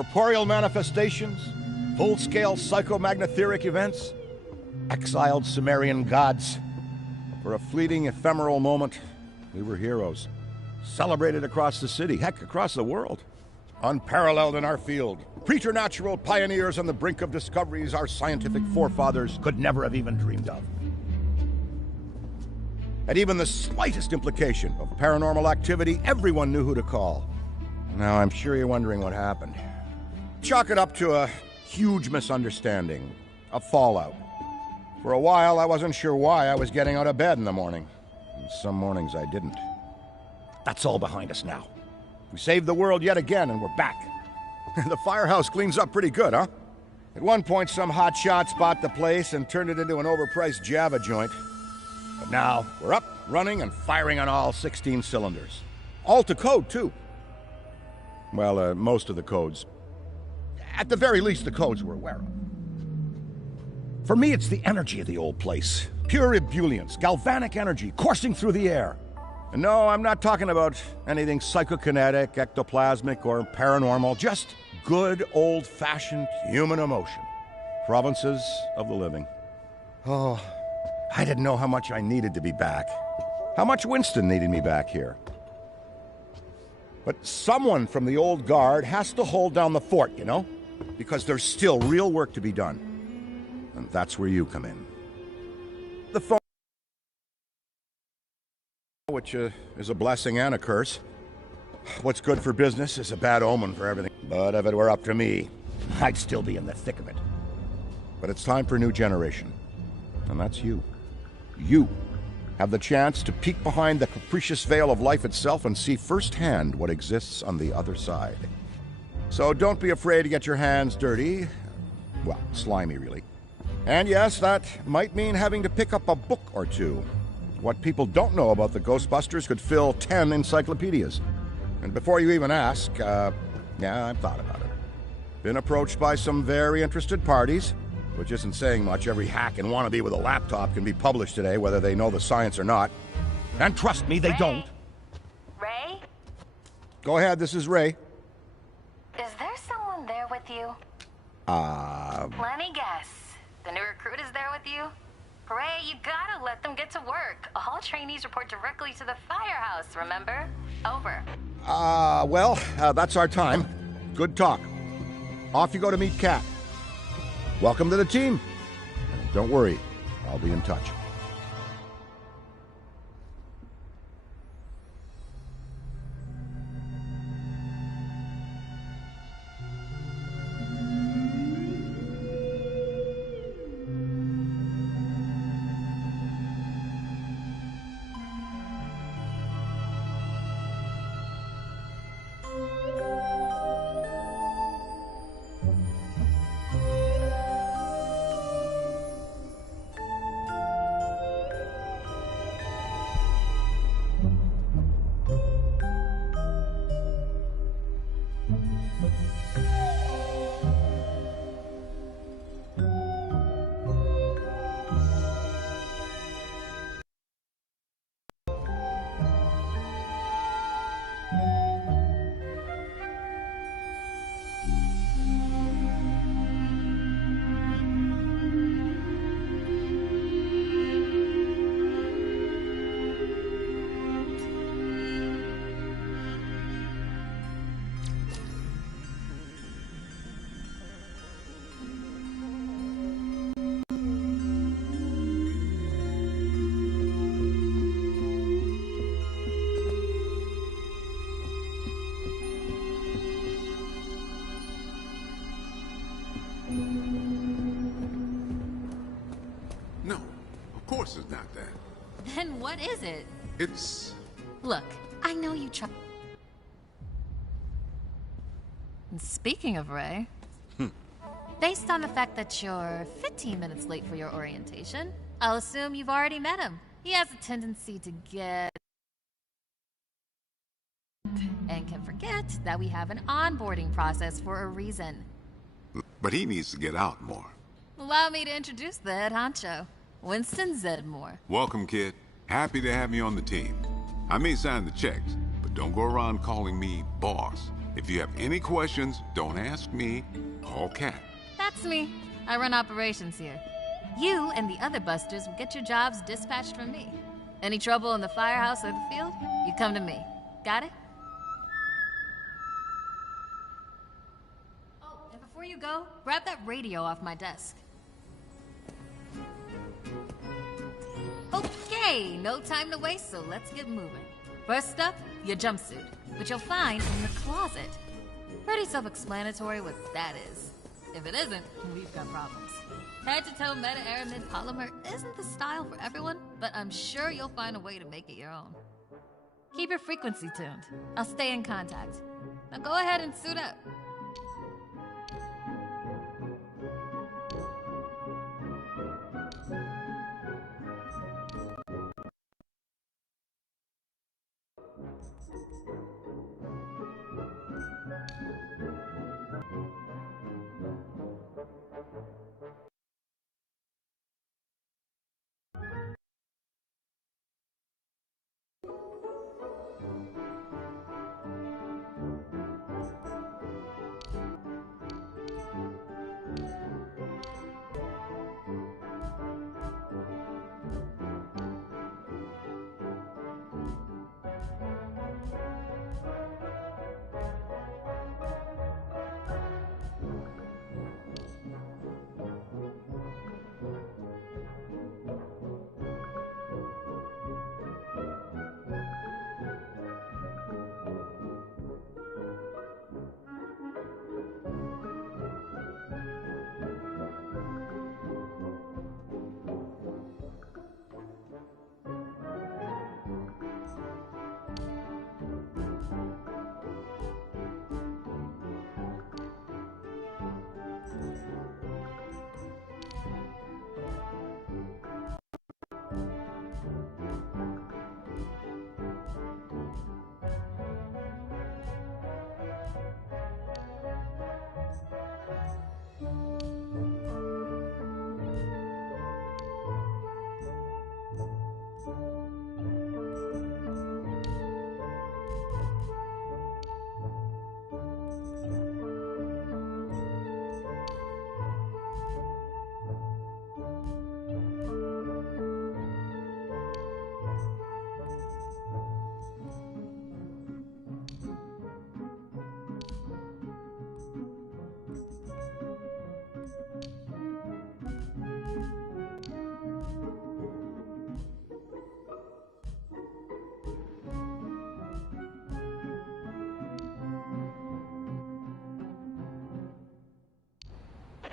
corporeal manifestations, full-scale psychomagnetheric events, exiled Sumerian gods. For a fleeting, ephemeral moment, we were heroes. Celebrated across the city, heck, across the world. Unparalleled in our field. Preternatural pioneers on the brink of discoveries our scientific forefathers could never have even dreamed of. At even the slightest implication of paranormal activity, everyone knew who to call. Now, I'm sure you're wondering what happened. Chalk it up to a huge misunderstanding, a fallout. For a while, I wasn't sure why I was getting out of bed in the morning. And some mornings I didn't. That's all behind us now. We saved the world yet again, and we're back. The firehouse cleans up pretty good, huh? At one point, some hotshot bought the place and turned it into an overpriced Java joint. But now, we're up, running, and firing on all 16 cylinders. All to code, too. Well, most of the codes. At the very least, the codes we're aware of. For me, it's the energy of the old place. Pure ebullience, galvanic energy, coursing through the air. And no, I'm not talking about anything psychokinetic, ectoplasmic, or paranormal. Just good, old-fashioned human emotion. Provinces of the living. Oh, I didn't know how much I needed to be back. How much Winston needed me back here. But someone from the old guard has to hold down the fort, you know? Because there's still real work to be done. And that's where you come in. The phone, which is a blessing and a curse. What's good for business is a bad omen for everything. But if it were up to me, I'd still be in the thick of it. But it's time for a new generation. And that's you. You have the chance to peek behind the capricious veil of life itself and see firsthand what exists on the other side. So don't be afraid to get your hands dirty. Well, slimy, really. And yes, that might mean having to pick up a book or two. What people don't know about the Ghostbusters could fill 10 encyclopedias. And before you even ask, yeah, I've thought about it. Been approached by some very interested parties, which isn't saying much. Every hack and wannabe with a laptop can be published today, whether they know the science or not. And trust me, they don't. Ray? Go ahead, this is Ray. Is there someone there with you? Let me guess. The new recruit is there with you? Ray, you gotta let them get to work. All trainees report directly to the firehouse, remember? Over. Well, that's our time. Good talk. Off you go to meet Kat. Welcome to the team. Don't worry, I'll be in touch. No, of course it's not that. Then what is it? It's... Look, I know you try. And speaking of Ray, based on the fact that you're 15 minutes late for your orientation, I'll assume you've already met him. He has a tendency to get... and can forget that we have an onboarding process for a reason. But he needs to get out more. Allow me to introduce the head honcho, Winston Zedmore. Welcome, kid. Happy to have you on the team. I may sign the checks, but don't go around calling me boss. If you have any questions, don't ask me. Call Kat. That's me. I run operations here. You and the other busters will get your jobs dispatched from me. Any trouble in the firehouse or the field, you come to me. Got it? Oh, and before you go, grab that radio off my desk. Okay, no time to waste, so let's get moving. First up, your jumpsuit, which you'll find in the closet. Pretty self-explanatory what that is. If it isn't, we've got problems. Head-to-toe meta-aramid polymer isn't the style for everyone, but I'm sure you'll find a way to make it your own. Keep your frequency tuned. I'll stay in contact. Now go ahead and suit up.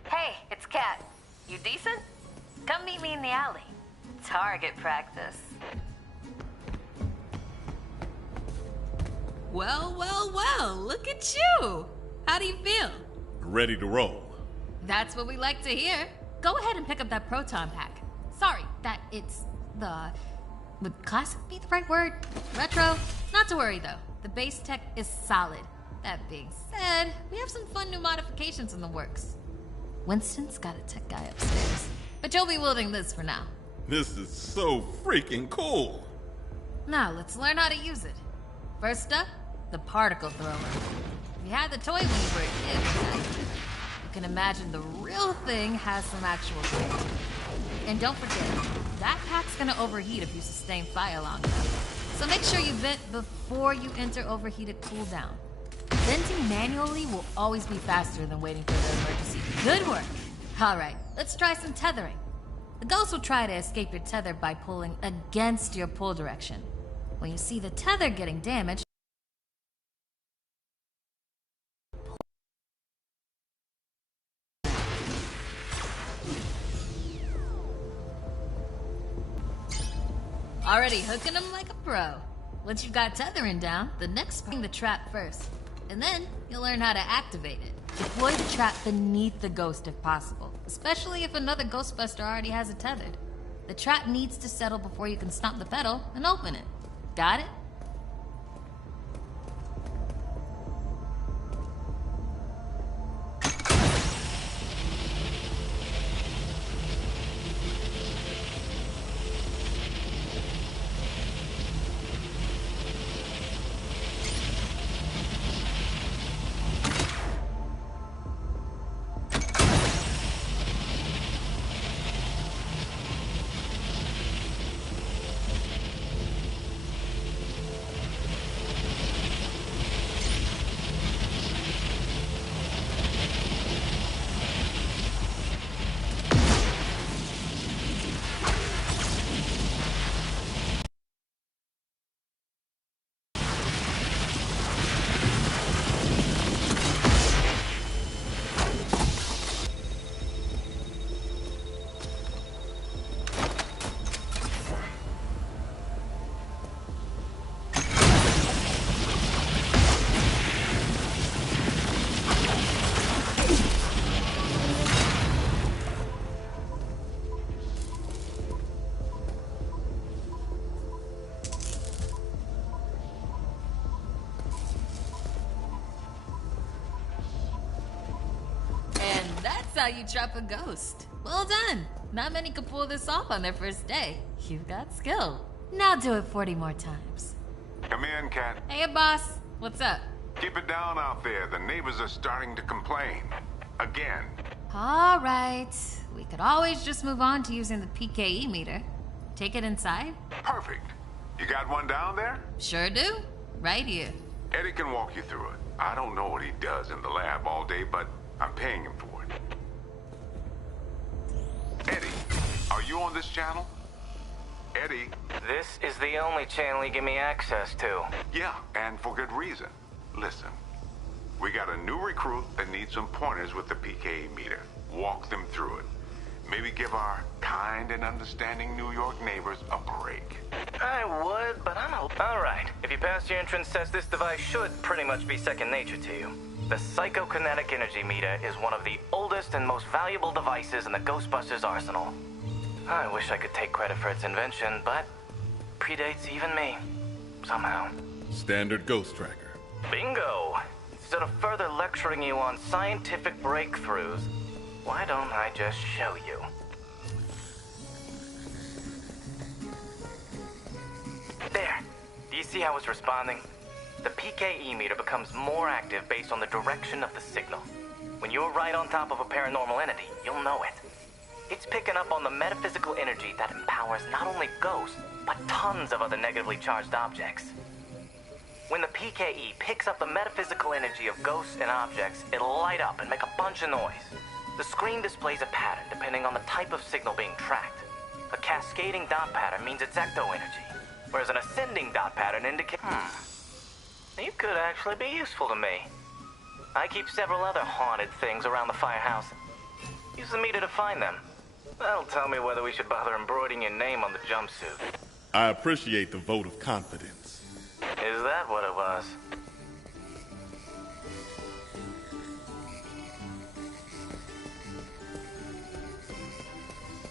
Hey, it's Kat. You decent? Come meet me in the alley. Target practice. Well, look at you! How do you feel? Ready to roll. That's what we like to hear. Go ahead and pick up that proton pack. Sorry, that it's the... Would classic be the right word? Retro? Not to worry though. The base tech is solid. That being said, we have some fun new modifications in the works. Winston's got a tech guy upstairs, but you'll be wielding this for now. This is so freaking cool. Now, let's learn how to use it. First up, the particle thrower. If you had the toy when you were a kid, right? You can imagine the real thing has some actual weight. And don't forget, that pack's gonna overheat if you sustain fire long enough. So make sure you vent before you enter overheated cooldown. Venting manually will always be faster than waiting for the emergency. Good work! Alright, let's try some tethering. The ghost will try to escape your tether by pulling against your pull direction. When you see the tether getting damaged, already hooking them like a pro. Once you've got tethering down, the next bring the trap first. And then you'll learn how to activate it. Deploy the trap beneath the ghost if possible, especially if another Ghostbuster already has it tethered. The trap needs to settle before you can stomp the pedal and open it. Got it? how you trap a ghost. Well done. Not many could pull this off on their first day. You've got skill. Now do it 40 more times. Come in, Cat. Hey, boss. What's up? Keep it down out there. The neighbors are starting to complain. Again. All right. We could always just move on to using the PKE meter. Take it inside? Perfect. You got one down there? Sure do. Right here. Eddie can walk you through it. I don't know what he does in the lab all day, but I'm paying him for it. Eddie, are you on this channel? Eddie? This is the only channel you give me access to. Yeah, and for good reason. Listen, we got a new recruit that needs some pointers with the PKE meter. Walk them through it. Maybe give our kind and understanding New York neighbors a break. I would, but I'm all right. If you pass your entrance test, this device should pretty much be second nature to you. The psychokinetic energy meter is one of the oldest and most valuable devices in the Ghostbusters arsenal. I wish I could take credit for its invention, but predates even me. Somehow. Standard ghost tracker. Bingo! Instead of further lecturing you on scientific breakthroughs, why don't I just show you? There. Do you see how it's responding? The PKE meter becomes more active based on the direction of the signal. When you're right on top of a paranormal entity, you'll know it. It's picking up on the metaphysical energy that empowers not only ghosts, but tons of other negatively charged objects. When the PKE picks up the metaphysical energy of ghosts and objects, it'll light up and make a bunch of noise. The screen displays a pattern depending on the type of signal being tracked. A cascading dot pattern means it's ecto energy, whereas an ascending dot pattern indicates... You could actually be useful to me. I keep several other haunted things around the firehouse. Use the meter to find them. That'll tell me whether we should bother embroidering your name on the jumpsuit. I appreciate the vote of confidence. Is that what it was?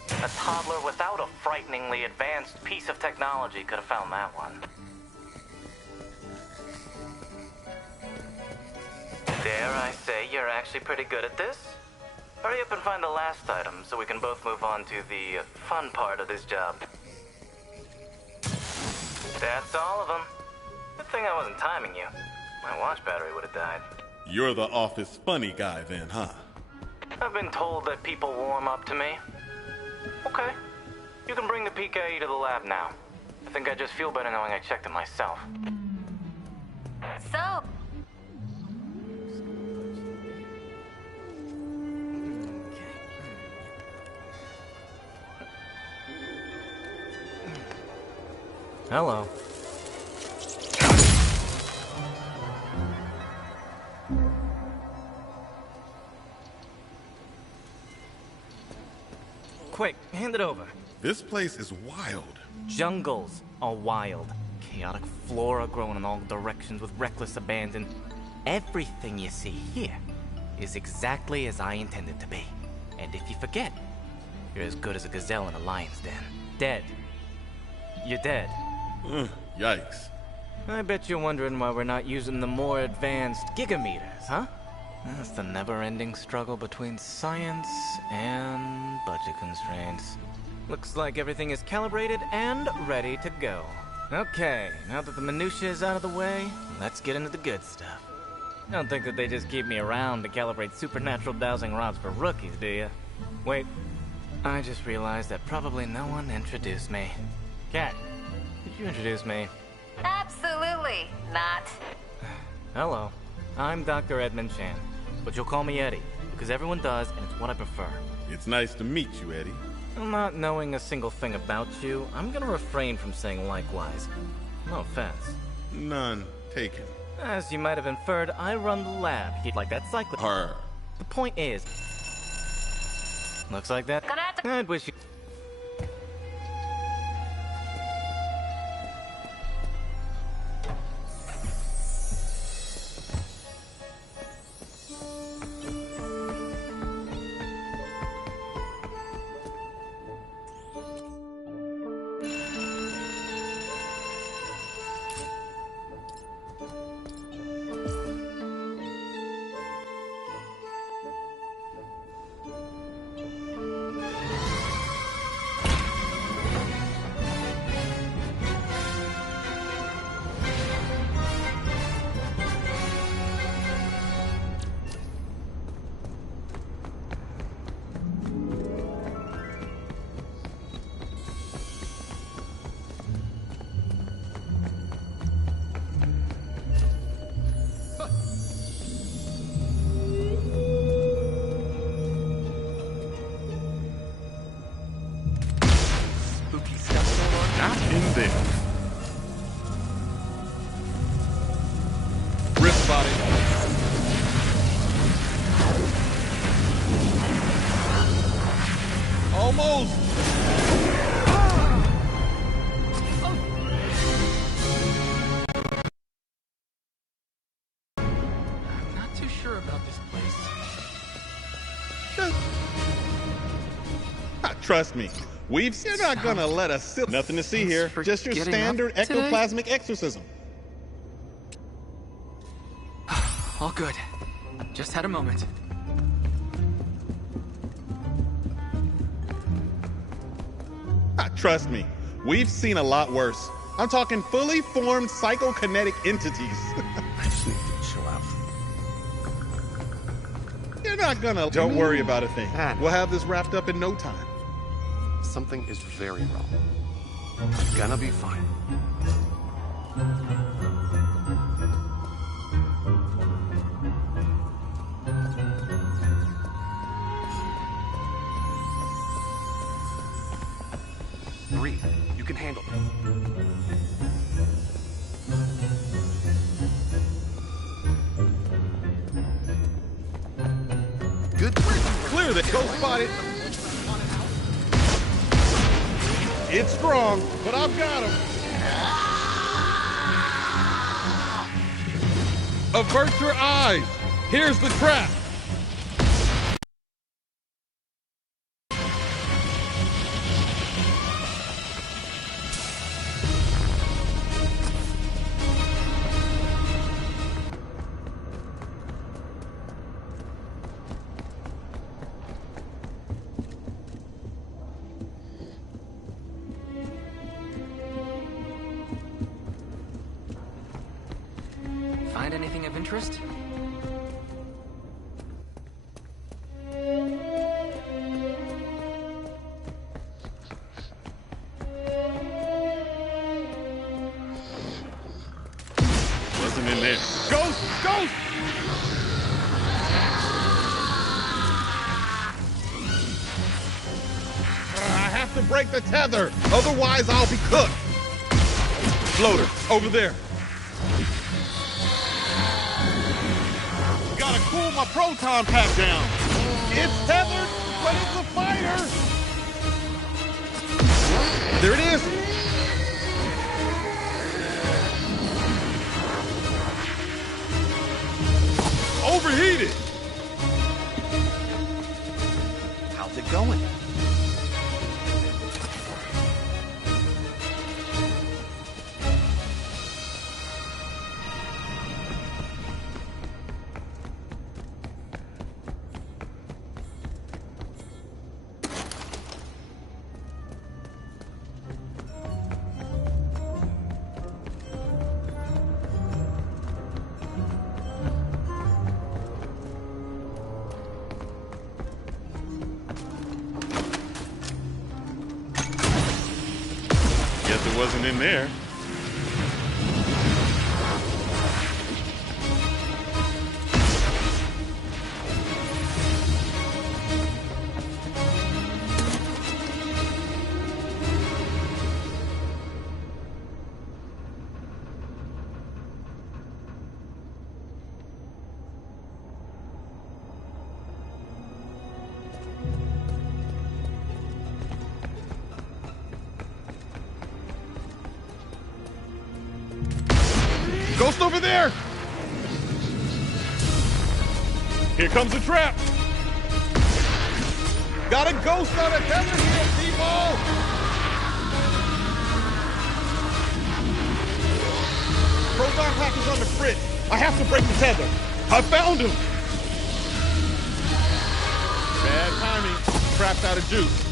A toddler without a frighteningly advanced piece of technology could have found that one. Dare I say you're actually pretty good at this? Hurry up and find the last item so we can both move on to the fun part of this job. That's all of them. Good thing I wasn't timing you. My watch battery would have died. You're the office funny guy then, huh? I've been told that people warm up to me. Okay. You can bring the PKE to the lab now. I think I just feel better knowing I checked it myself. So, Hello. Quick, hand it over. This place is wild. Jungles are wild. Chaotic flora growing in all directions with reckless abandon. Everything you see here is exactly as I intended it to be. And if you forget, you're as good as a gazelle in a lion's den. Dead. You're dead. Yikes. I bet you're wondering why we're not using the more advanced gigameters, huh? That's the never-ending struggle between science and budget constraints. Looks like everything is calibrated and ready to go. Okay, now that the minutiae is out of the way, let's get into the good stuff. Don't think that they just keep me around to calibrate supernatural dowsing rods for rookies, do you? Wait, I just realized that probably no one introduced me. Cat, could you introduce me? absolutely not. Hello, I'm Dr. Edmund Chan, but you'll call me Eddie, because everyone does, and it's what I prefer. It's nice to meet you, Eddie. Not knowing a single thing about you, I'm gonna refrain from saying likewise. No offense. None taken. As you might have inferred, I run the lab. He'd like that cycling. Her. The point is... Looks like that. Gonna have to- I'd wish you... Not in there. Wrist body. Almost. I'm not too sure about this place. Trust me. You're not gonna let us sit. Nothing to see here. Just your standard ectoplasmic exorcism. All good. Just had a moment. Trust me. We've seen a lot worse. I'm talking fully formed psychokinetic entities. I just need to chill out. You're not gonna... Don't worry about a thing. Man. We'll have this wrapped up in no time. Something is very wrong. Gonna be fine. Breathe. You can handle it. Good. Clear the ghost spotted. It's strong, but I've got him. Avert your eyes. Here's the trap. Find anything of interest? Wasn't in there. Ghost! Ghost! I have to break the tether, otherwise I'll be cooked. Floater, over there. Gotta cool my proton pack down. It's tethered, but it's a fighter. There it is. Overheated. How's it going? Guess it wasn't in there. Ghost over there! Here comes the trap! Got a ghost on a tether here, people! Proton pack is on the fridge. I have to break the tether. I found him! Bad timing. Trap's out of juice.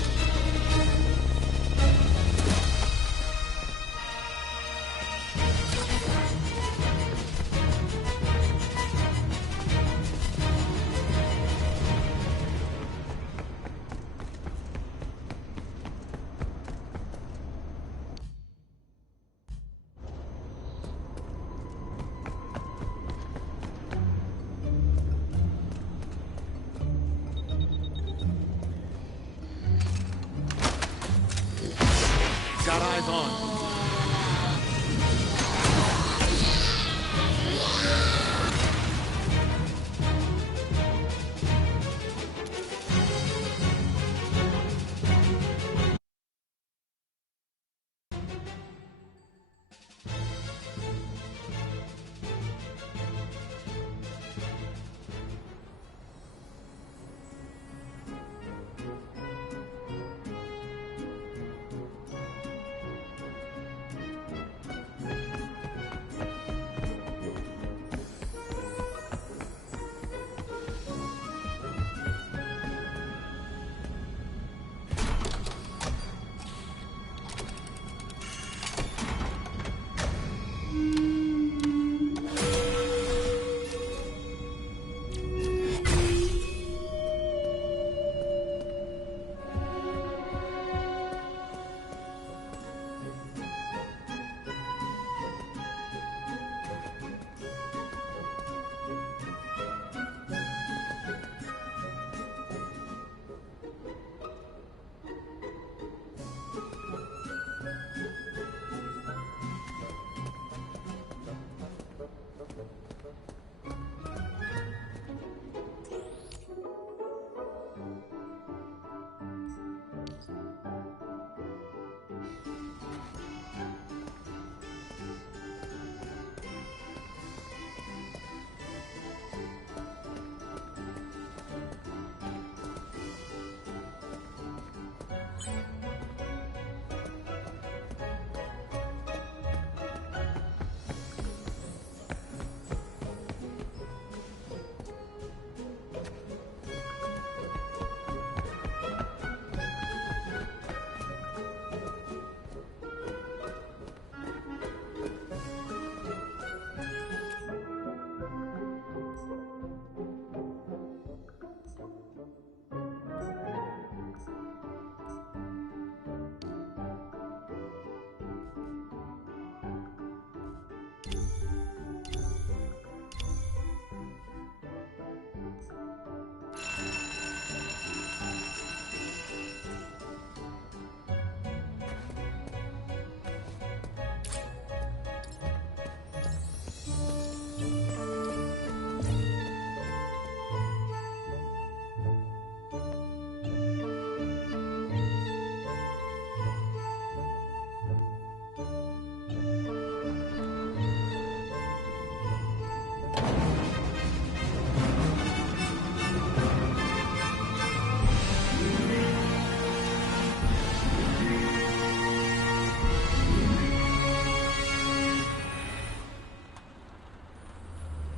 on.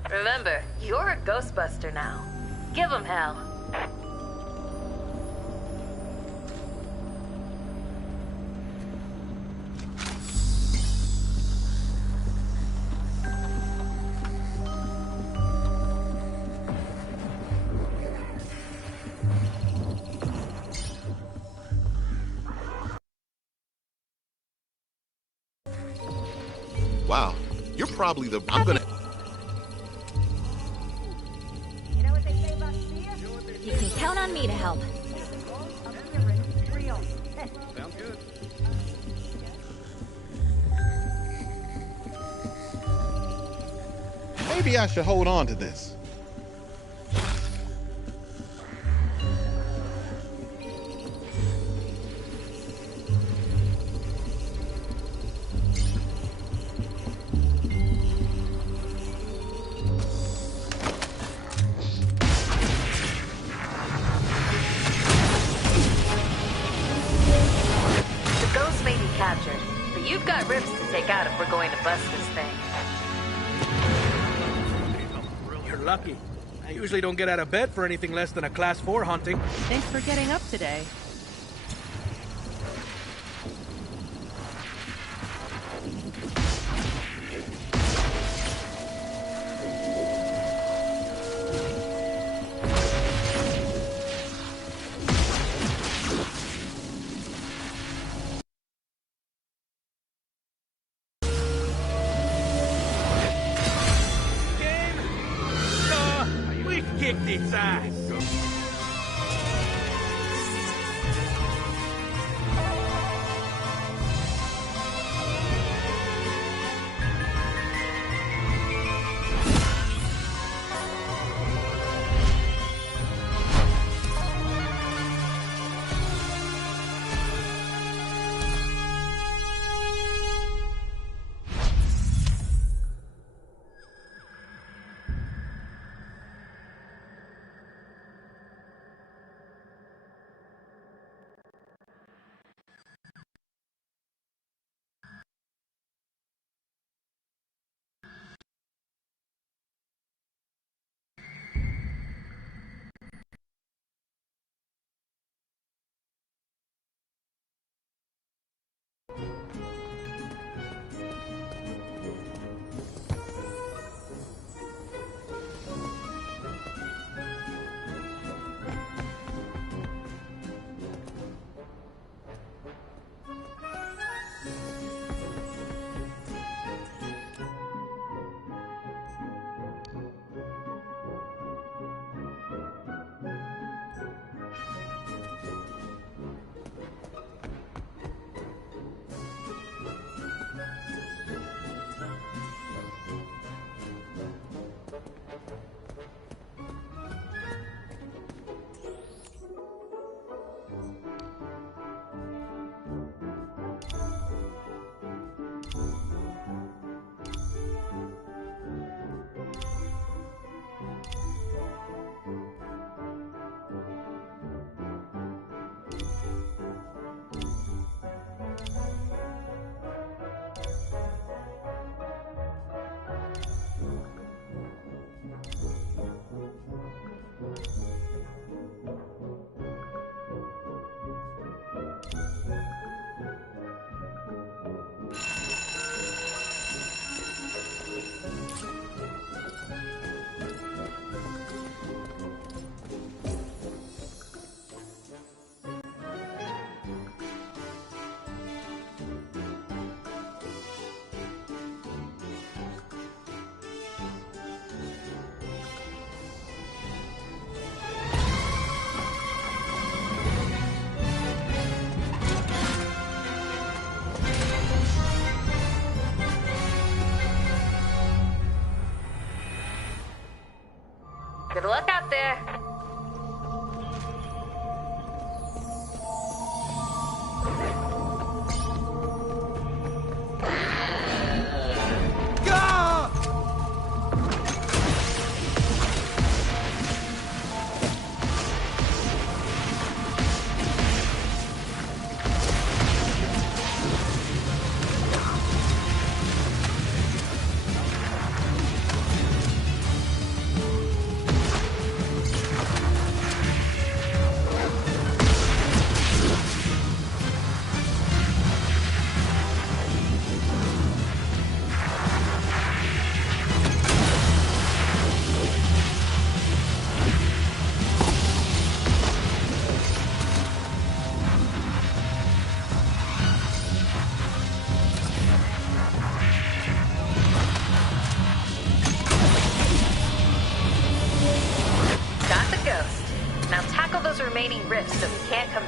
Remember, you're a Ghostbuster now. Give 'em hell. Wow, you're probably the... I'm gonna... You can count on me to help. Sounds good. Maybe I should hold on to this. Captured, but you've got ribs to take out if we're going to bust this thing. You're lucky. I usually don't get out of bed for anything less than a Class 4 hunting. Thanks for getting up today. Kicked its ass.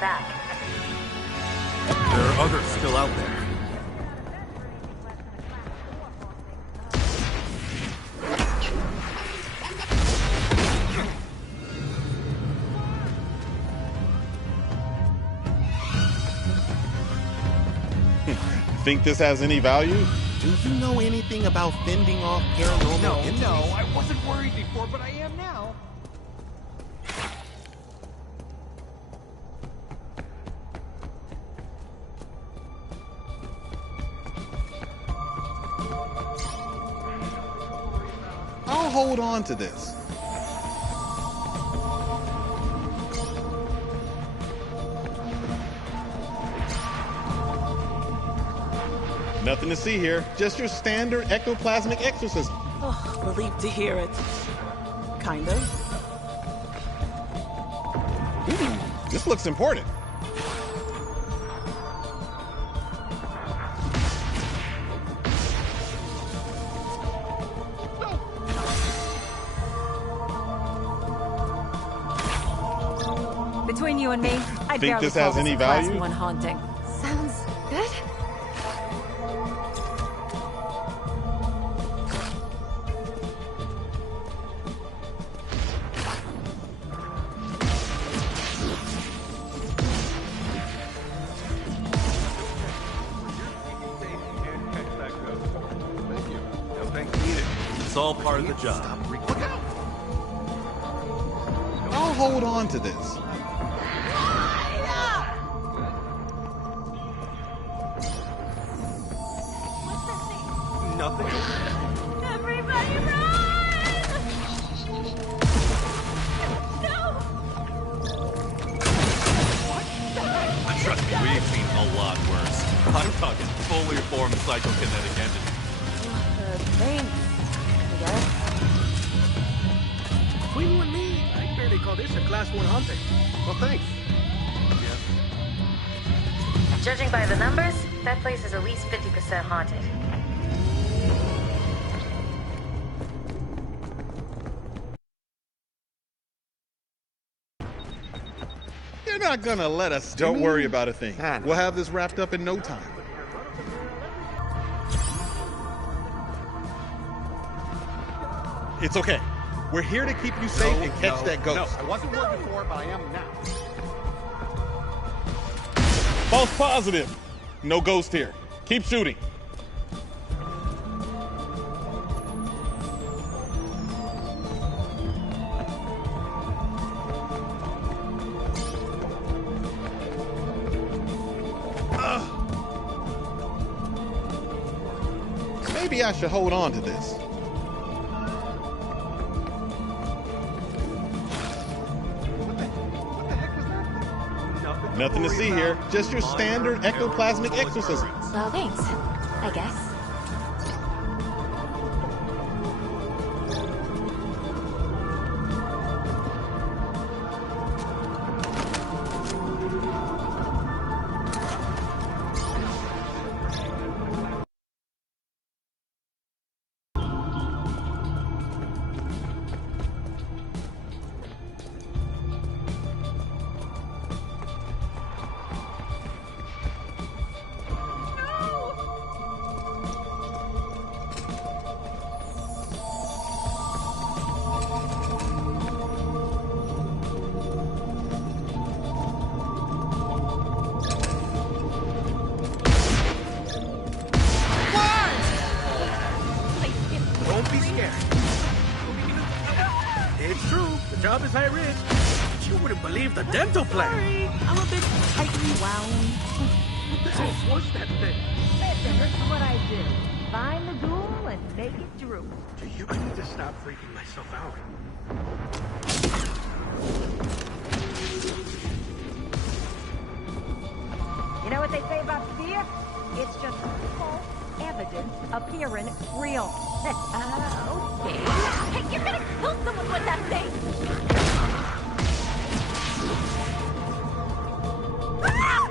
back. There are others still out there. Think this has any value? Do you know anything about fending off paranormal entities? No, I wasn't worried before, but I am now. I'll hold on to this. Nothing to see here. Just your standard ectoplasmic exorcism. Oh, relieved to hear it. Kind of. This looks important. Between you and me, I Think barely this call has this any a class value? 1 haunting. Sounds good. It's all part of the job. I'll hold on to this. Nothing. Everybody run! No! Trust me, we've seen a lot worse. I'm talking fully formed psychokinetic engines. Thanks, I guess. Between you and me, I barely call this a class 1 haunting. Well, thanks. Judging by the numbers, that place is at least 50% haunted. You're not gonna let us. Don't worry about a thing. We'll have this wrapped up in no time. It's okay. We're here to keep you safe and catch that ghost. I wasn't working before, but I am now. False positive. No ghost here. Keep shooting. Maybe I should hold on to this. Nothing to see here. Just your standard ectoplasmic exorcism. Well, thanks, I guess. Don't be scared. It's true, the job is high risk. But you wouldn't believe the dental plan. Sorry, I'm a bit tightly wound. So what's that thing? Listen, this is what I do. Find the ghoul and make it droop. You need to stop freaking myself out. You know what they say about fear? It's just false evidence appearing real. Okay. Hey, you're gonna kill someone with that thing! Ah!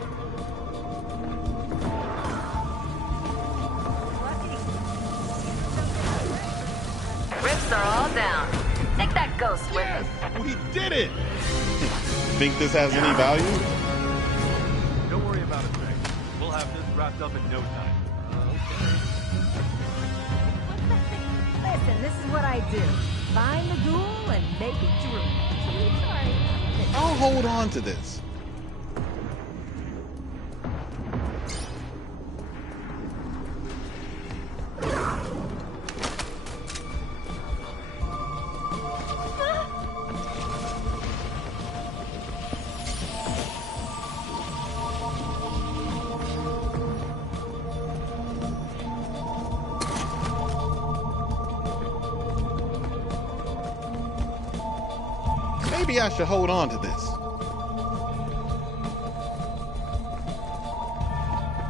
Rips are all down. Take that ghost with us. We did it! Think this has any value? wrapped up in no time. Listen, this is what I do. Find the ghoul and make it true. Sorry. I'll hold on to this. Maybe I should hold on to this.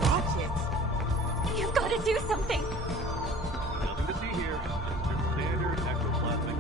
Watch it. You've got to do something. Nothing to see here. Just your standard ectoplasmic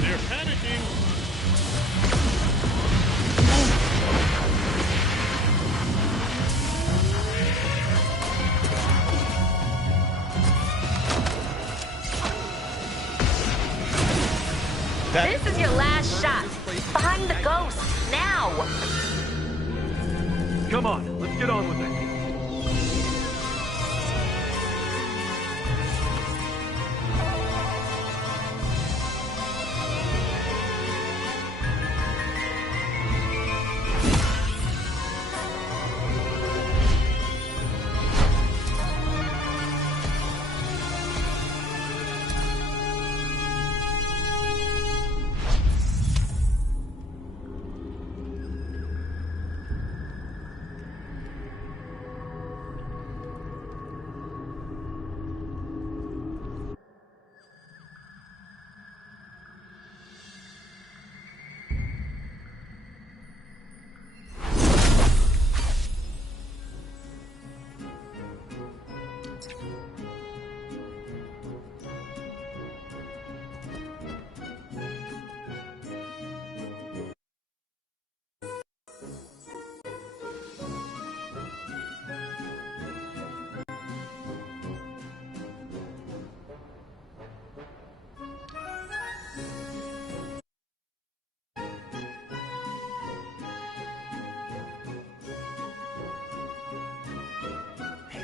They're panicking. This is your last shot. Find the ghost, now! Come on, let's get on with it.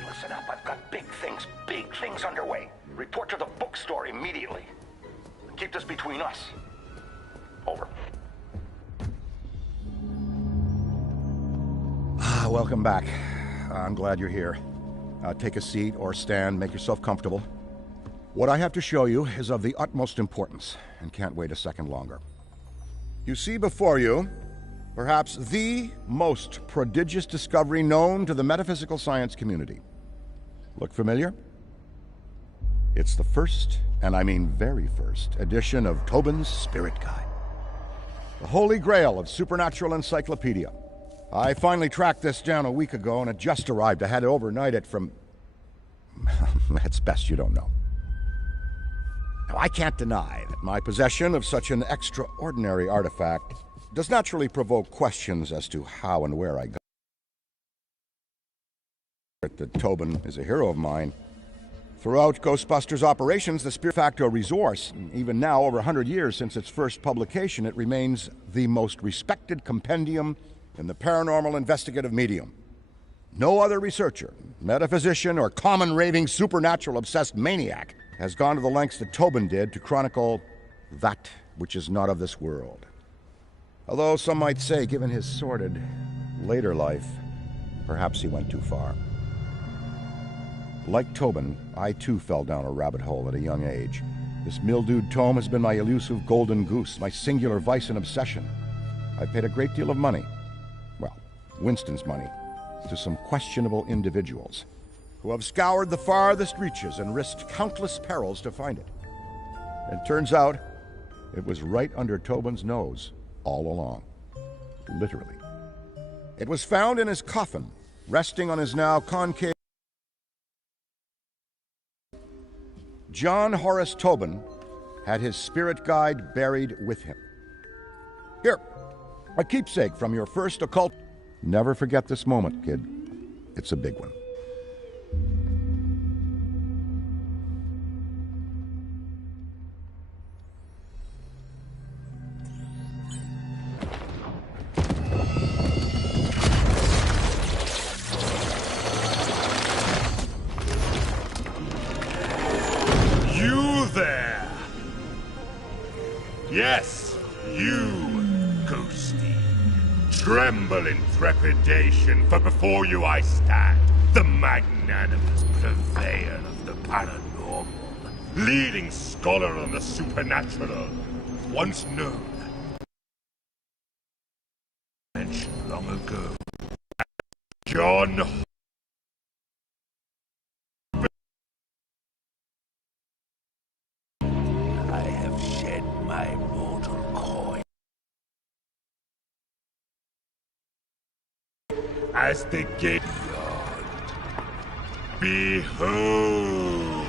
Listen up, I've got big things underway. Report to the bookstore immediately. Keep this between us. Over. Welcome back. I'm glad you're here. Take a seat or stand, make yourself comfortable. What I have to show you is of the utmost importance, and can't wait a second longer. You see before you, perhaps the most prodigious discovery known to the metaphysical science community. Look familiar? It's the first, and I mean very first, edition of Tobin's Spirit Guide. The holy grail of supernatural encyclopedia. I finally tracked this down a week ago, and it just arrived. I had to overnight it from... It's best you don't know. Now, I can't deny that my possession of such an extraordinary artifact does naturally provoke questions as to how and where I got it. That Tobin is a hero of mine. Throughout Ghostbusters operations, the Spirit Facto resource, even now over 100 years since its first publication, it remains the most respected compendium in the paranormal investigative medium. No other researcher, metaphysician, or common raving supernatural obsessed maniac has gone to the lengths that Tobin did to chronicle that which is not of this world. Although some might say, given his sordid later life, perhaps he went too far. Like Tobin, I too fell down a rabbit hole at a young age. This mildewed tome has been my elusive golden goose, my singular vice and obsession. I've paid a great deal of money, well, Winston's money, to some questionable individuals who have scoured the farthest reaches and risked countless perils to find it. It turns out it was right under Tobin's nose all along. literally. It was found in his coffin, resting on his now concave. John Horace Tobin had his spirit guide buried with him. Here, a keepsake from your first occult. Never forget this moment, kid. It's a big one. You there! Yes, you, Ghosty. Tremble in trepidation, for before you I stand, the magnanimous purveyor of the paranormal, leading scholar on the supernatural, once known, mentioned long ago, John. I have shed my mortal coil. As the gate beyond, behold!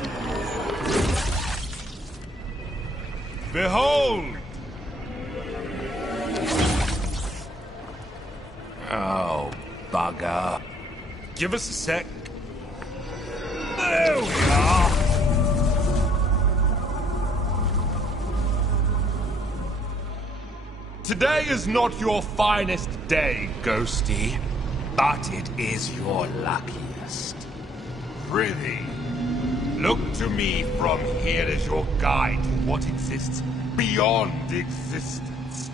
Behold! Oh, bugger. Give us a sec. There we are! Today is not your finest day, Ghosty, but it is your luckiest. Prithee, look to me from here as your guide to what exists beyond existence.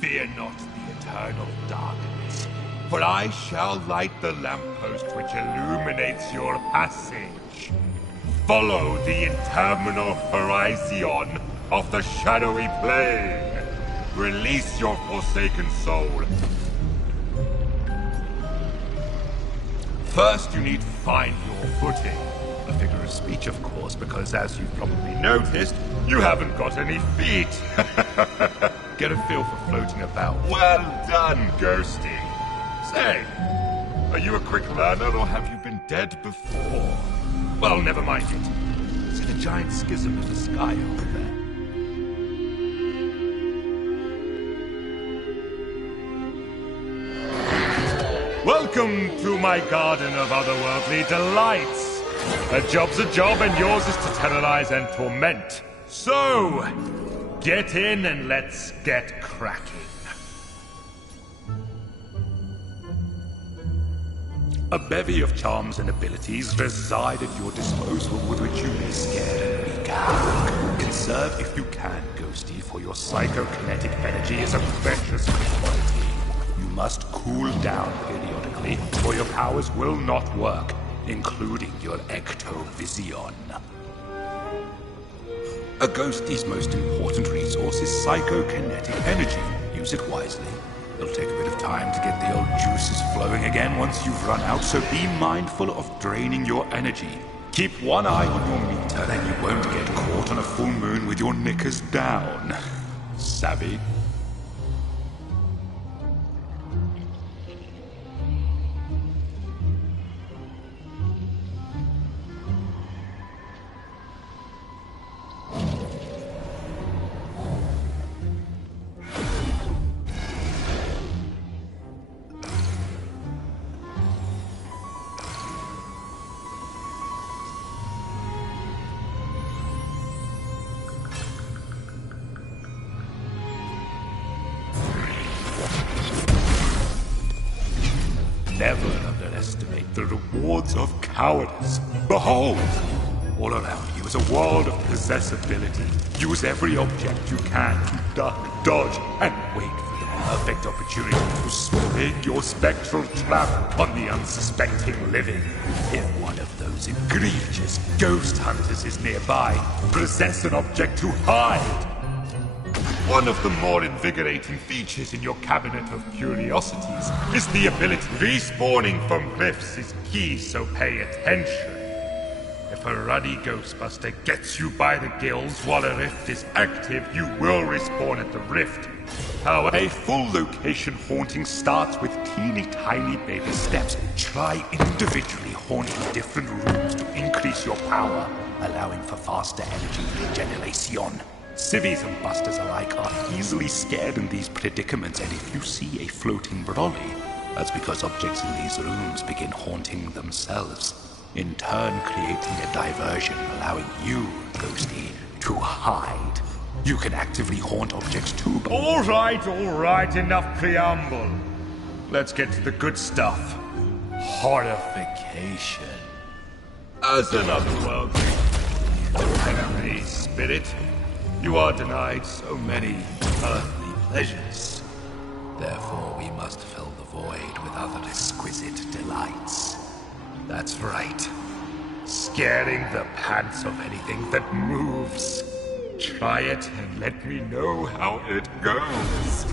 Fear not the eternal darkness, for I shall light the lamppost which illuminates your passage. Follow the interminable horizon of the shadowy plane. Release your forsaken soul. First, you need to find your footing. A figure of speech, of course, because as you've probably noticed, you haven't got any feet. Get a feel for floating about. Well done, Ghosty. Say, are you a quick learner or have you been dead before? Well, never mind it. See the giant schism in the sky over there? Welcome to my garden of otherworldly delights. A job's a job and yours is to terrorize and torment. So, get in and let's get cracking. A bevy of charms and abilities reside at your disposal with which you may scare and wreak. Conserve if you can, Ghosty, for your psychokinetic energy is a precious commodity. You must cool down periodically, or your powers will not work, including your ectovision. A Ghosty's most important resource is psychokinetic energy. Use it wisely. It'll take a bit of time to get the old juices flowing again once you've run out, so be mindful of draining your energy. Keep one eye on your meter, then you won't get caught on a full moon with your knickers down. Savvy? Never underestimate the rewards of cowardice. Behold! All around you is a world of possessibility. Use every object you can to duck, dodge, and wait for the perfect opportunity to swing your spectral trap on the unsuspecting living. If one of those egregious ghost hunters is nearby, possess an object to hide. One of the more invigorating features in your cabinet of curiosities is the ability respawning from cliffs is key, so pay attention. If a ruddy Ghostbuster gets you by the gills while a rift is active, you will respawn at the rift, However, a full location haunting starts with teeny tiny baby steps. Try individually haunting different rooms to increase your power, allowing for faster energy regeneration. Civvies and busters alike are easily scared in these predicaments, and if you see a floating brolly, that's because objects in these rooms begin haunting themselves, in turn creating a diversion, allowing you, Ghosty, to hide. You can actively haunt objects too, but... All right, enough preamble. Let's get to the good stuff. Horrification. As an otherworldly enemy spirit, you are denied so many earthly pleasures. Therefore, we must fill the void with other exquisite delights. That's right. Scaring the pants of anything that moves. Try it and let me know how it goes.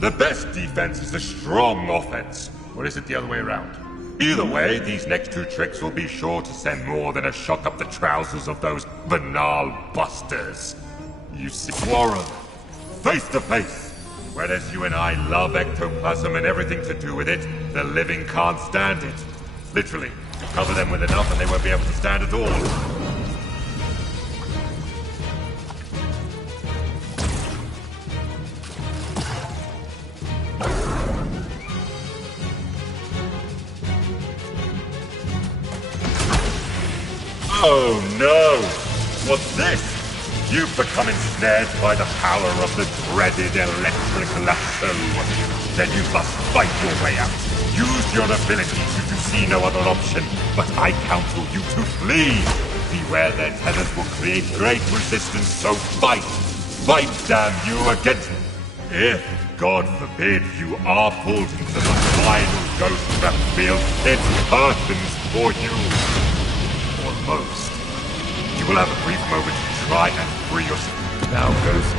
The best defense is a strong offense. Or is it the other way around? Either way, these next two tricks will be sure to send more than a shock up the trousers of those banal busters. You see, Warren, face to face. Whereas you and I love ectoplasm and everything to do with it, the living can't stand it. Literally, cover them with enough and they won't be able to stand at all. Oh no! What's this? You've become ensnared by the power of the dreaded electric lasso. Then you must fight your way out. Use your abilities if you see no other option. But I counsel you to flee. Beware their tethers will create great resistance, so fight! Fight, damn you, against... If, God forbid, you are pulled into the final ghost trap field, it's curtains for you. Almost. You will have a brief moment to try and free yourself. Now, Ghost,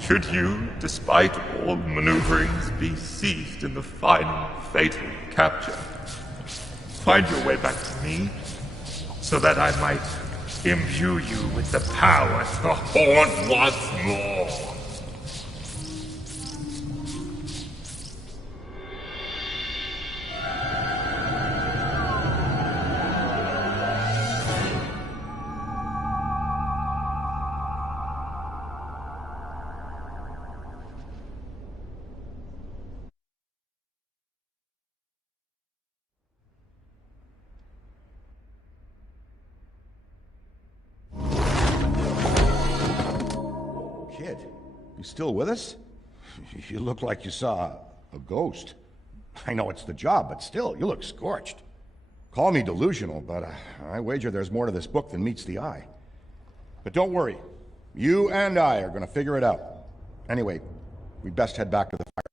should you, despite all maneuverings, be seized in the final fatal capture, find your way back to me, so that I might imbue you with the power to haunt once more. Kid, you still with us? You look like you saw a ghost. I know it's the job, but still, you look scorched. Call me delusional, but I wager there's more to this book than meets the eye. But don't worry. You and I are going to figure it out. Anyway, we'd best head back to the fire.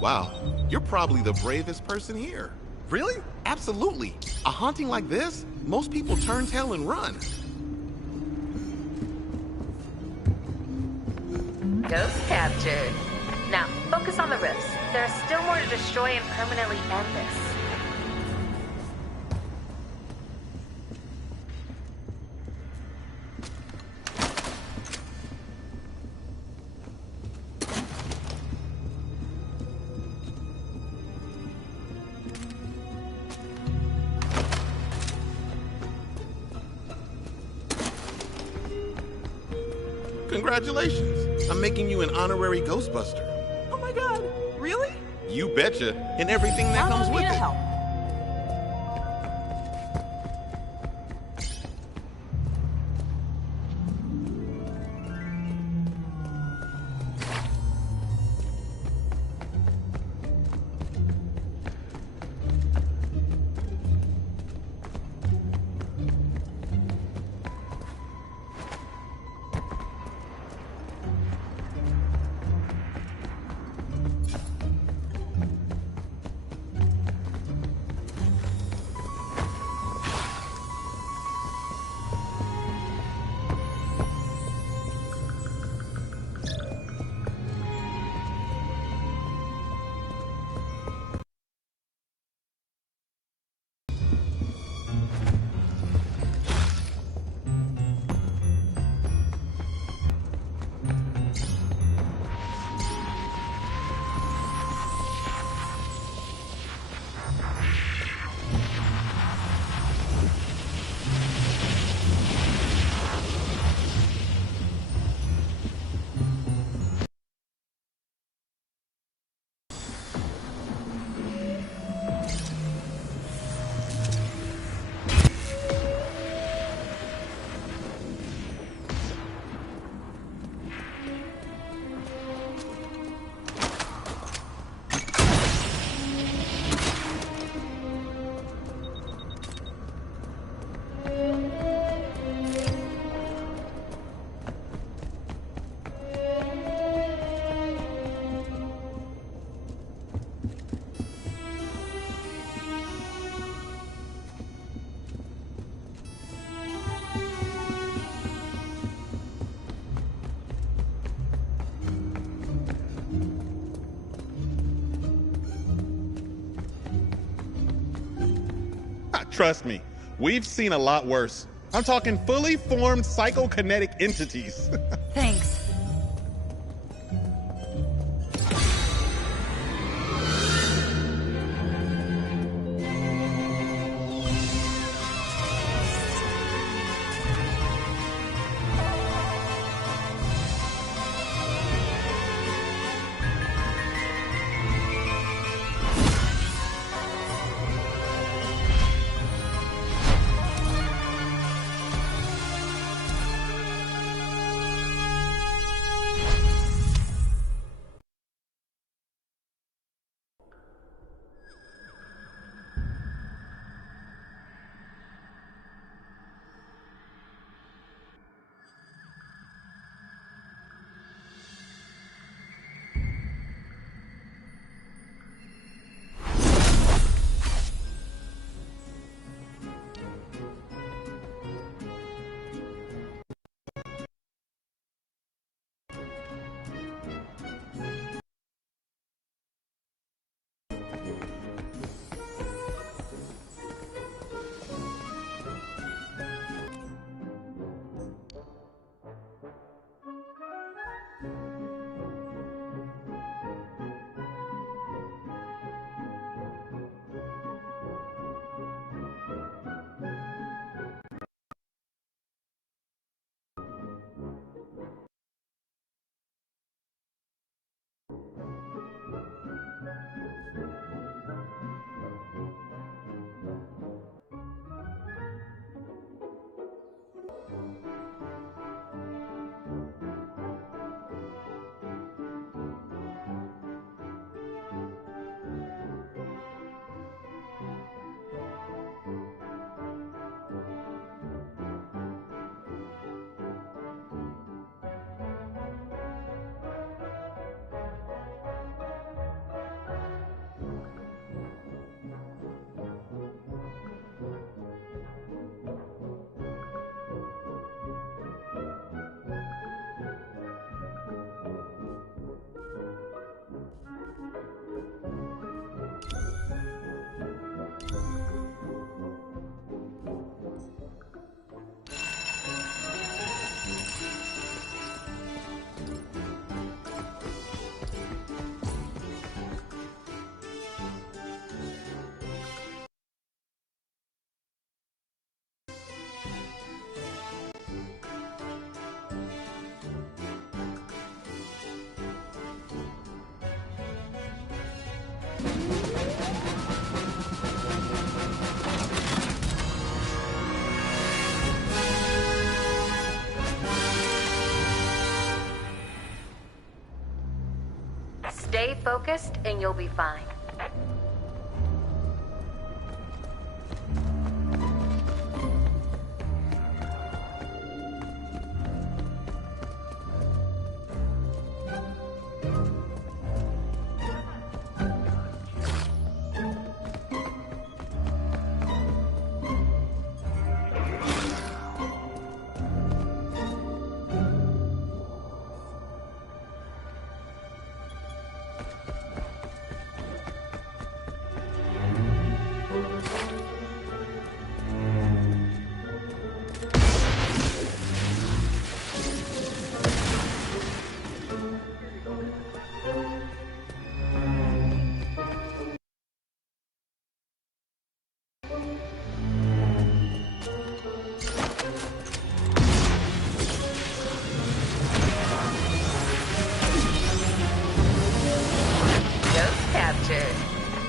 Wow, you're probably the bravest person here. Really? Absolutely. A haunting like this, most people turn tail and run. Ghost captured. Now, focus on the rifts. There's still more to destroy and permanently end this. Congratulations. I'm making you an honorary Ghostbuster. Oh my god, really? You betcha, and everything that comes with it. Help. Trust me, we've seen a lot worse. I'm talking fully formed psychokinetic entities. Thanks. Stay focused and you'll be fine.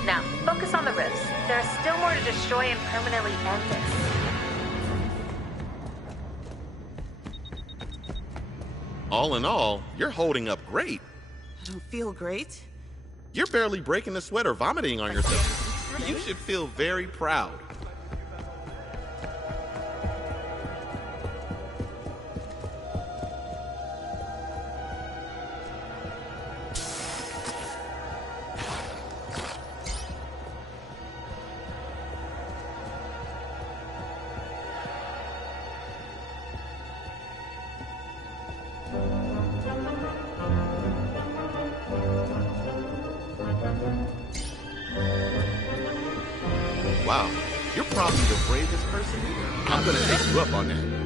Now, focus on the rifts. There's still more to destroy and permanently end this. All in all, you're holding up great. I don't feel great. You're barely breaking a sweat or vomiting on yourself. You should feel very proud. Wow, probably the bravest person here. I'm gonna take you up on that.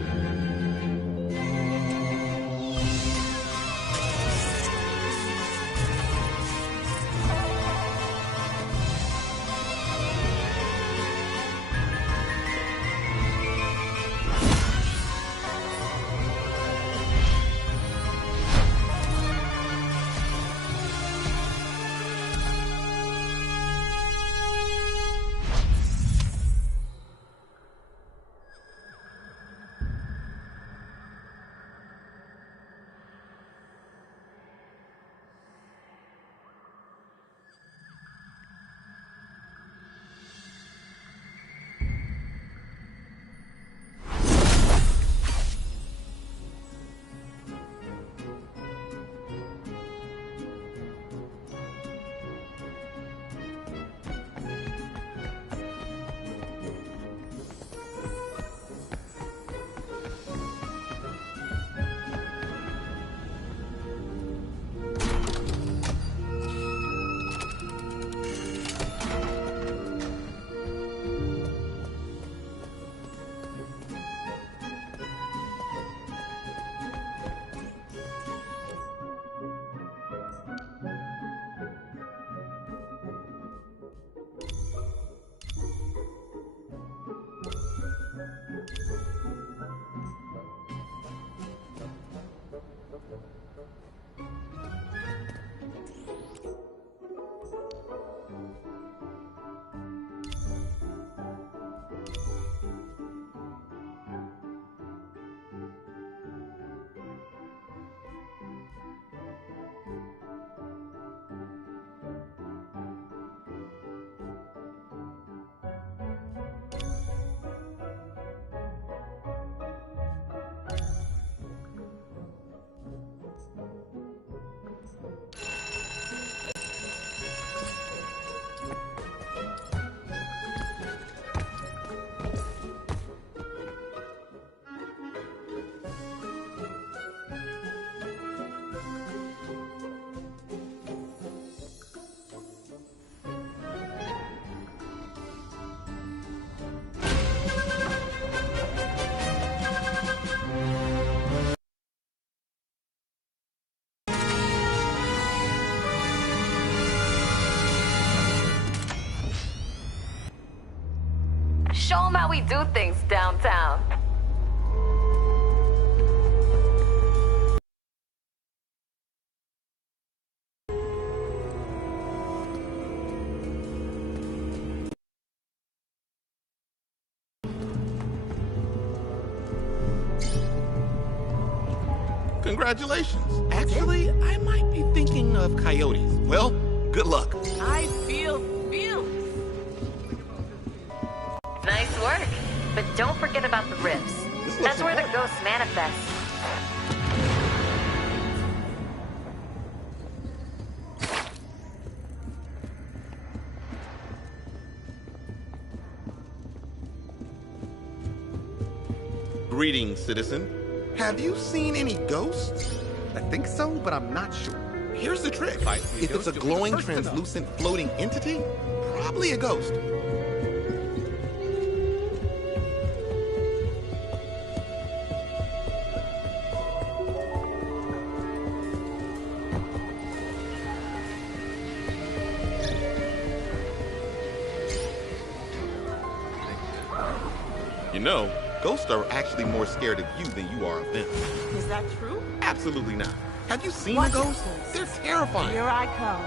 Show them how we do things downtown. Congratulations. Actually, I might be thinking of coyotes. Well, good luck. I feel. Nice work. But don't forget about the ribs. That's where the ghosts manifest. Greetings, citizen. Have you seen any ghosts? I think so, but I'm not sure. Here's the trick. If it's a glowing, translucent, floating entity, probably a ghost. You know, ghosts are actually more scared of you than you are of them. Is that true? Absolutely not. Have you seen a ghost? They're terrifying. Here I come.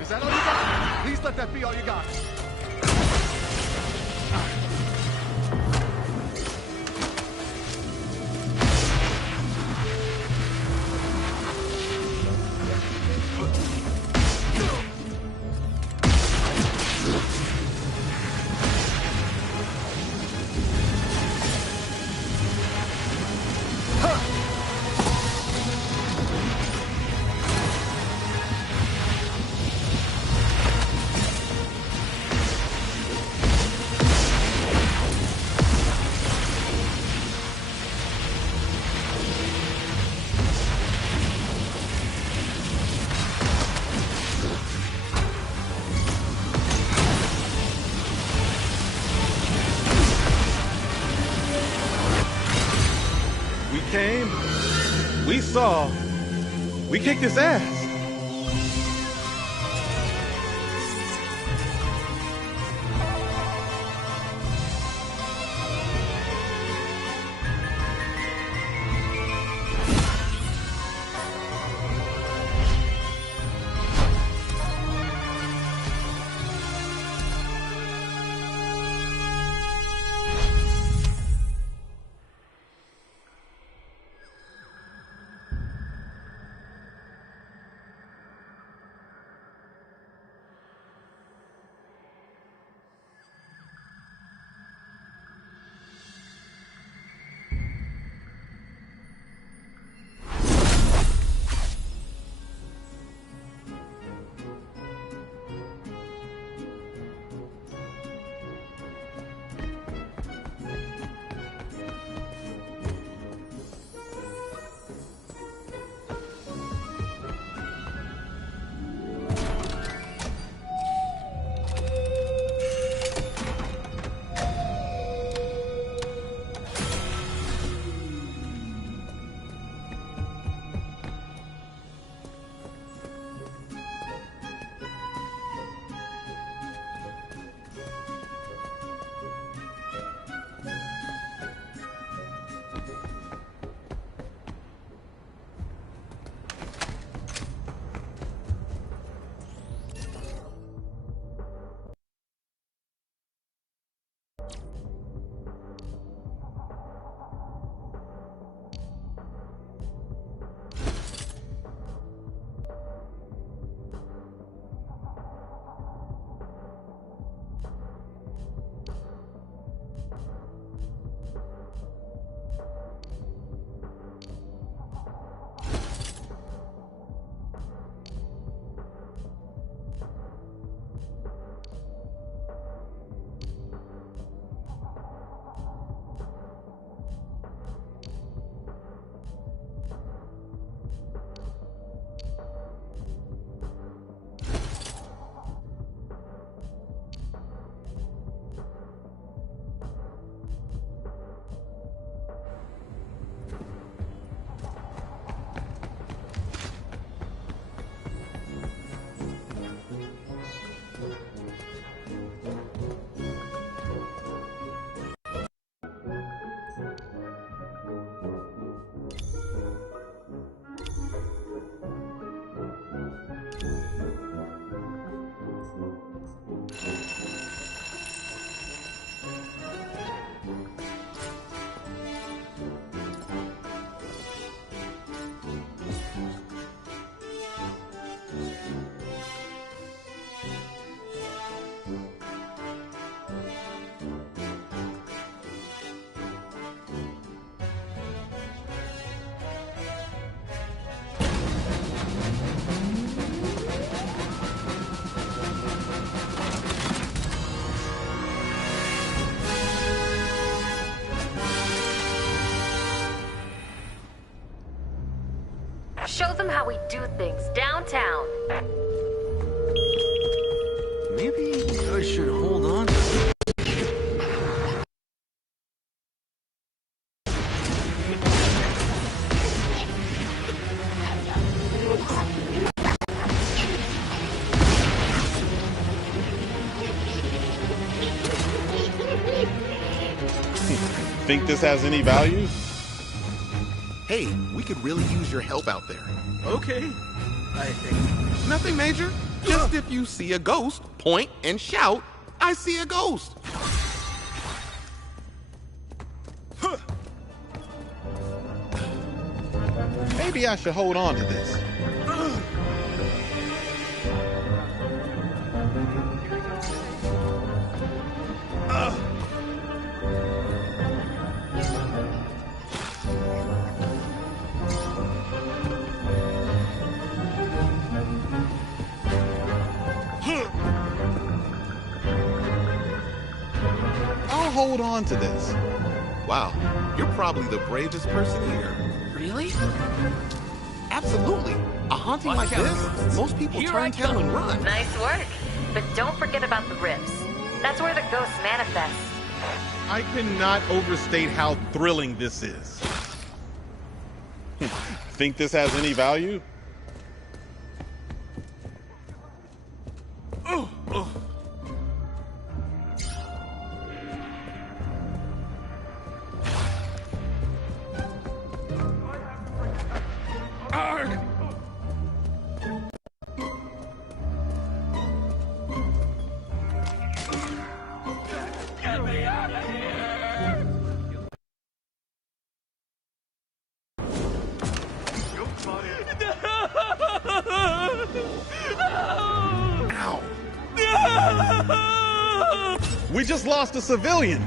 Is that all you got? Please let that be all you got. came, we saw, we kicked his ass. Show them how we do things downtown. Maybe I should hold on to Think this has any value? Hey, we could really use your help out there. Okay. I think. Nothing major. Just if you see a ghost, point and shout, "I see a ghost." Maybe I should hold on to this. I'll hold on to this. Wow, you're probably the bravest person here. Really? Absolutely. A haunting like this, most people turn tail and run. Nice work. But don't forget about the rifts. That's where the ghosts manifest. I cannot overstate how thrilling this is. Think this has any value? We just lost a civilian.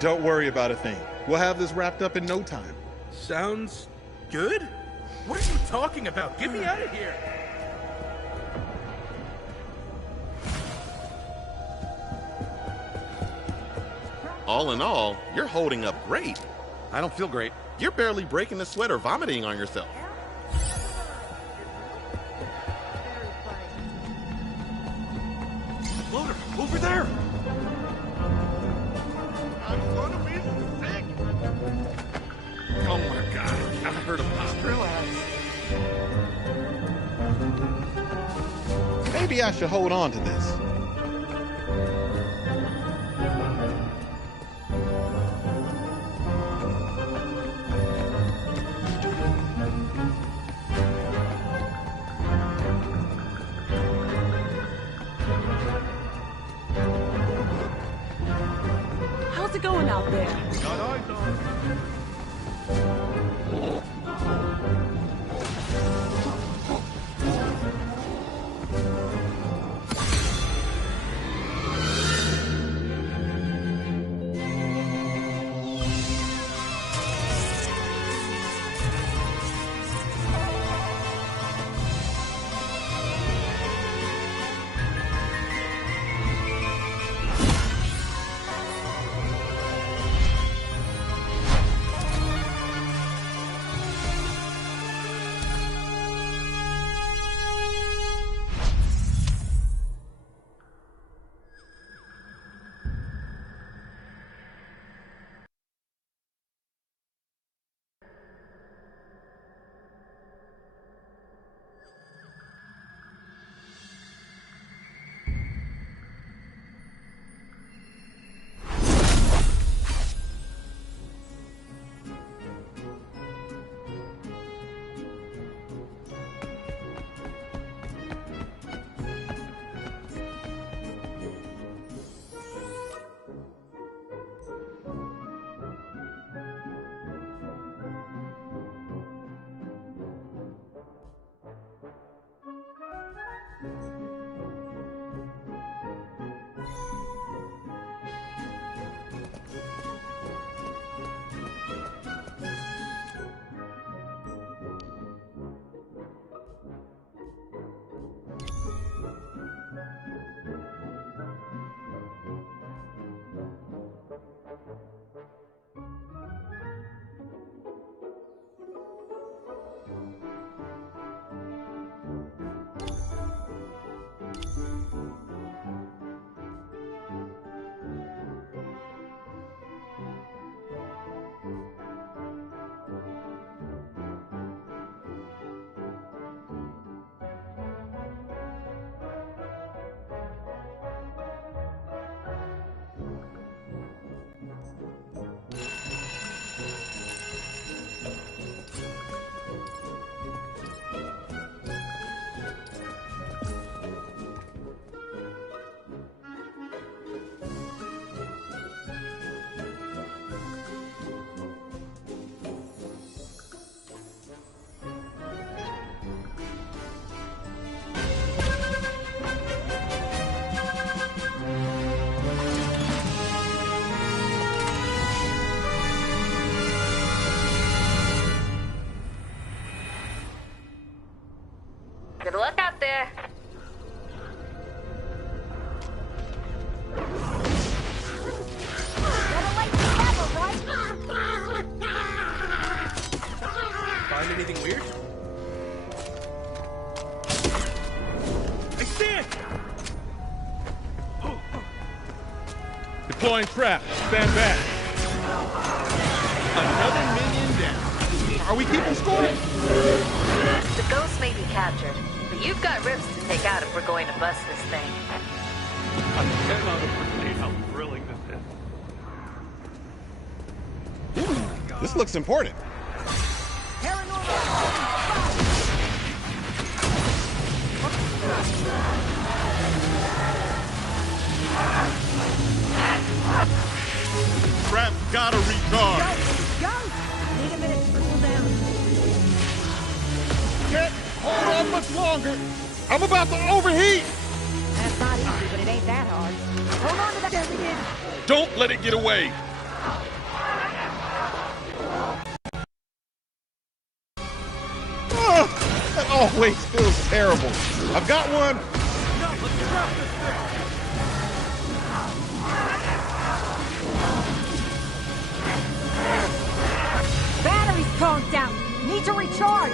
Don't worry about a thing. We'll have this wrapped up in no time. Sounds good? What are you talking about? Get me out of here! All in all, you're holding up great. I don't feel great. You're barely breaking a sweat or vomiting on yourself. Floater, over there! Oh my god, I heard a pop. Maybe I should hold on to this. How's it going out there? Got eyes on. trap. Stand back. Another minion down. Are we keeping score? The ghost may be captured, but you've got ribs to take out if we're going to bust this thing. I cannot appreciate how thrilling this is. This looks important. Trap gotta recharge. Go! Need a minute to cool down. Can't hold on much longer. I'm about to overheat. That's not easy, but it ain't that hard. Hold on to that. There we is. Don't let it get away. That always feels terrible. I've got one. Battery's conked out. Need to recharge.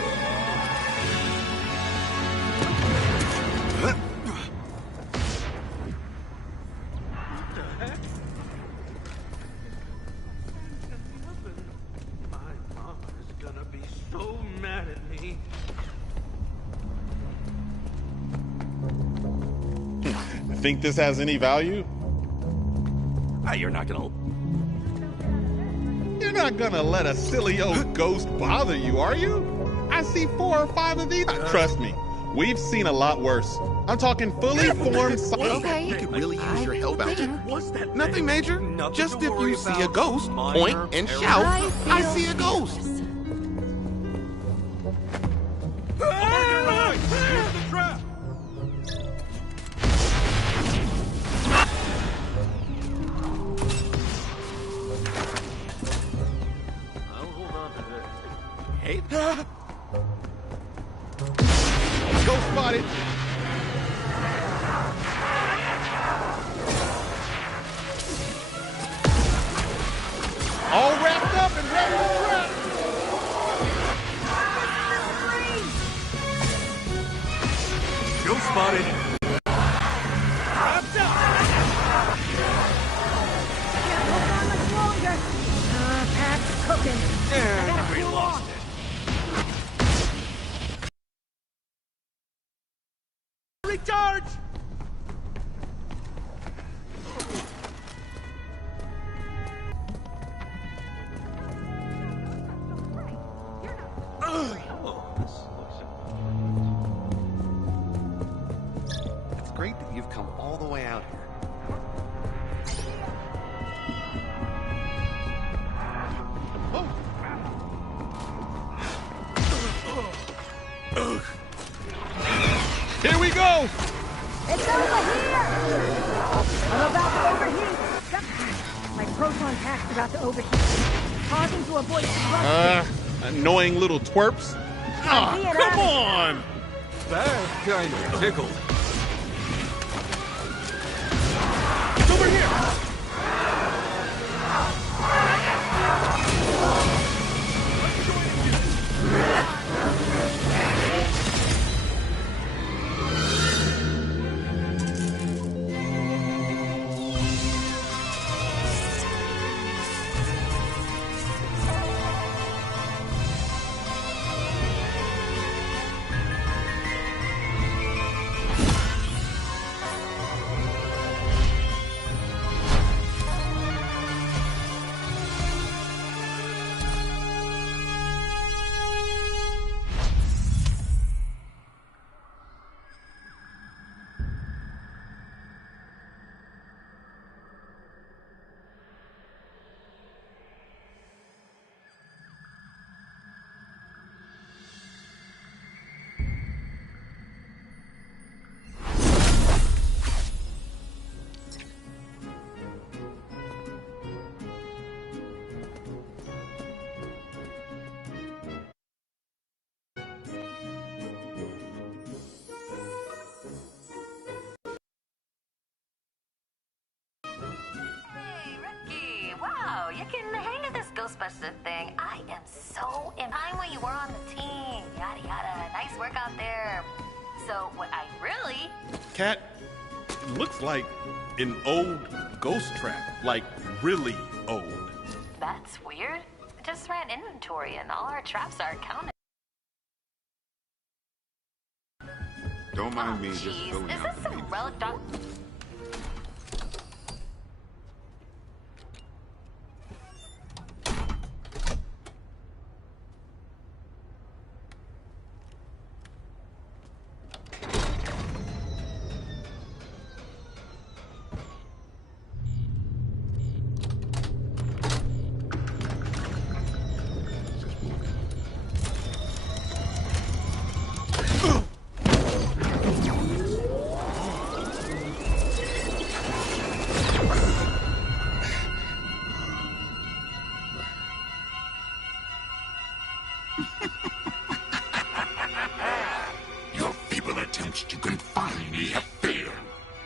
Think this has any value? You're not gonna let a silly old ghost bother you, are you? I see 4 or 5 of these. Trust me, we've seen a lot worse. I'm talking fully formed. Okay, we could really use your help out there. Nothing major. Just if you see a ghost, point and shout, "I see a ghost." Hey. Ghost spotted. All wrapped up and ready to trap. Ghost spotted. Wrapped up. Can't hold on much longer. Pat's cooking. I gotta cool off. Recharge! It's great that you've come all the way out here. Here we go! It's over here! I'm about to overheat. My proton pack's about to overheat. Pausing to avoid destruction. Annoying little twerps. Come on! That kind of tickled. It's over here! Wow, you're getting the hang of this Ghostbuster thing. I am so in time when you were on the team. Yada yada. Nice work out there. So what I really... Cat, looks like an old ghost trap. Like really old. That's weird. I just ran inventory and all our traps are counted. Don't mind me, Jeez, just is filling out this the some relic doc? Your feeble attempts to confine me have failed.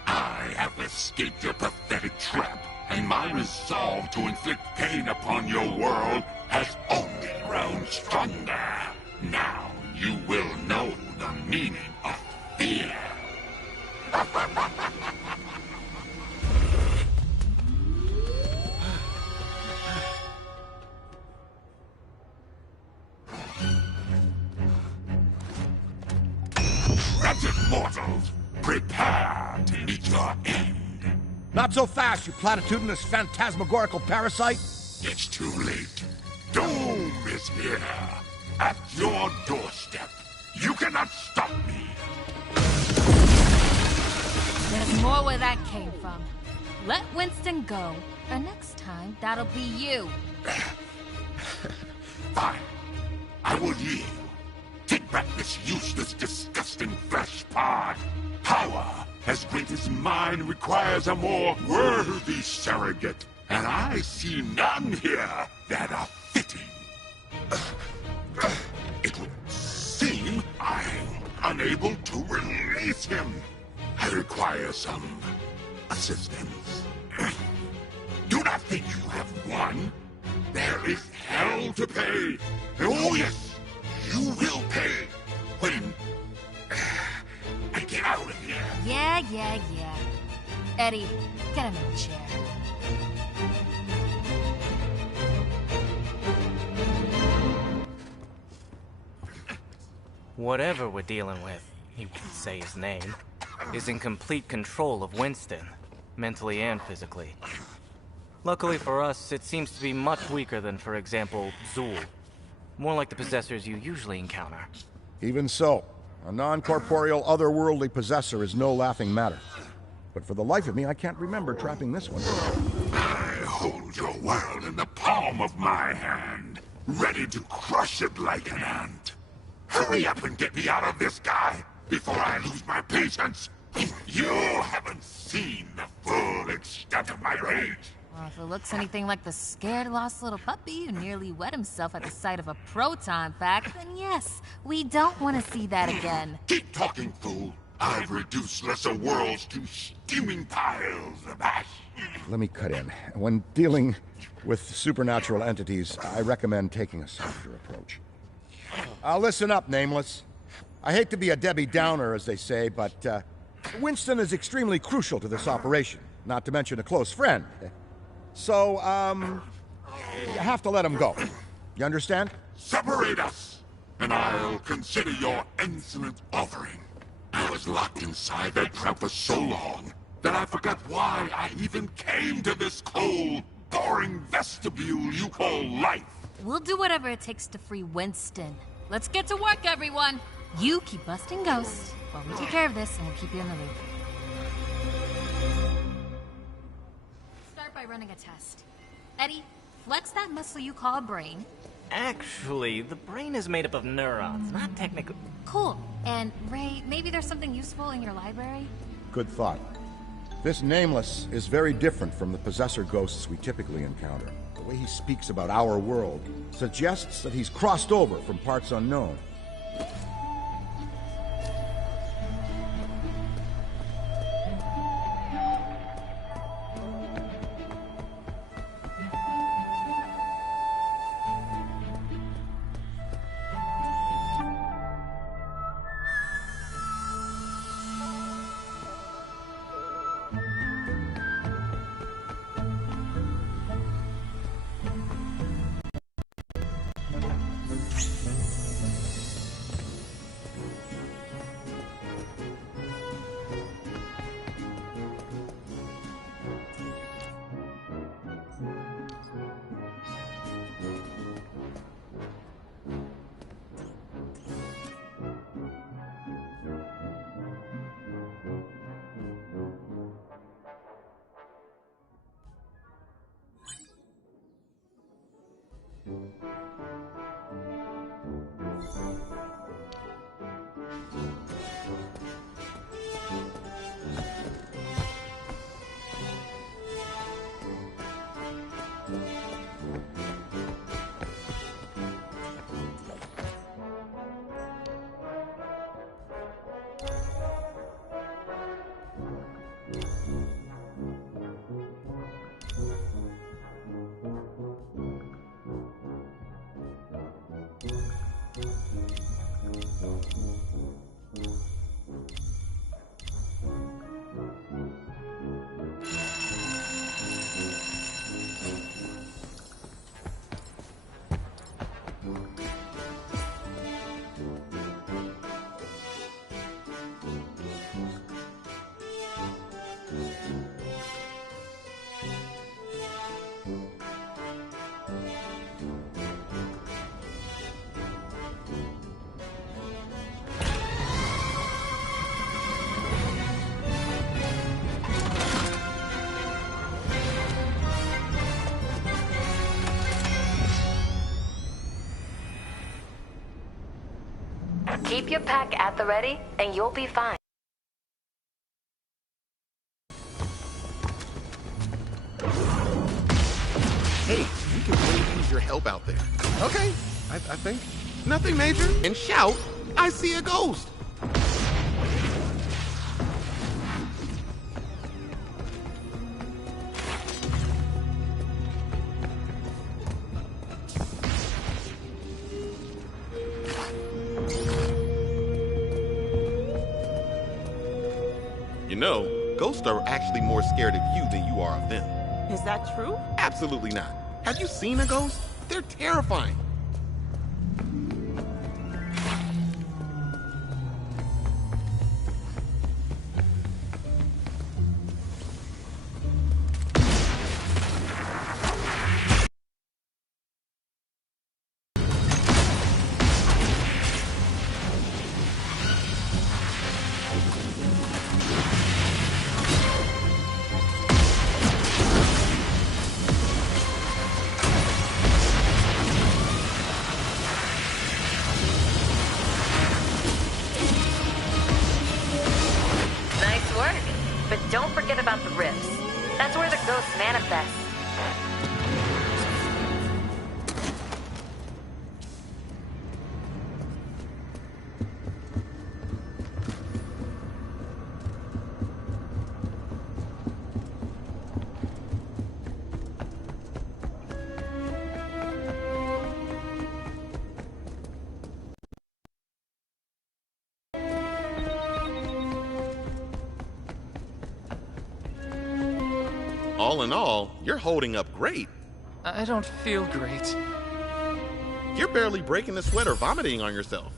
I have escaped your pathetic trap, and my resolve to inflict pain upon your world has only grown stronger. Now you will know the meaning of fear. Wretched mortals, prepare to meet your end. Not so fast, you platitudinous phantasmagorical parasite! It's too late. Doom is here, at your doorstep. You cannot stop me. There's more where that came from. Let Winston go, or next time, that'll be you. Fine. I will yield. Take back this useless, disgusting flesh pod. Power as great as mine requires a more worthy surrogate, and I see none here that are fitting. It would seem I'm unable to release him. I require some assistance. Do not think you have won. There is hell to pay. Oh yes, you will pay when I get out of here. Yeah. Eddie, get him in a chair. Whatever we're dealing with, he won't say his name, is in complete control of Winston, mentally and physically. Luckily for us, it seems to be much weaker than, for example, Zool. More like the possessors you usually encounter. Even so, a non-corporeal, otherworldly possessor is no laughing matter. But for the life of me, I can't remember trapping this one. I hold your world in the palm of my hand, ready to crush it like an ant. Hurry up and get me out of this guy before I lose my patience. You haven't seen the full extent of my rage. Well, if it looks anything like the scared, lost little puppy who nearly wet himself at the sight of a proton pack, then yes, we don't want to see that again. Keep talking, fool. I've reduced lesser worlds to steaming piles of ash. Let me cut in. When dealing with supernatural entities, I recommend taking a softer approach. Listen up, Nameless. I hate to be a Debbie Downer, as they say, but Winston is extremely crucial to this operation, not to mention a close friend. So, you have to let him go. You understand? Separate us, and I'll consider your insolent offering. I was locked inside that trap for so long that I forgot why I even came to this cold, boring vestibule you call life. We'll do whatever it takes to free Winston. Let's get to work, everyone! You keep busting ghosts while we take care of this, and we'll keep you in the loop. Start by running a test. Eddie, flex that muscle you call a brain. Actually, the brain is made up of neurons, not technically. Cool. And Ray, maybe there's something useful in your library? Good thought. This Nameless is very different from the possessor ghosts we typically encounter. The way he speaks about our world suggests that he's crossed over from parts unknown. Keep your pack at the ready, and you'll be fine. Hey, we can really use your help out there. Okay, I think. Nothing major. And shout, I see a ghost. You know, ghosts are actually more scared of you than you are of them. Is that true? Absolutely not. Have you seen a ghost? They're terrifying. But don't forget about the rifts. That's where the ghosts manifest. All in all, you're holding up great. I don't feel great. You're barely breaking a sweat or vomiting on yourself.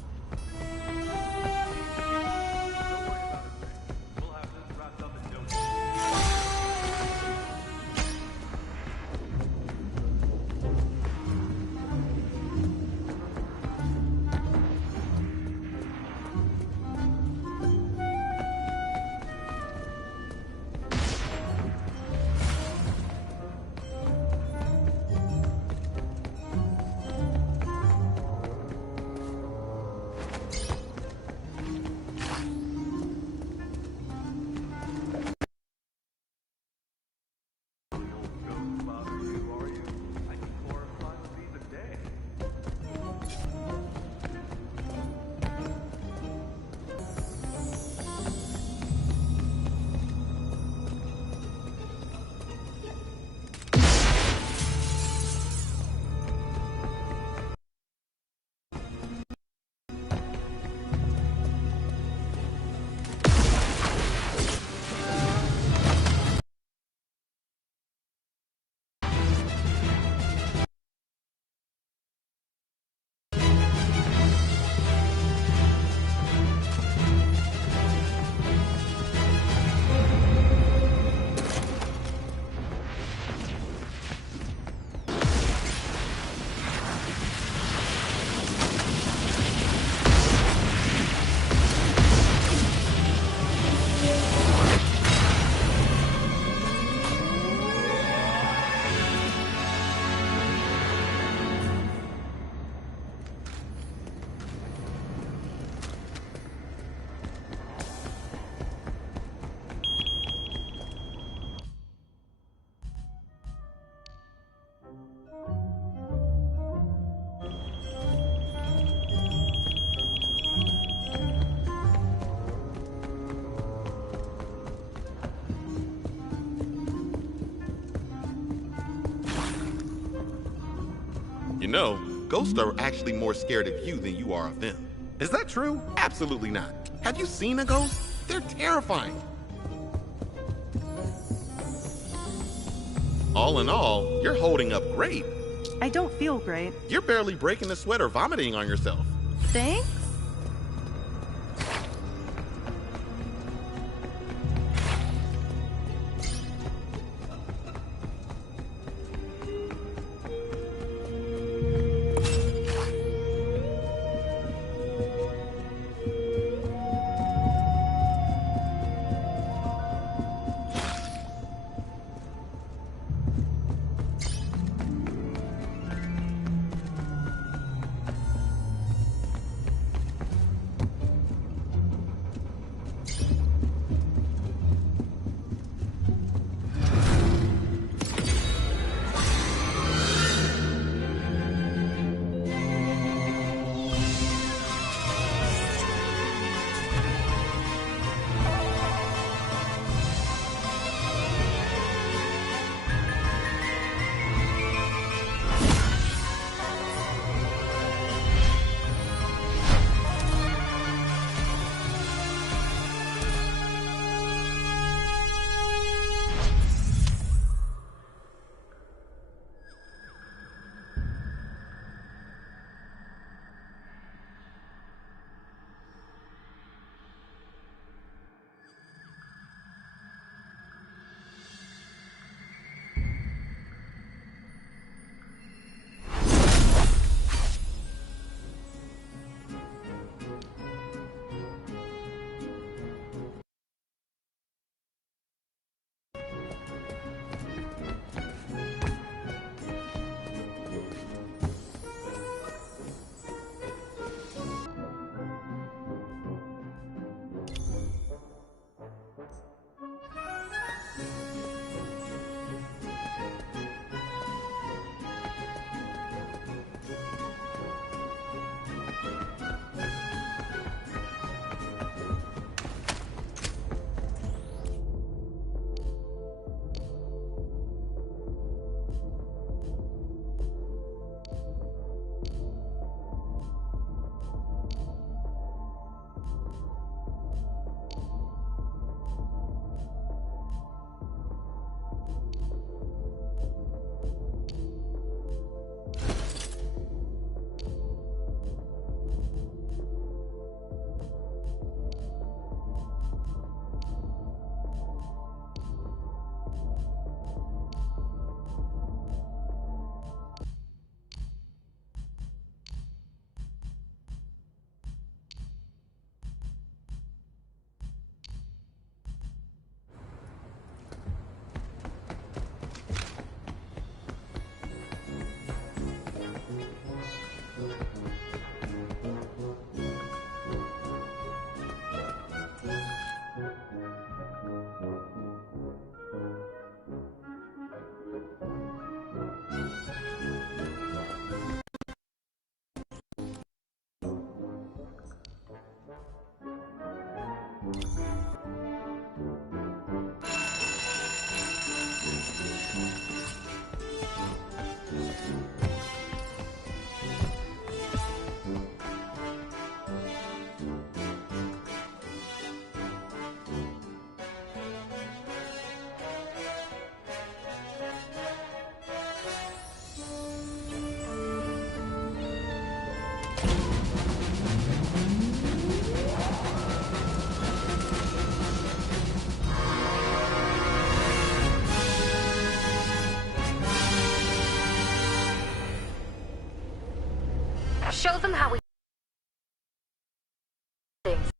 You know, ghosts are actually more scared of you than you are of them. Is that true? Absolutely not. Have you seen a ghost? They're terrifying. All in all, you're holding up great. I don't feel great. You're barely breaking a sweat or vomiting on yourself. Thanks? Show them how we things.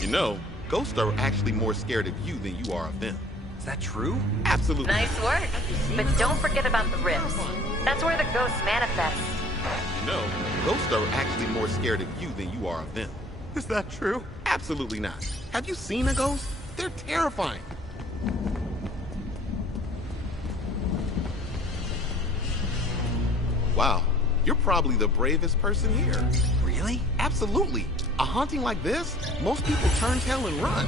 You know, ghosts are actually more scared of you than you are of them. Is that true? Absolutely. Nice work. But don't forget about the rifts. That's where the ghosts manifest. You know, ghosts are actually more scared of you than you are of them. Is that true? Absolutely not. Have you seen a ghost? They're terrifying. Wow, you're probably the bravest person here. Really? Absolutely. A haunting like this, most people turn tail and run.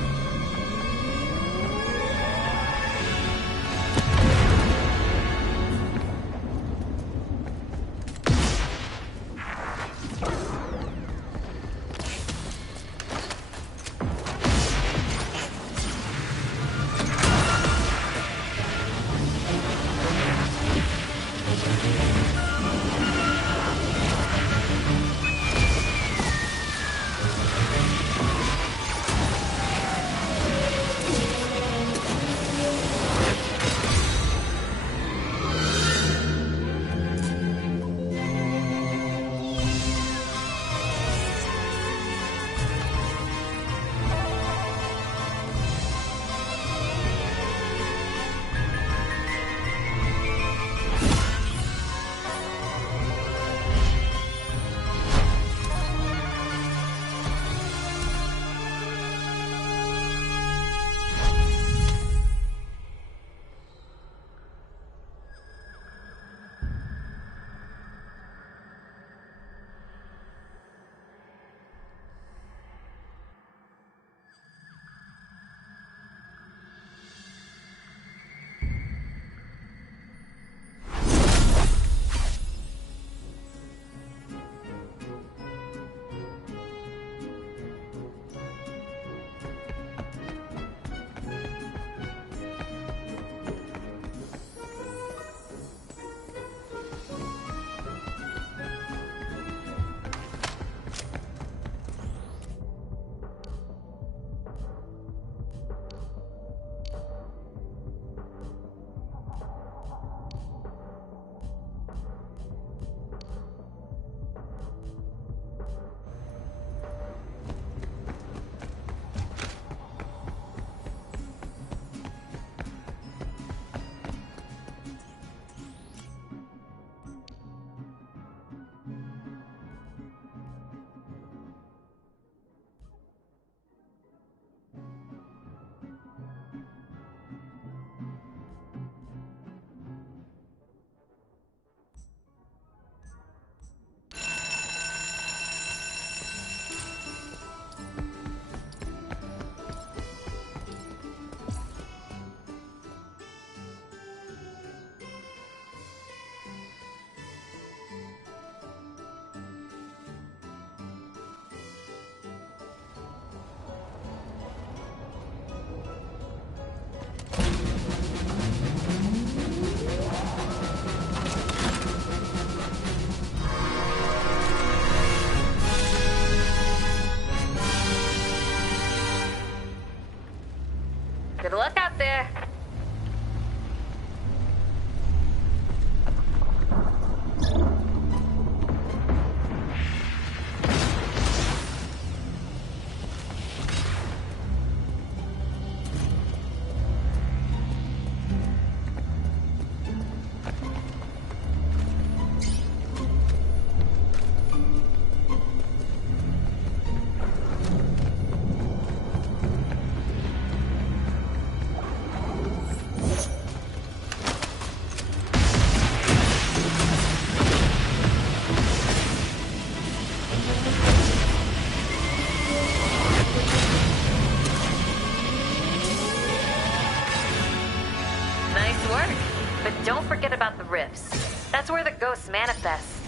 Good luck out there. Don't forget about the rifts. That's where the ghosts manifest.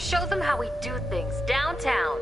Show them how we do things downtown.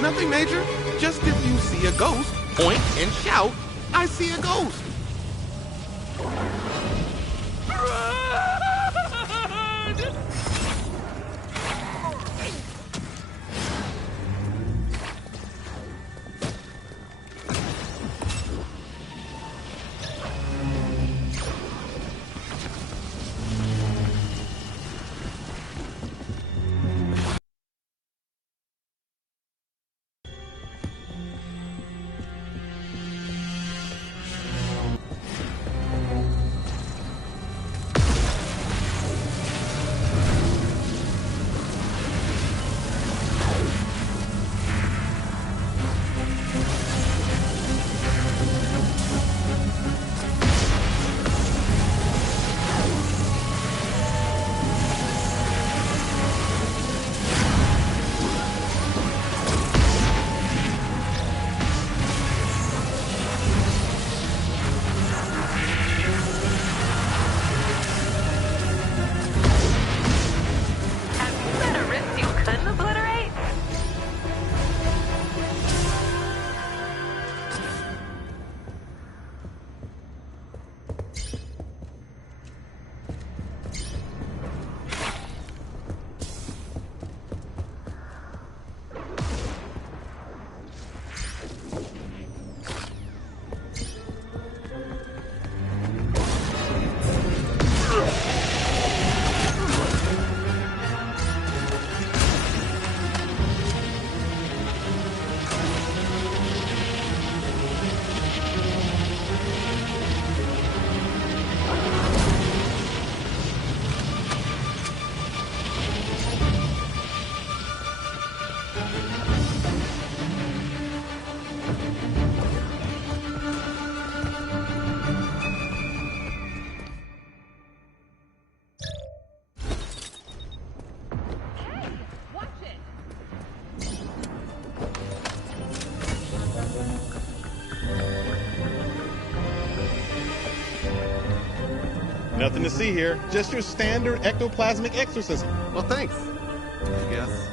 Nothing major. Just if you see a ghost, point and shout, "I see a ghost." Nothing to see here. Just your standard ectoplasmic exorcism. Well, thanks. I guess.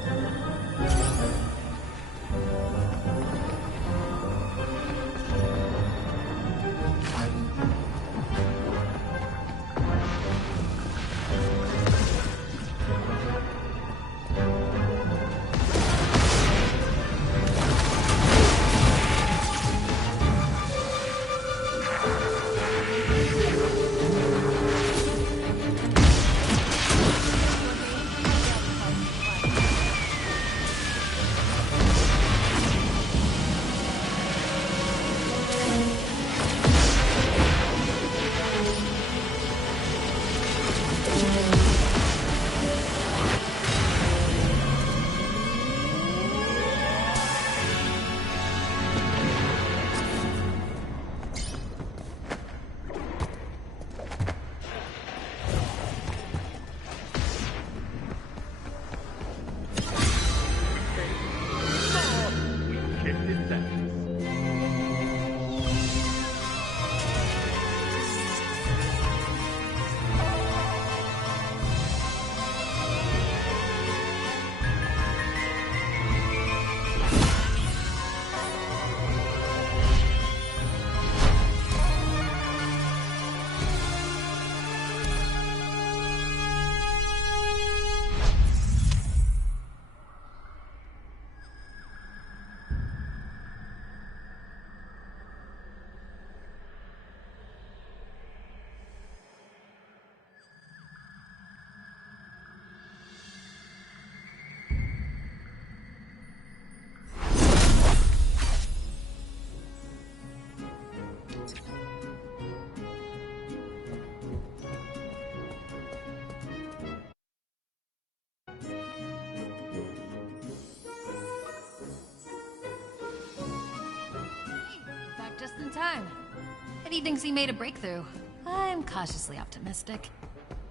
just in time. Eddie thinks he made a breakthrough. I'm cautiously optimistic.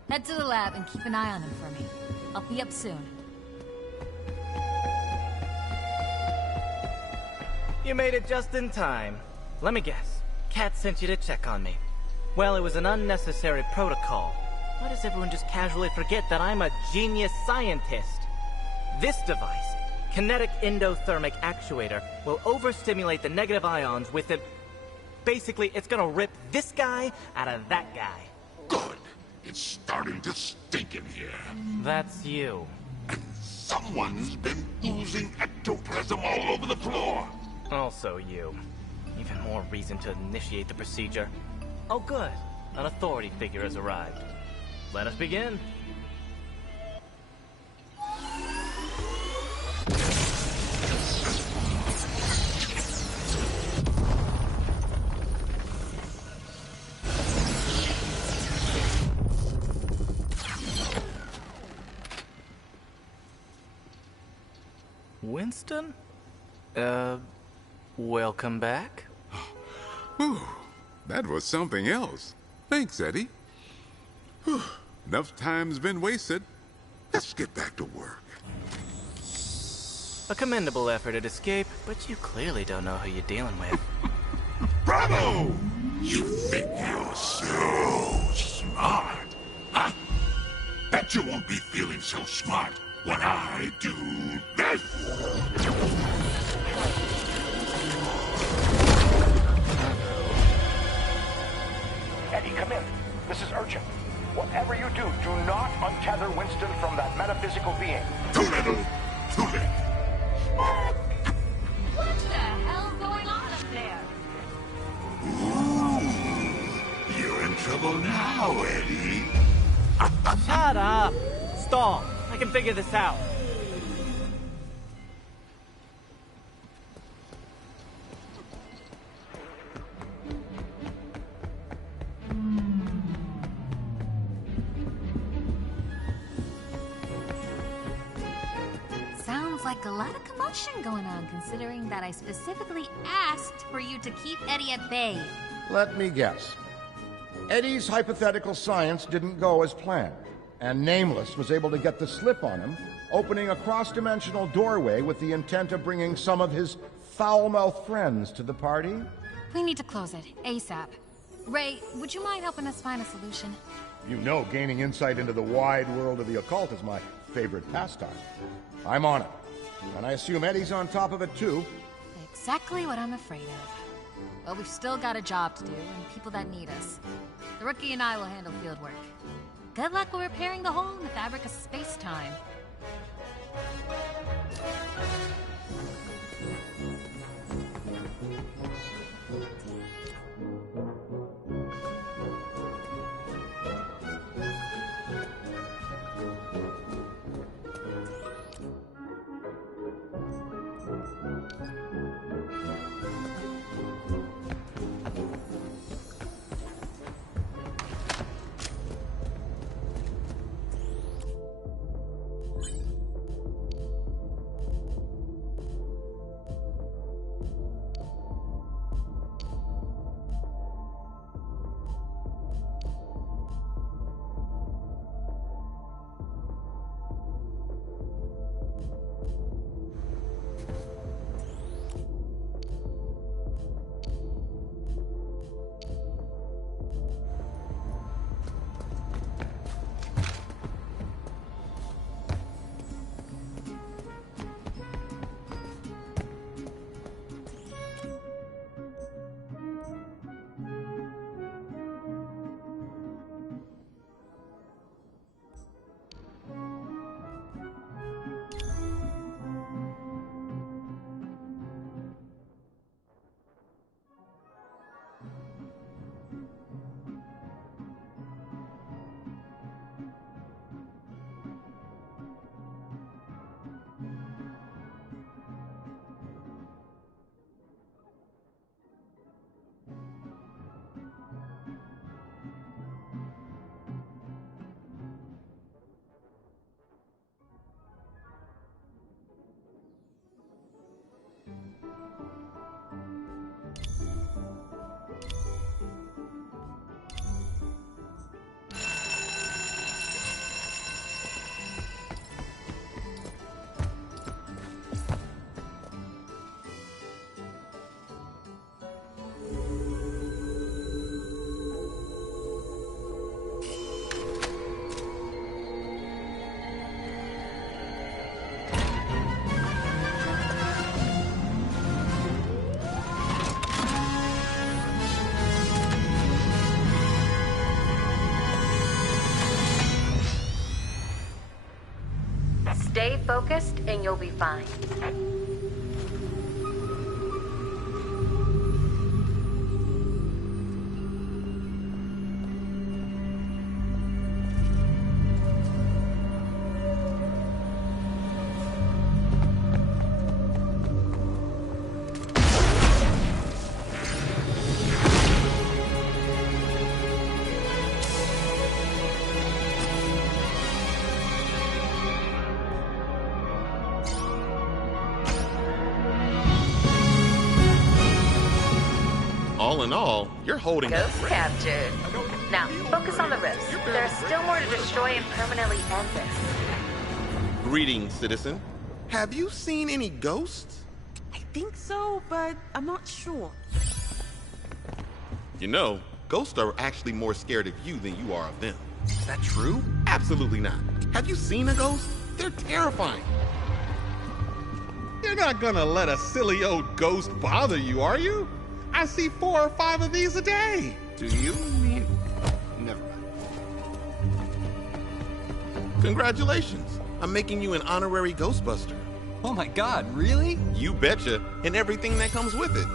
Head to the lab and keep an eye on him for me. I'll be up soon. You made it just in time. Let me guess. Kat sent you to check on me. Well, it was an unnecessary protocol. Why does everyone just casually forget that I'm a genius scientist? This device, kinetic endothermic actuator, will overstimulate the negative ions within... Basically, it's gonna rip this guy out of that guy. Good. It's starting to stink in here. That's you. And someone's been oozing ectoplasm all over the floor. Also you. Even more reason to initiate the procedure. Oh good. An authority figure has arrived. Let us begin. Winston? Welcome back. Whew, that was something else. Thanks, Eddie. Whew, enough time's been wasted. Let's get back to work. A commendable effort at escape, but you clearly don't know who you're dealing with. Bravo! You think you're so smart, huh? Bet you won't be feeling so smart when I do this. Eddie, come in. This is urgent. Whatever you do, do not untether Winston from that metaphysical being. Too little, too late. What the hell's going on up there? Ooh, you're in trouble now, Eddie. Shut up! Stall! I can figure this out. Sounds like a lot of commotion going on, considering that I specifically asked for you to keep Eddie at bay. Let me guess. Eddie's hypothetical science didn't go as planned, and Nameless was able to get the slip on him, opening a cross-dimensional doorway with the intent of bringing some of his foul-mouthed friends to the party? We need to close it, ASAP. Ray, would you mind helping us find a solution? You know gaining insight into the wide world of the occult is my favorite pastime. I'm on it. And I assume Eddie's on top of it too. Exactly what I'm afraid of. But we've still got a job to do, and people that need us. The rookie and I will handle field work. Good luck with repairing the hole in the fabric of space-time. Stay focused and you'll be fine. All in all, you're holding up. Ghost captured. Now, focus on the rifts. There's still more to destroy and permanently end this. Greetings, citizen. Have you seen any ghosts? I think so, but I'm not sure. You know, ghosts are actually more scared of you than you are of them. Is that true? Absolutely not. Have you seen a ghost? They're terrifying. You're not gonna let a silly old ghost bother you, are you? I see 4 or 5 of these a day. Do you mean... Never mind. Congratulations. I'm making you an honorary Ghostbuster. Oh my god, really? You betcha, and everything that comes with it.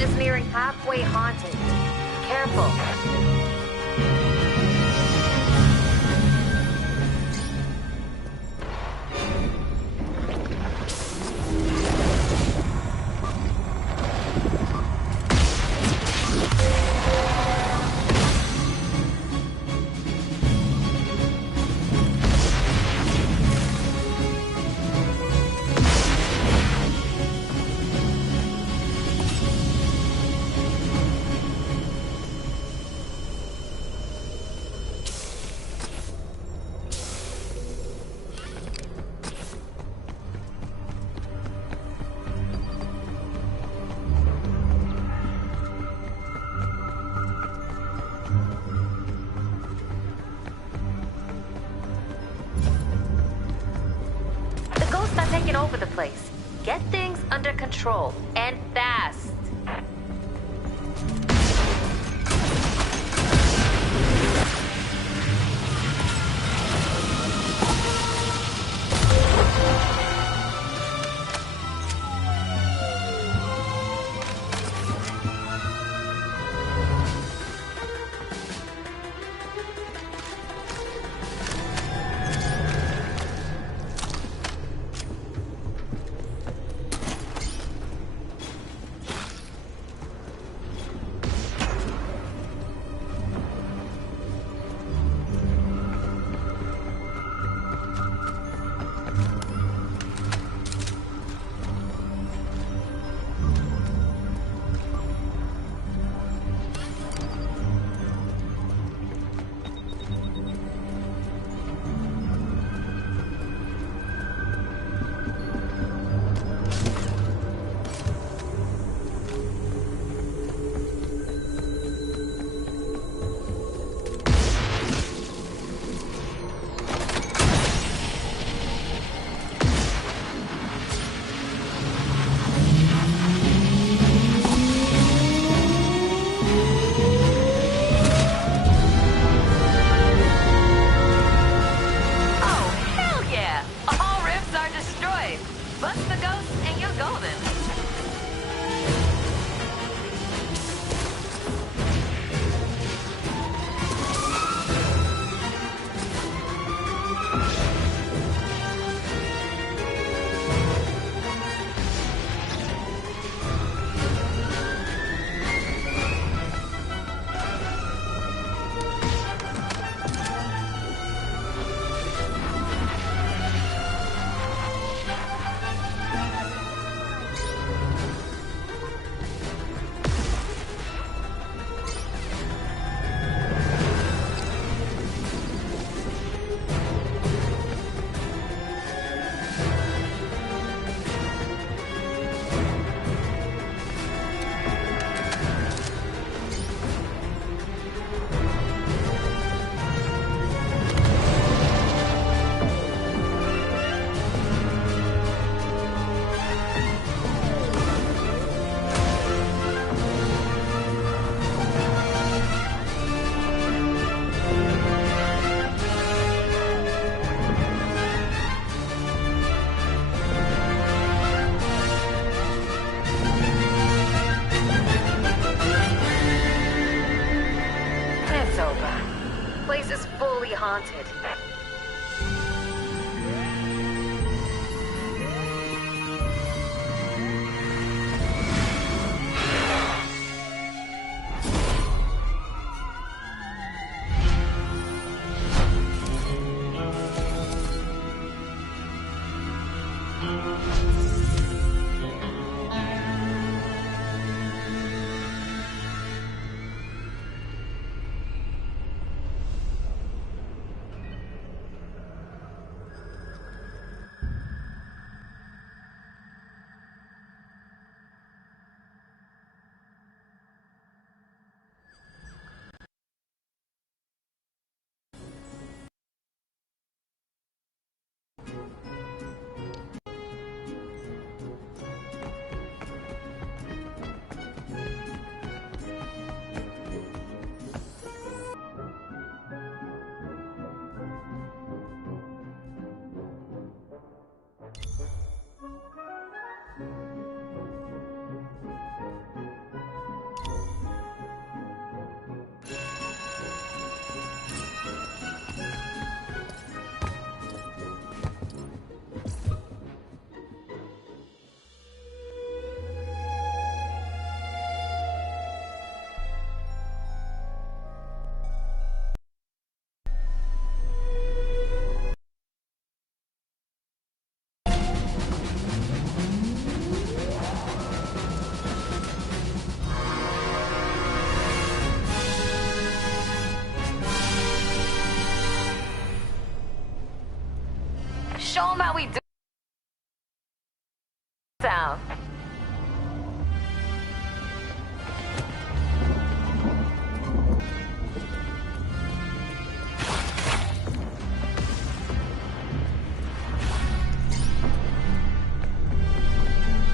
Is nearing halfway haunted. Careful. over the place. Get things under control, and fast. Haunted.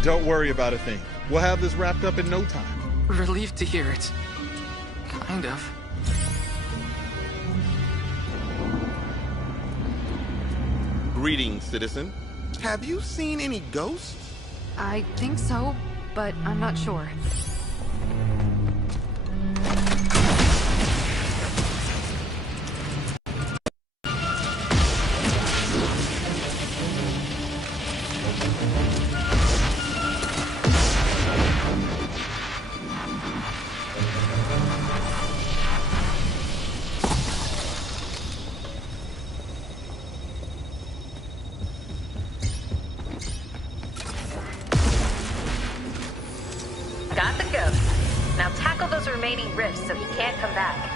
Don't worry about a thing. We'll have this wrapped up in no time. Relieved to hear it. Kind of. Greetings, citizen. Have you seen any ghosts? I think so, but I'm not sure. Got the ghost. Now tackle those remaining rifts so he can't come back.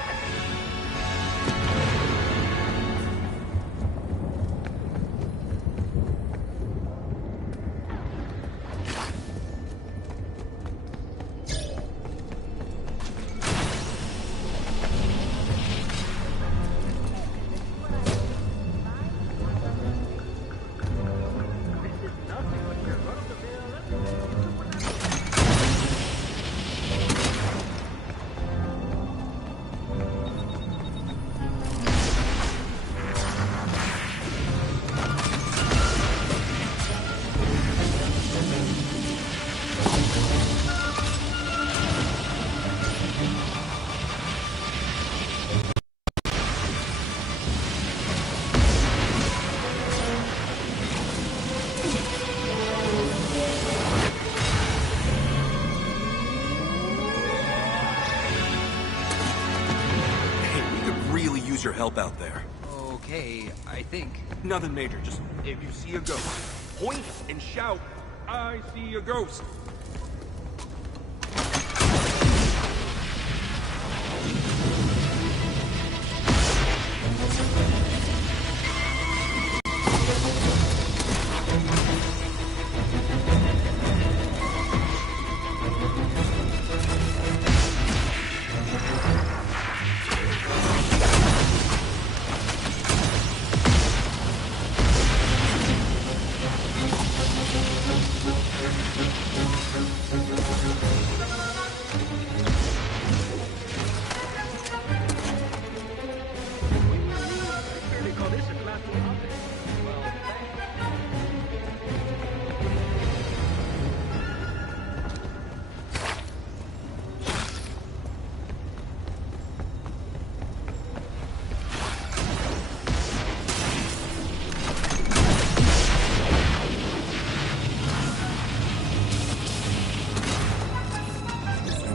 Your help out there. Okay, I think. Nothing major, just if you see a ghost, point and shout, "I see a ghost."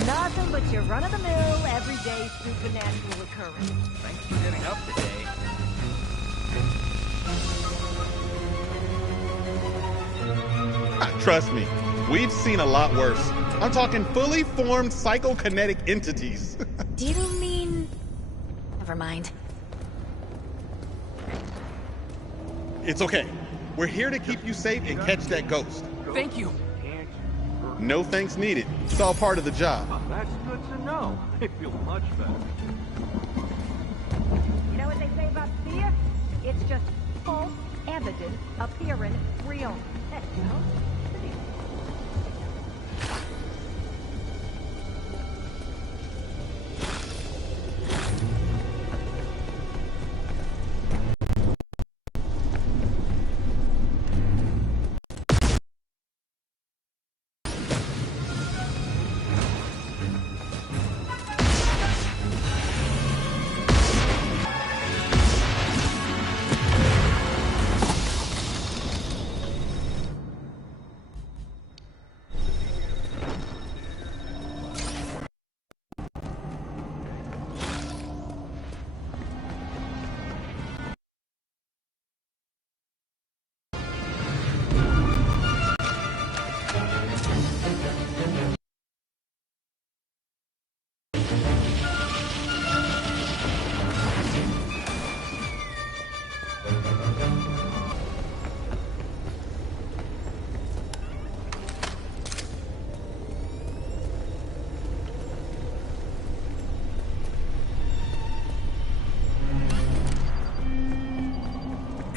Nothing but your run-of-the-mill, everyday supernatural occurrence. Thanks for getting up today. Trust me, we've seen a lot worse. I'm talking fully formed psychokinetic entities. Do you mean... Never mind. It's okay. We're here to keep you safe and catch that ghost. Thank you. No thanks needed. It's all part of the job. That's good to know. I feel much better. You know what they say about fear? It's just false evidence appearing real. You know?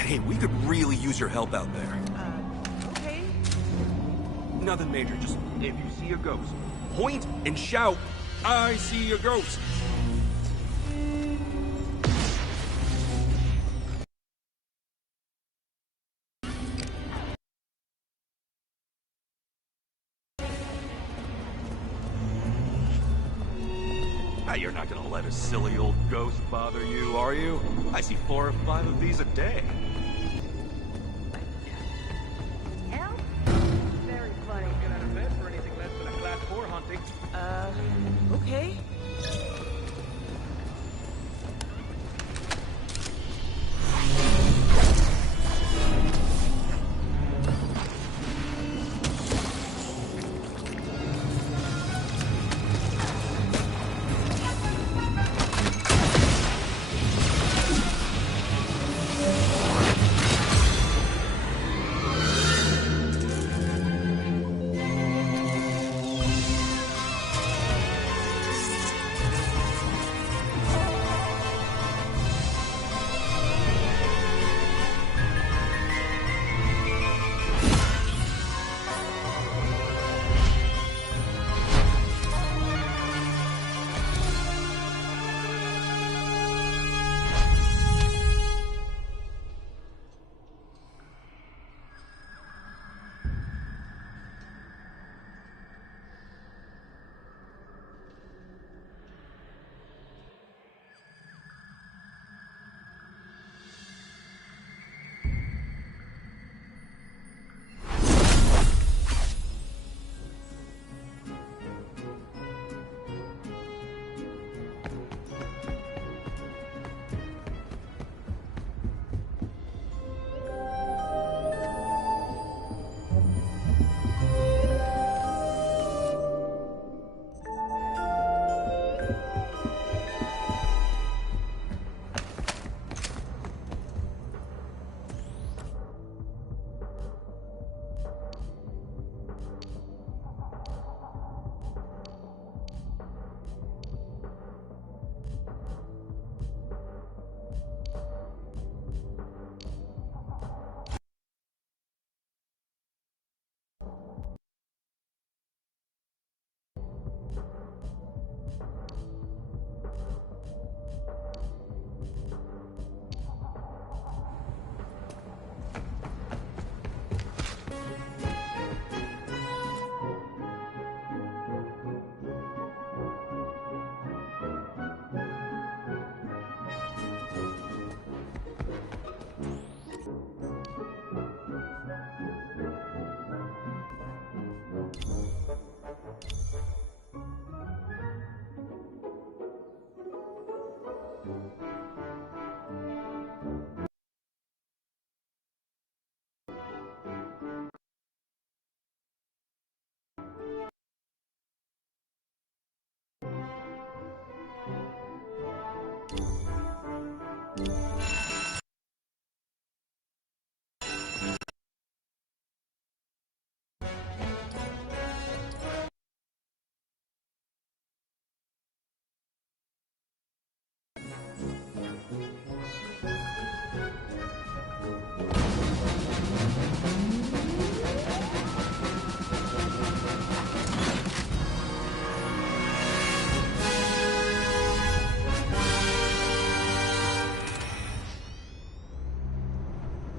Hey, we could really use your help out there. Okay. Nothing major. Just if you see a ghost, point and shout, "I see a ghost." You're not gonna let a silly old ghost bother you, are you? I see 4 or 5 of these a day. Hell? Very funny. Get out of bed for anything less than a class 4 hunting. Okay.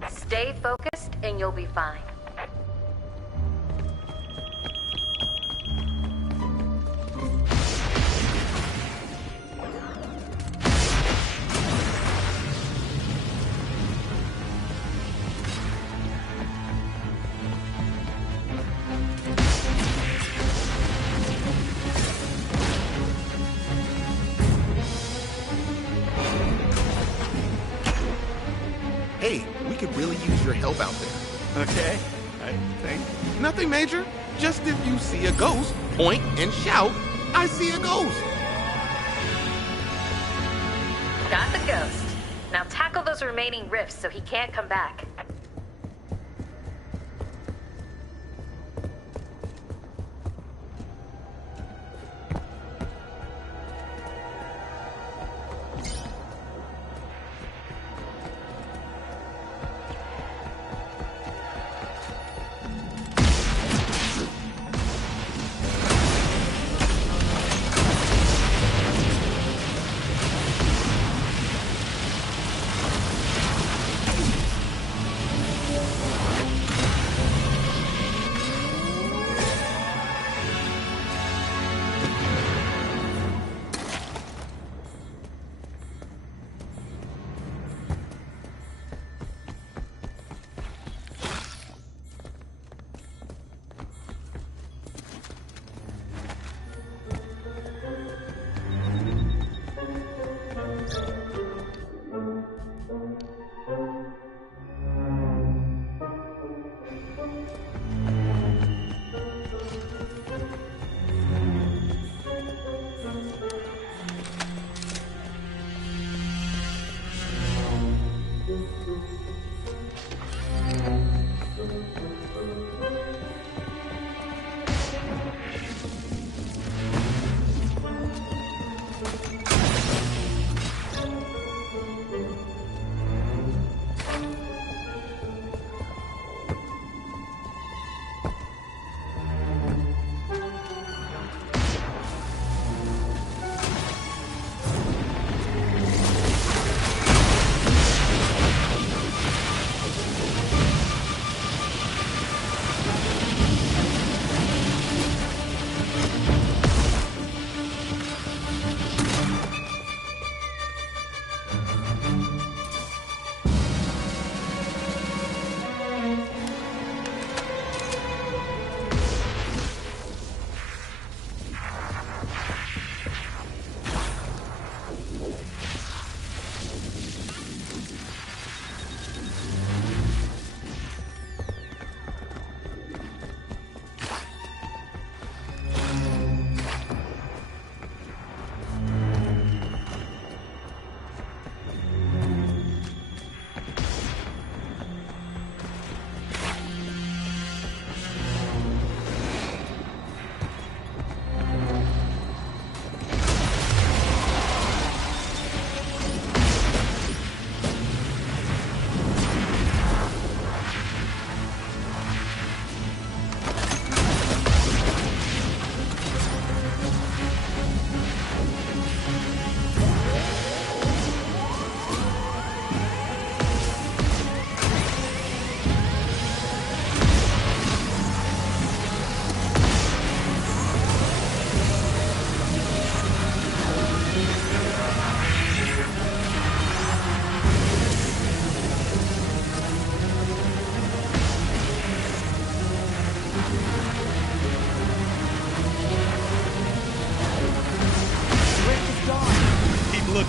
Stay focused and you'll be fine. Hey, we could really use your help out there. Okay, I think. Nothing major. Just if you see a ghost, point and shout, "I see a ghost." Got the ghost. Now tackle those remaining rifts so he can't come back.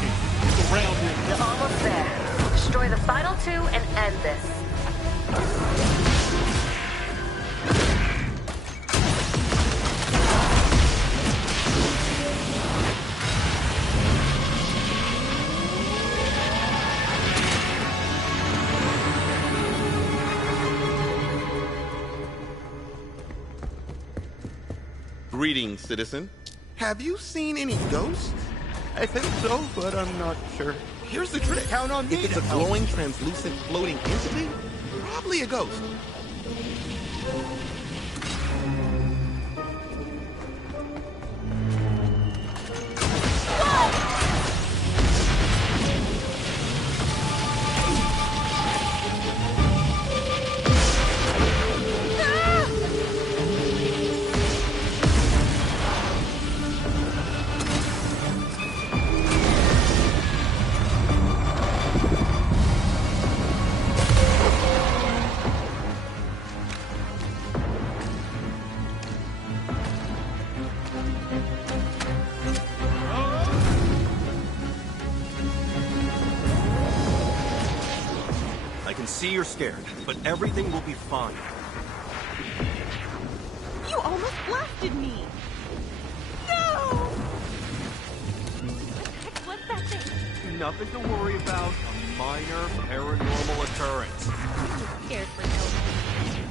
working. It's around here. You're almost there. Destroy the final two and end this. Greetings, citizen. Have you seen any ghosts? I think so, but I'm not sure. Here's the trick. Count on me If it's to a help. glowing, translucent, floating entity, probably a ghost. See, you're scared, but everything will be fine. You almost blasted me! No! What the heck was that thing? Nothing to worry about. A minor paranormal occurrence. I'm just scared for no reason.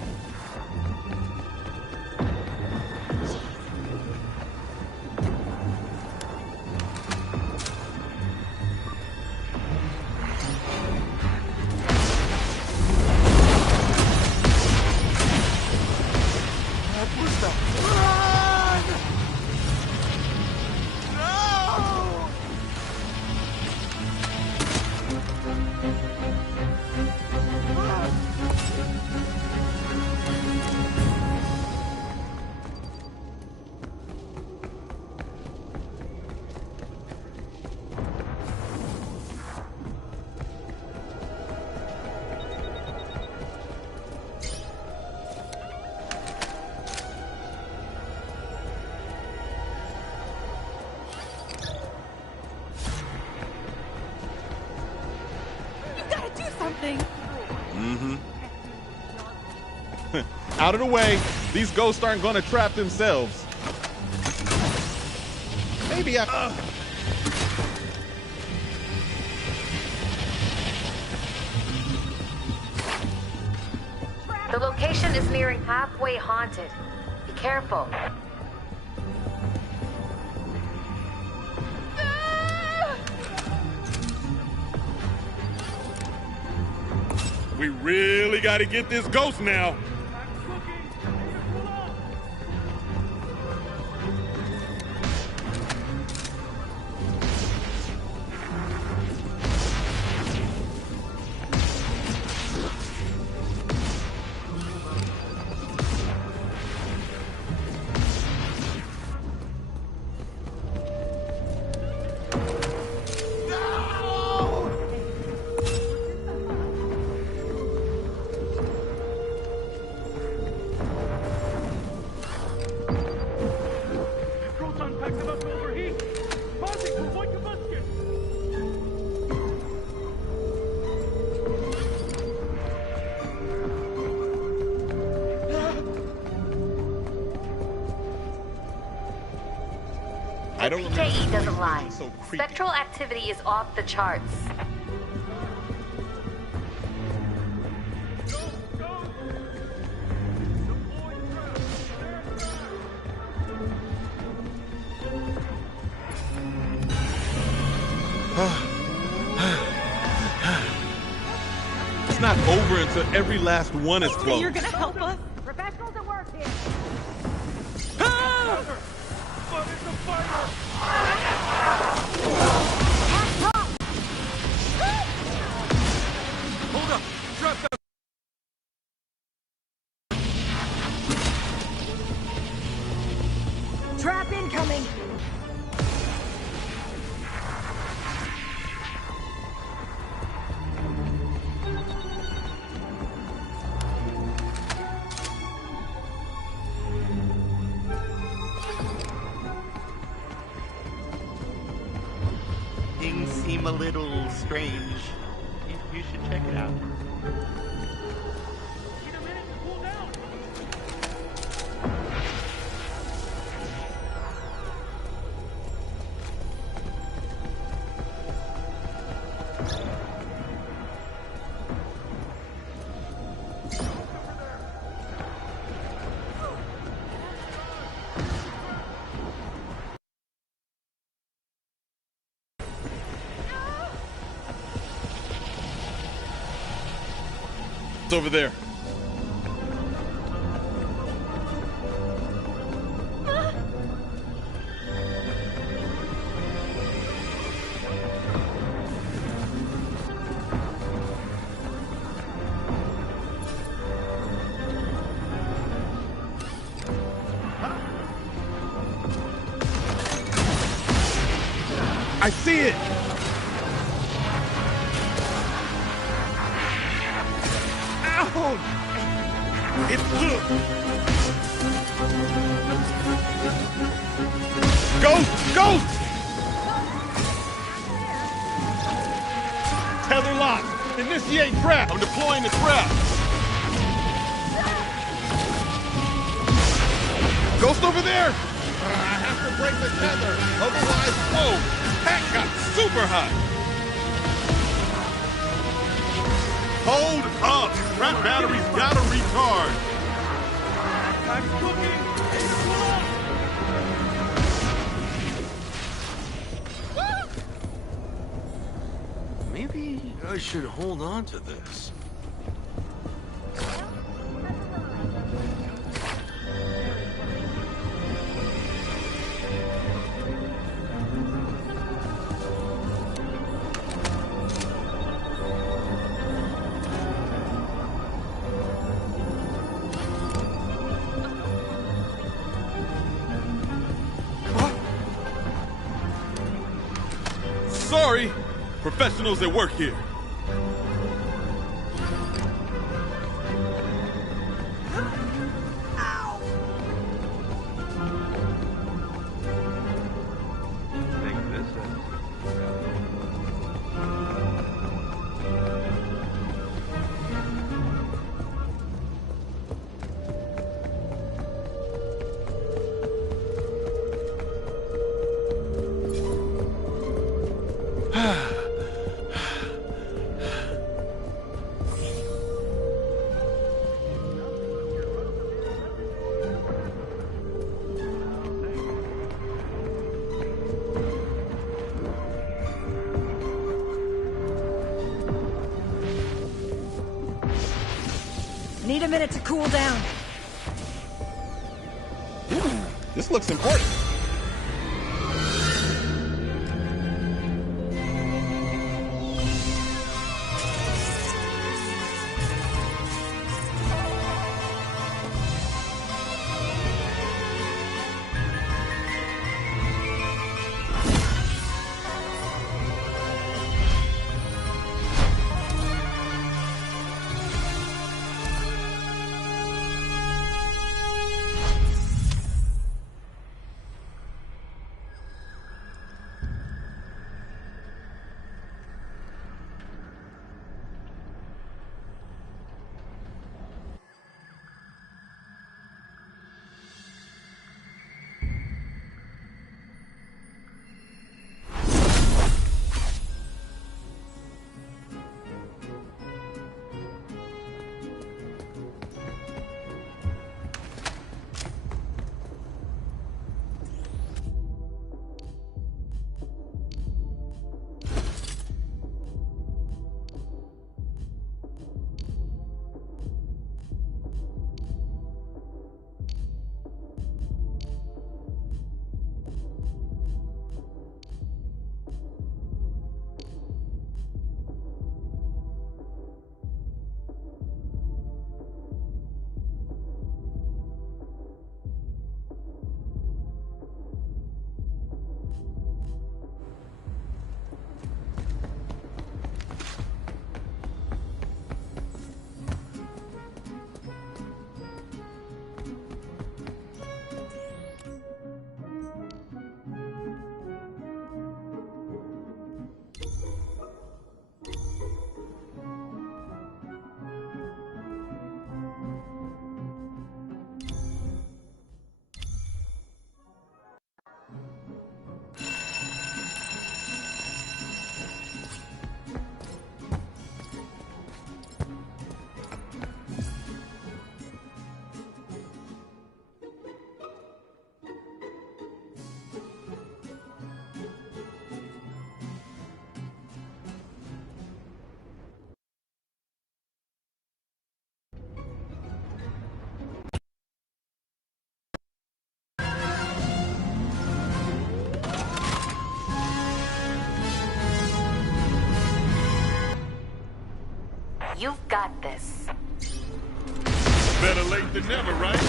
Out of the way. These ghosts aren't gonna trap themselves. Maybe I... The location is nearing halfway haunted. Be careful. We really gotta get this ghost now. The PKE doesn't lie. Spectral activity is off the charts. It's not over until every last one is closed. You're gonna help us? Professionals at work here. Hold up! Trap that! Trap incoming. seem a little strange. You should check it out. It's over there. I see it! It's good. Ghost! Tether lock. Initiate trap. I'm deploying the trap. Ghost over there. I have to break the tether. Otherwise, whoa, that got super hot. Hold up! Trap battery's gotta recharge! I'm cooking! Maybe I should hold on to this. Sorry! Professionals at work here. Need a minute to cool down. Ooh, this looks important. You've got this. Better late than never, right?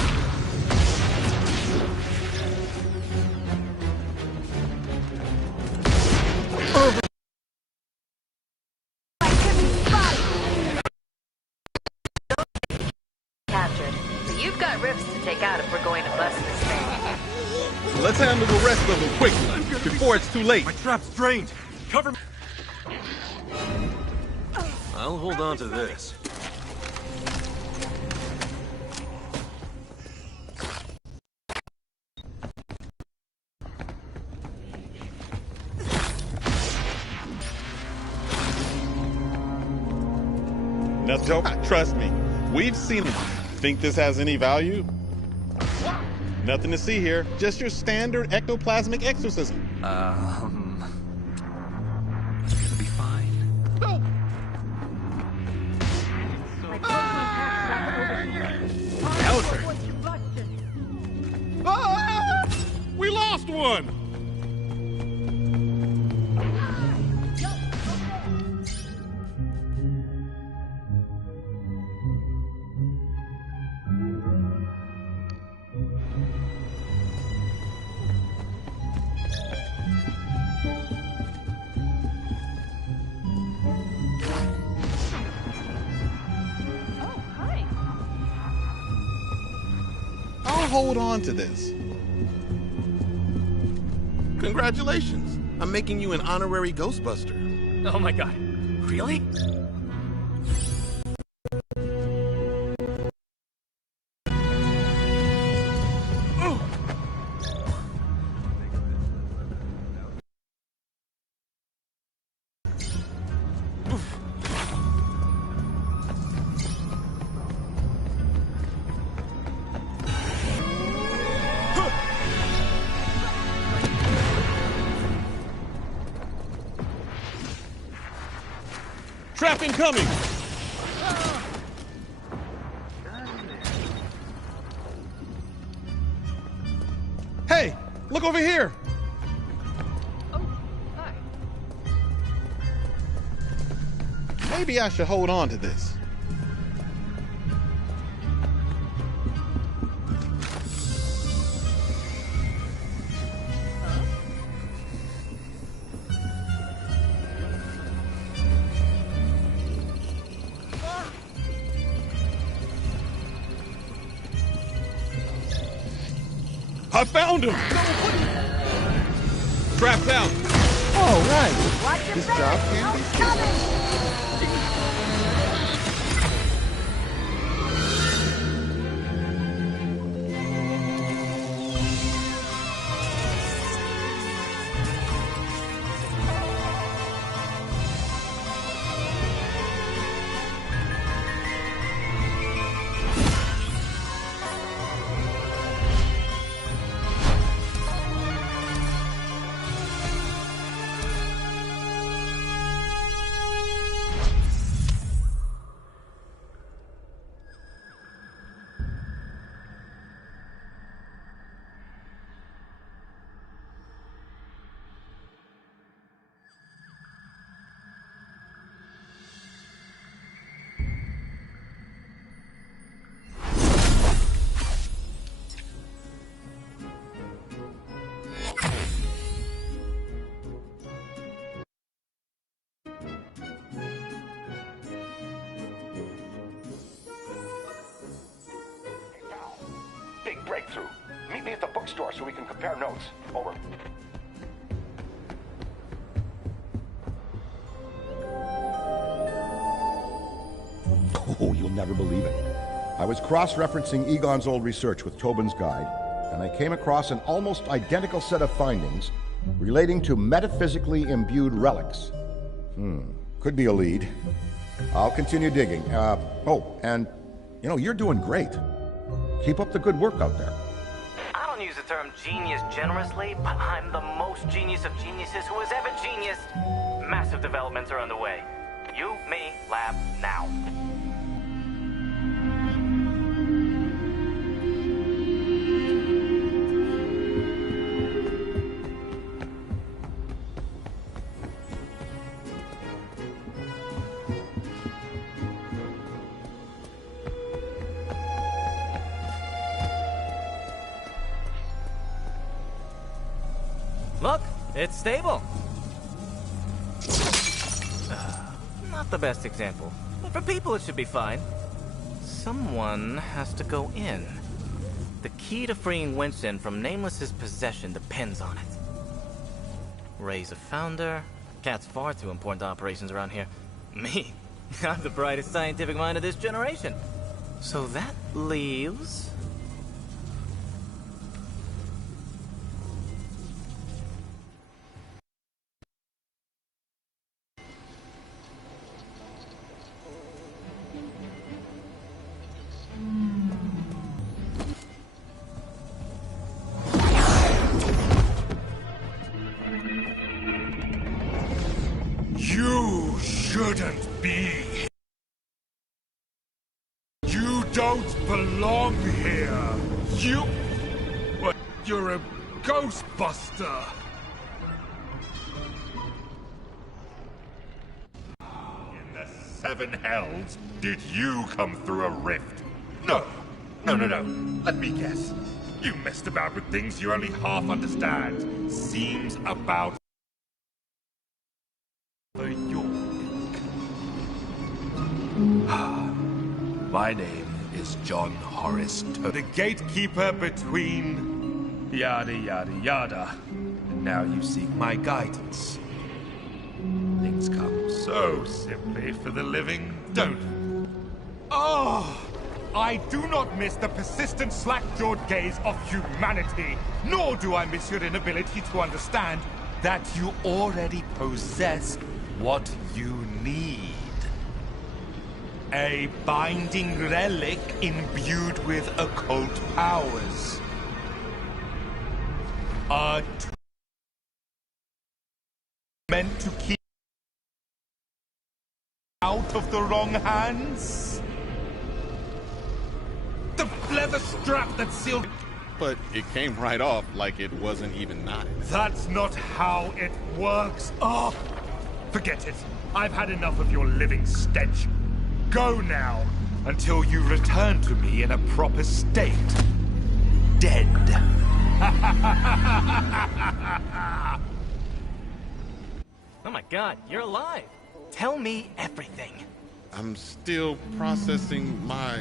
Captured. So you've got rifts to take out if we're going to bust this thing. Let's handle the rest of them quickly, before it's too late. My trap's drained. Cover me. I'll hold on to this. Now, don't trust me. We've seen it. Think this has any value? Nothing to see here. Just your standard ectoplasmic exorcism. It's gonna be fine. No. Ah! We lost one. I'll hold on to this. Congratulations. I'm making you an honorary Ghostbuster. Oh my god. Really? Trap incoming! Hey, look over here! Maybe I should hold on to this. I found him! Trapped out. All right. This job can be Coming! Big breakthrough. Meet me at the bookstore so we can compare notes. Over. Oh, you'll never believe it. I was cross-referencing Egon's old research with Tobin's guide, and I came across an almost identical set of findings relating to metaphysically imbued relics. Could be a lead. I'll continue digging. And, you're doing great. Keep up the good work out there. I don't use the term genius generously, but I'm the most genius of geniuses who has ever geniused. Massive developments are underway. You, me, lab, now. Look, it's stable. Not the best example, but for people it should be fine. Someone has to go in. The key to freeing Winston from Nameless's possession depends on it. Ray's a founder. Cat's far too important to operations around here. Me, I'm the brightest scientific mind of this generation. So that leaves... You shouldn't be. You don't belong here. You're a Ghostbuster. In the seven hells, did you come through a rift? No. Let me guess. You messed about with things you only half understand. Seems about for your My name is John Horace the gatekeeper between yada yada yada. And now you seek my guidance. Things come so simply for the living, don't they? Oh! I do not miss the persistent slack-jawed gaze of humanity, nor do I miss your inability to understand that you already possess what you need. A binding relic imbued with occult powers. A meant to keep out of the wrong hands? The leather strap that sealed... But it came right off like it wasn't even knives. That's not how it works. Oh, forget it. I've had enough of your living stench. Go now, until you return to me in a proper state. Dead. Oh my god, you're alive. Tell me everything. I'm still processing my...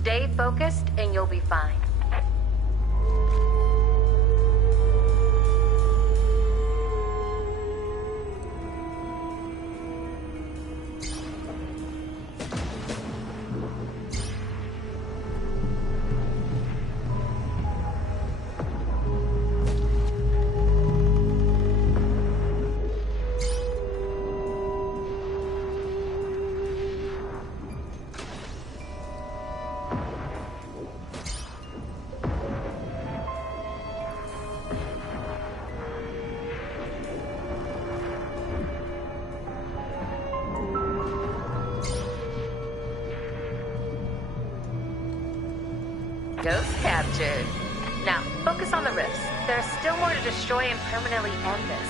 Stay focused and you'll be fine. Ghost captured. Now, focus on the rifts. There's still more to destroy and permanently end this.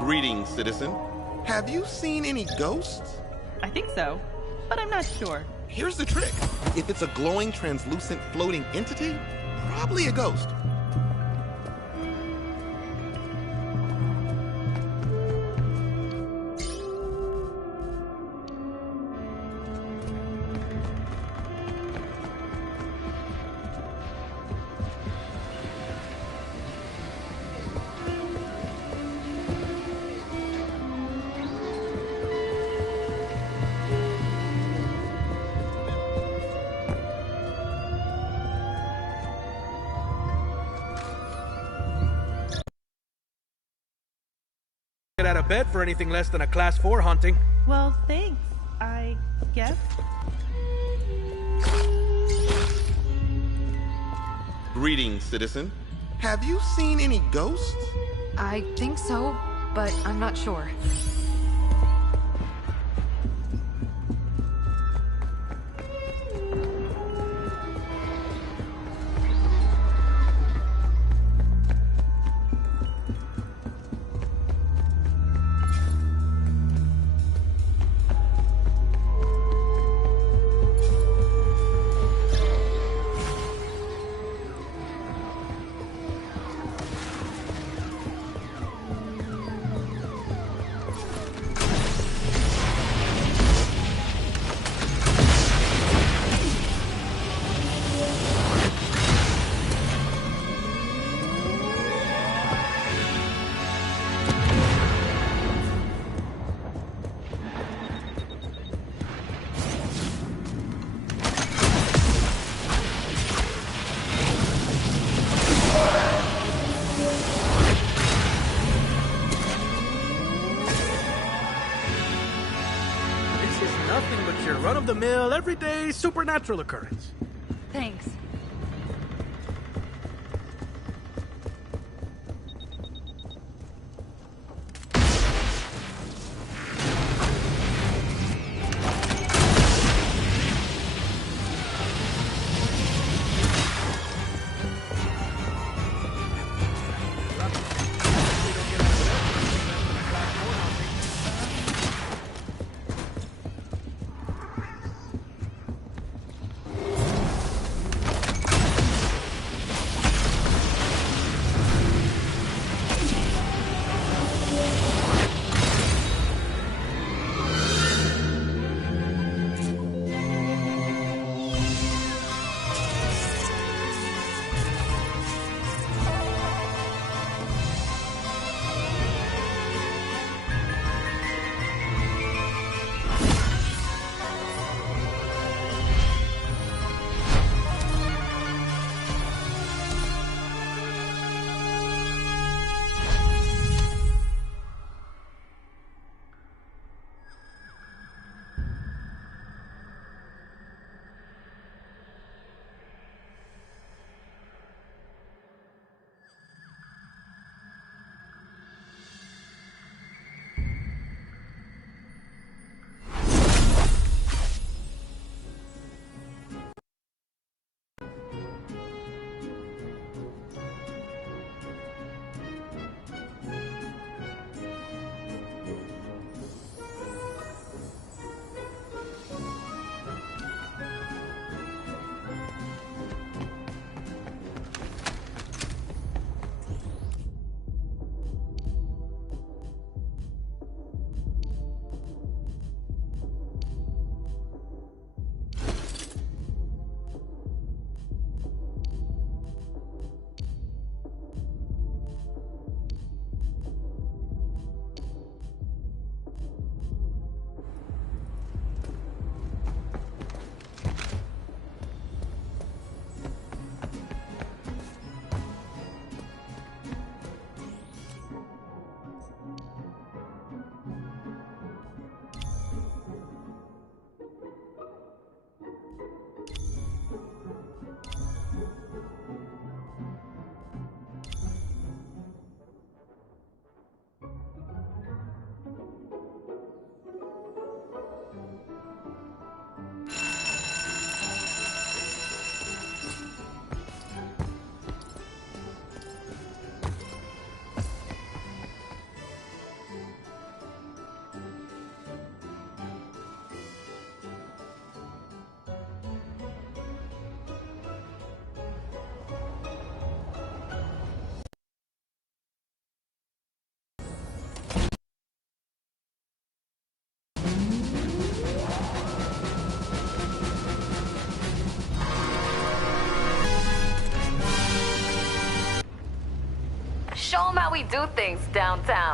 Greetings, citizen. Have you seen any ghosts? I think so, but I'm not sure. Here's the trick. If it's a glowing, translucent, floating entity, probably a ghost. Get out of bed for anything less than a Class 4 haunting. Well, thanks, I guess. Greetings, citizen. Have you seen any ghosts? I think so, but I'm not sure. Run-of-the-mill, everyday supernatural occurrence. Thanks. show them how we do things downtown.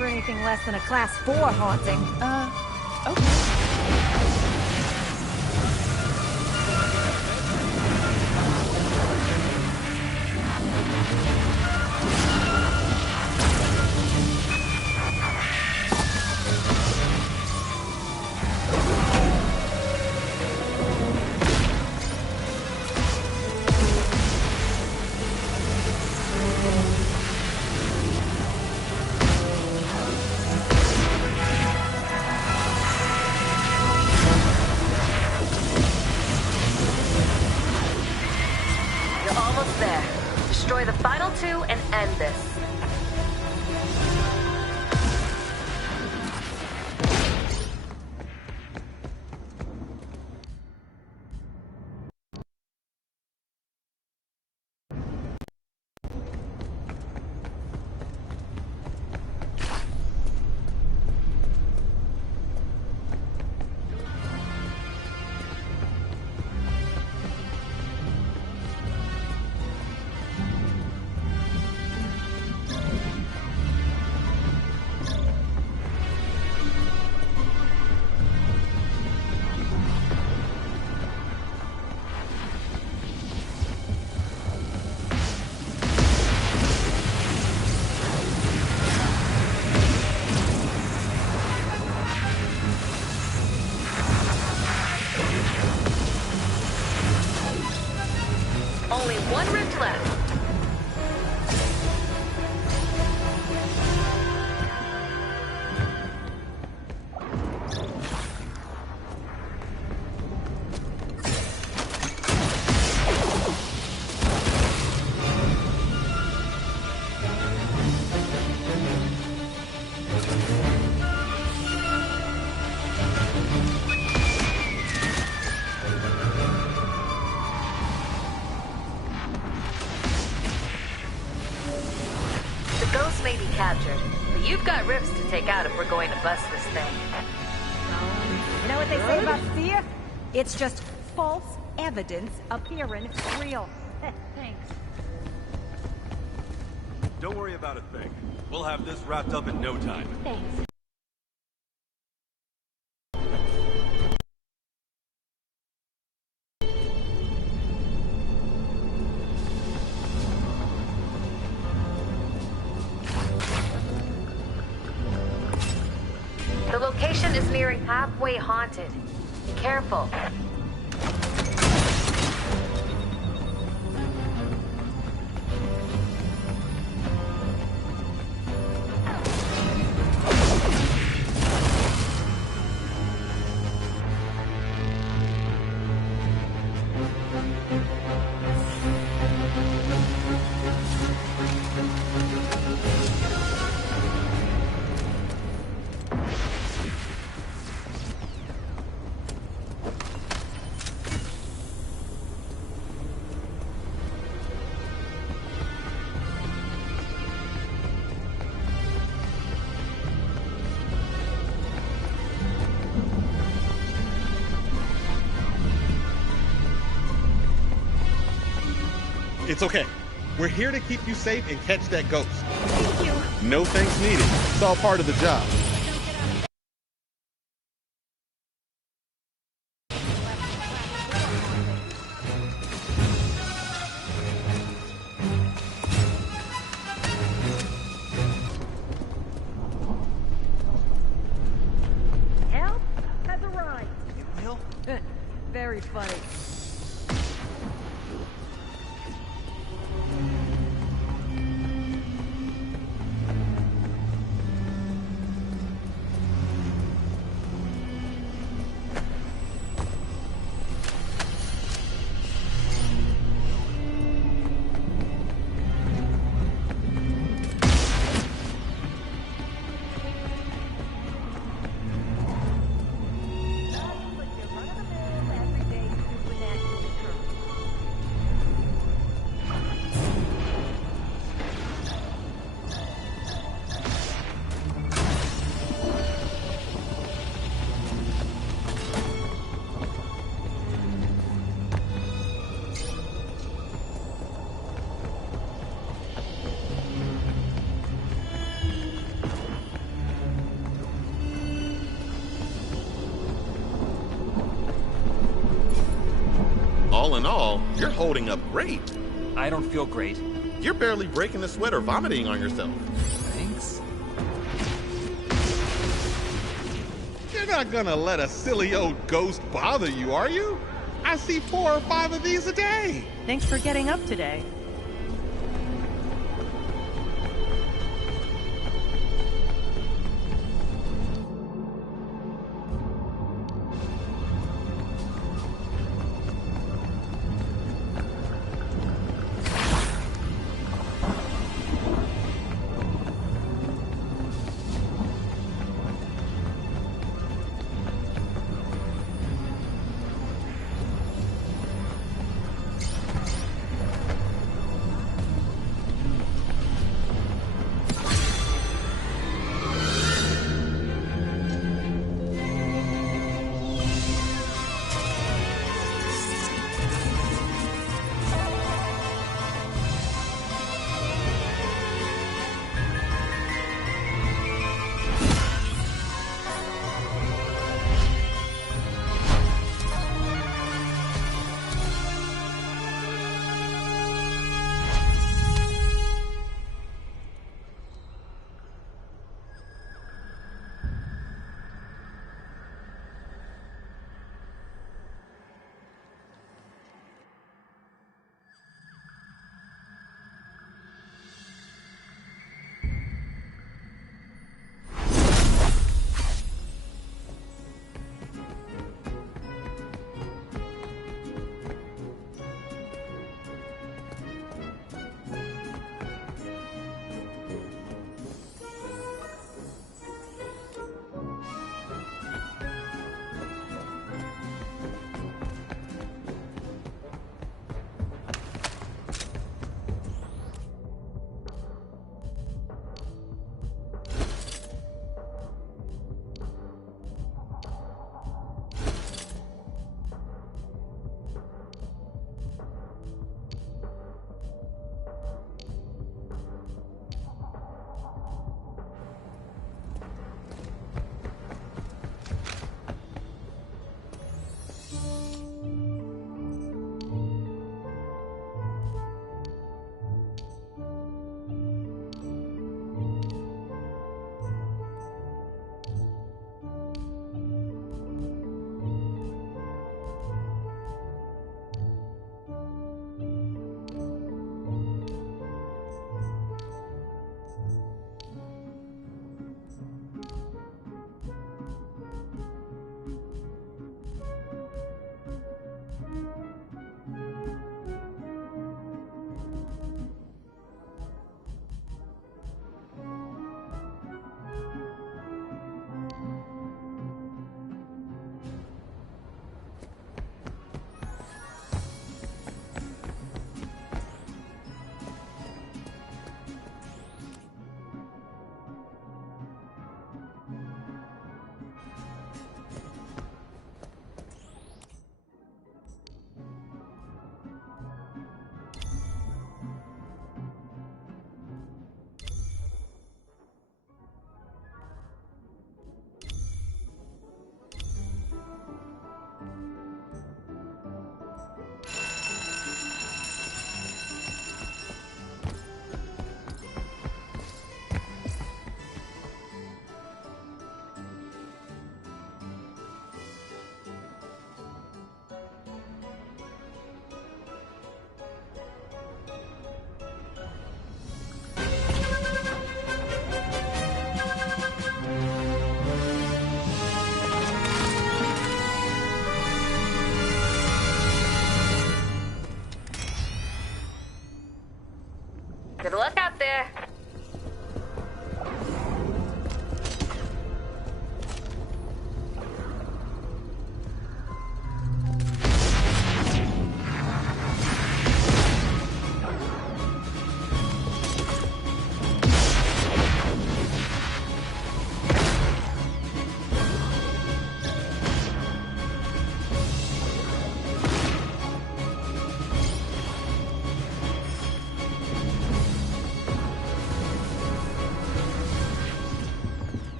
Anything less than a Class 4 haunting. Okay. Destroy the final two and end this. Only one rift left. Ghosts may be captured, but you've got rifts to take out if we're going to bust this thing. You know what they say about fear? It's just false evidence appearing real. Thanks. Don't worry about a thing. We'll have this wrapped up in no time. Thanks. is nearing halfway haunted. Be careful. It's okay. We're here to keep you safe and catch that ghost. Thank you. No thanks needed. It's all part of the job. Help has arrived. It will? Very funny. All in all, you're holding up great. I don't feel great. You're barely breaking a sweat or vomiting on yourself. Thanks. You're not gonna let a silly old ghost bother you, are you? I see 4 or 5 of these a day. Thanks for getting up today.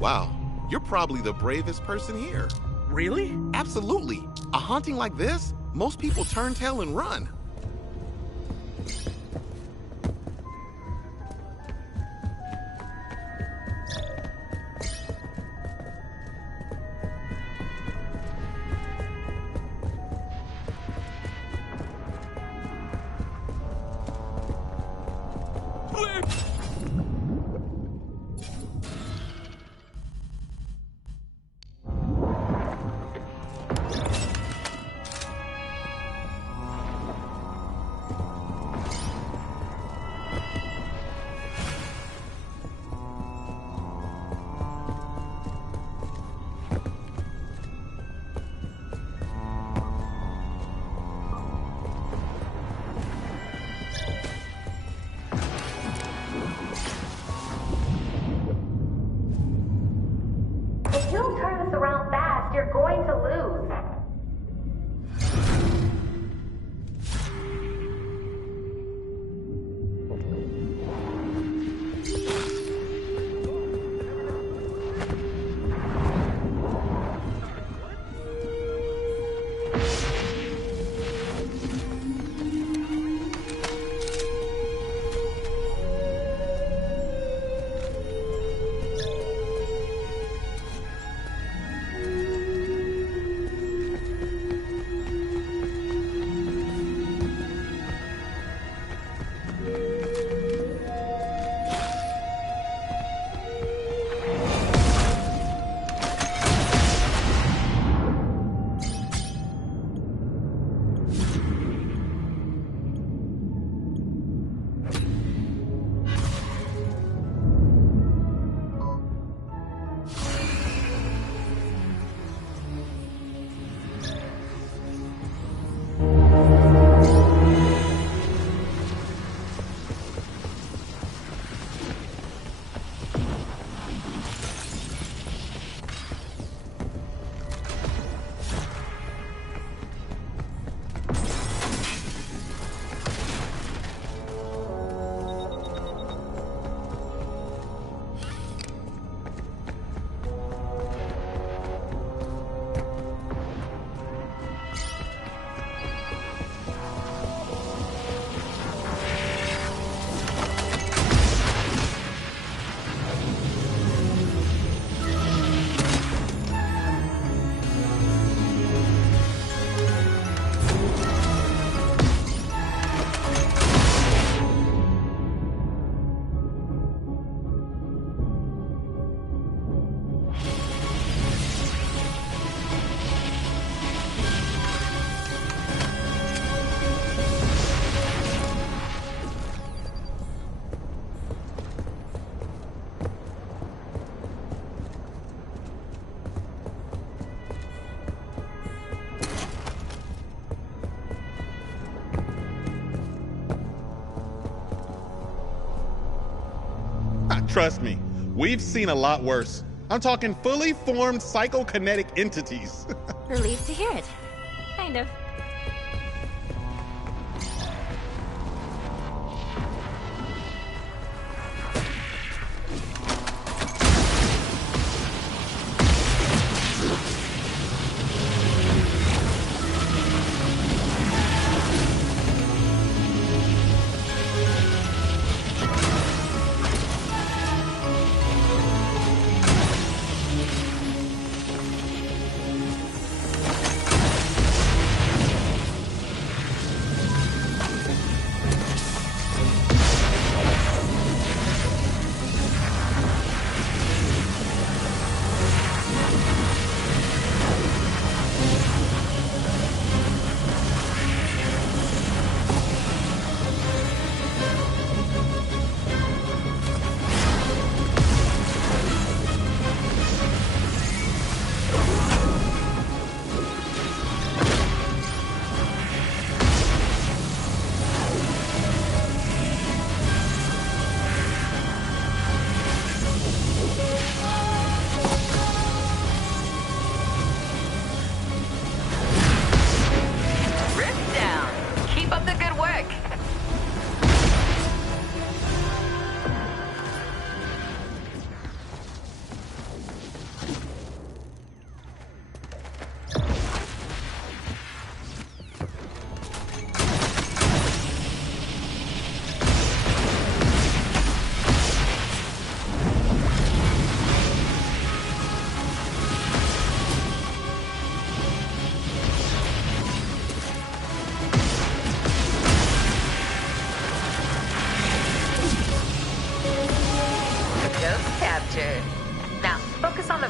Wow, you're probably the bravest person here. Really? Absolutely. A haunting like this, most people turn tail and run. If you don't turn this around fast, you're going to lose. Trust me, we've seen a lot worse. I'm talking fully formed psychokinetic entities. Relieved to hear it. Kind of.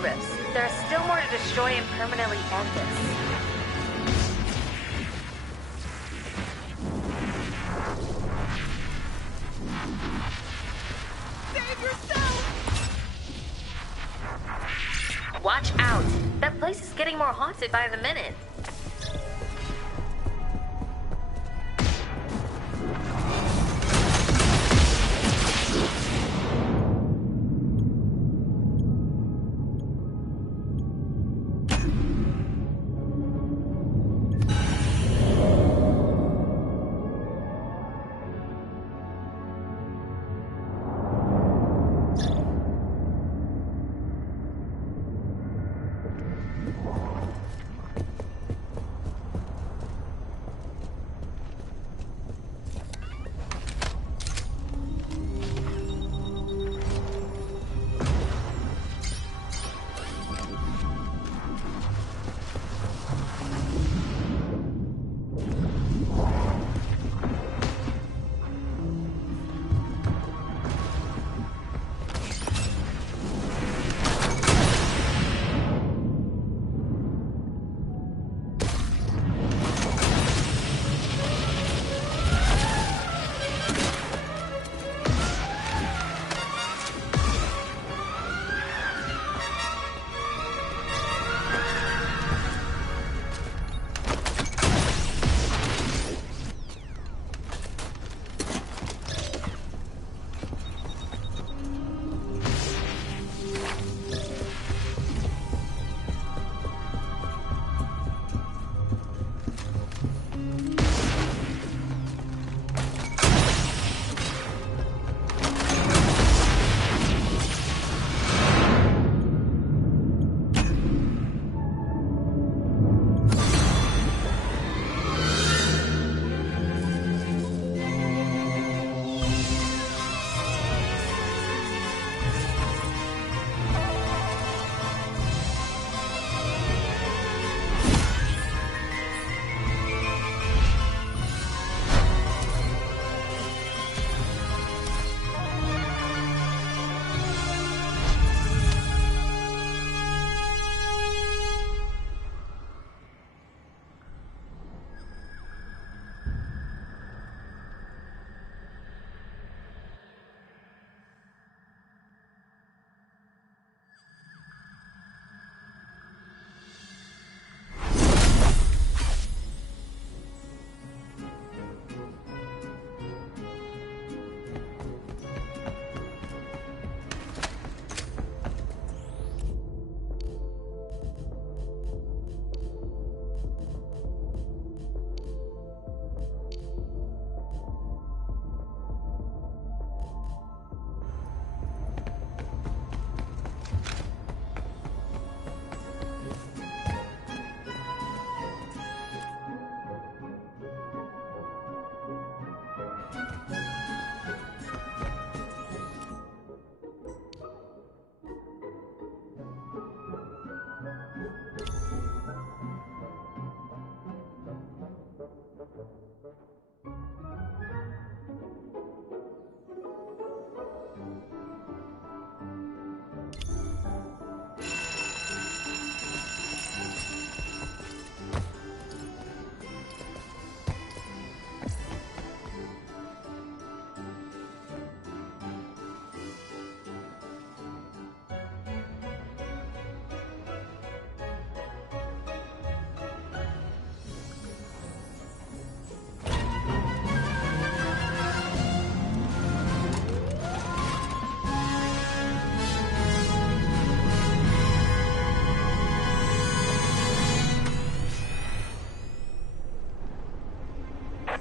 rifts. There are still more to destroy and permanently end this. Save yourself! Watch out! That place is getting more haunted by the minute.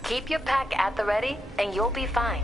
Keep your pack at the ready, and you'll be fine.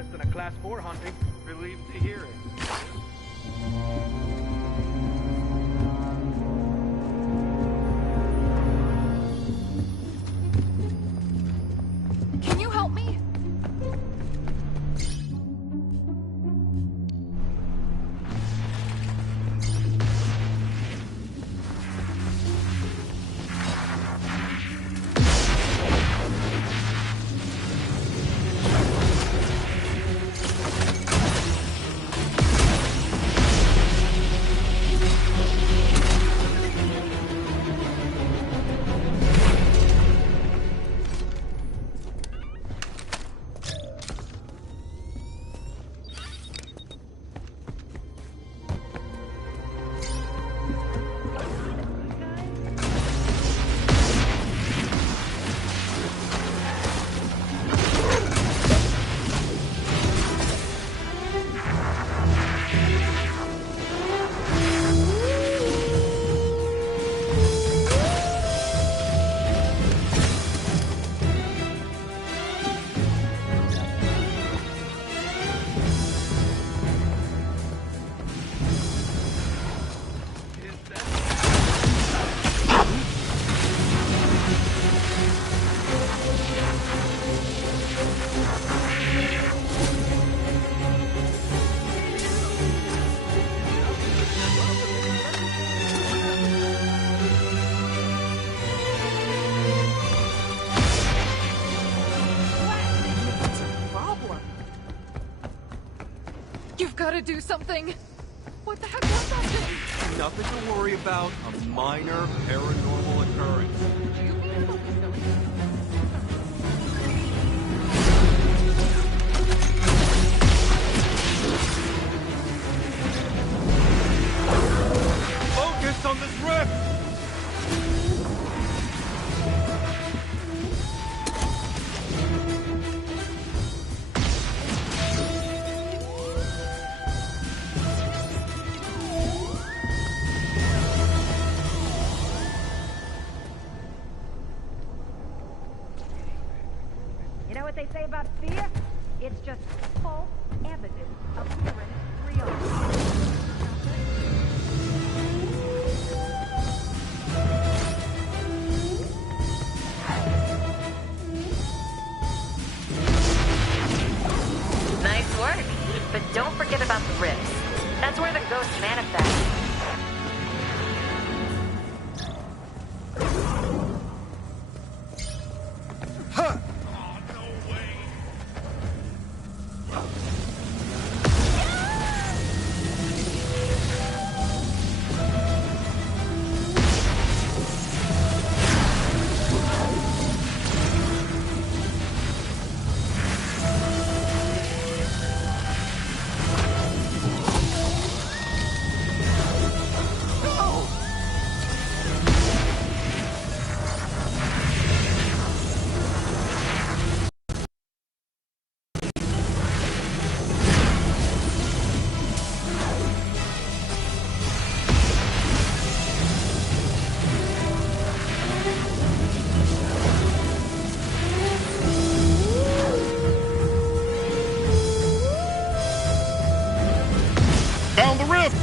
less than a Class 4 hunting. Relieved to hear it. Can you help me? You've got to do something. What the heck was that thing? Nothing to worry about. A minor paranormal occurrence. Focus on this rift! You know what they say about fear? It's just false evidence appearing real. Nice work. But don't forget about the rifts. That's where the ghosts manifest. Found the rift!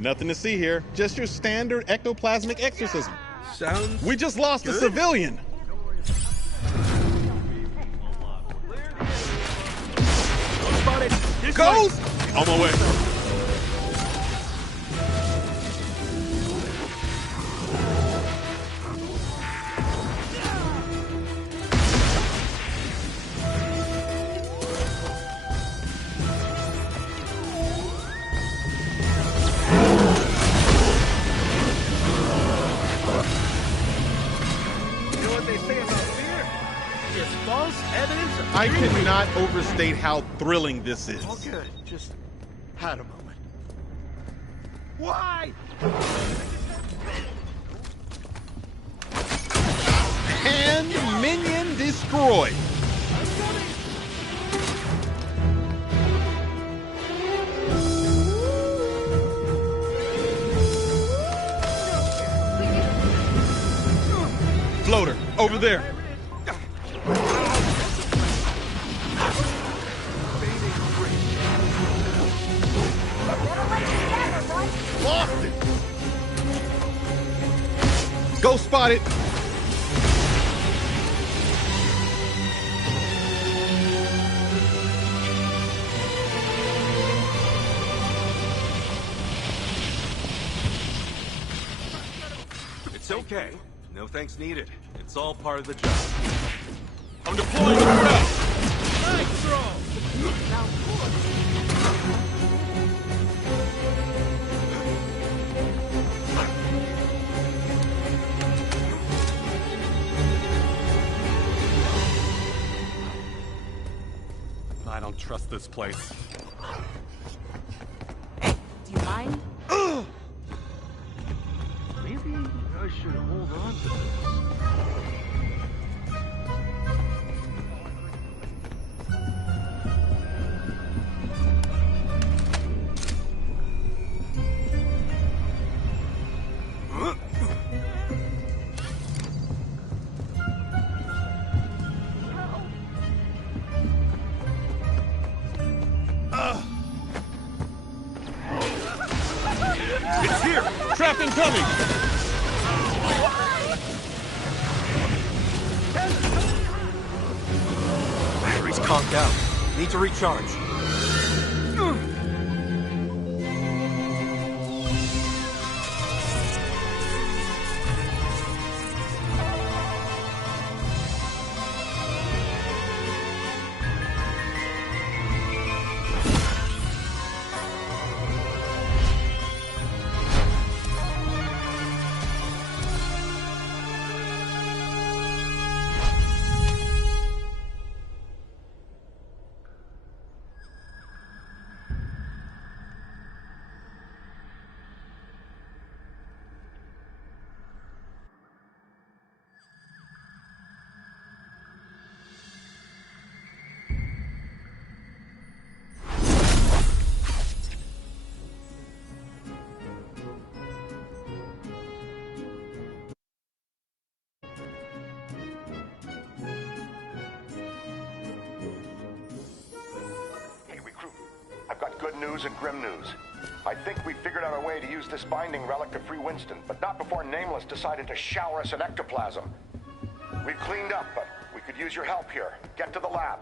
Nothing to see here. Just your standard ectoplasmic exorcism. Sounds We just lost a good. civilian. Spotted. This Ghost! way. On my way. I cannot overstate how thrilling this is. All good. Just had a moment. Why? And minion destroyed. Floater, over there. Lost it. Ghost spotted. It's okay. No thanks needed. It's all part of the job. I'm deploying the crowd. Nitro! I don't trust this place. Do you mind? Maybe I should hold on to this. It's here! Trapped incoming! Battery's conked out. Need to recharge. Good news and grim news. I think we figured out a way to use this binding relic to free Winston, but not before Nameless decided to shower us in ectoplasm. We've cleaned up, but we could use your help here. Get to the lab.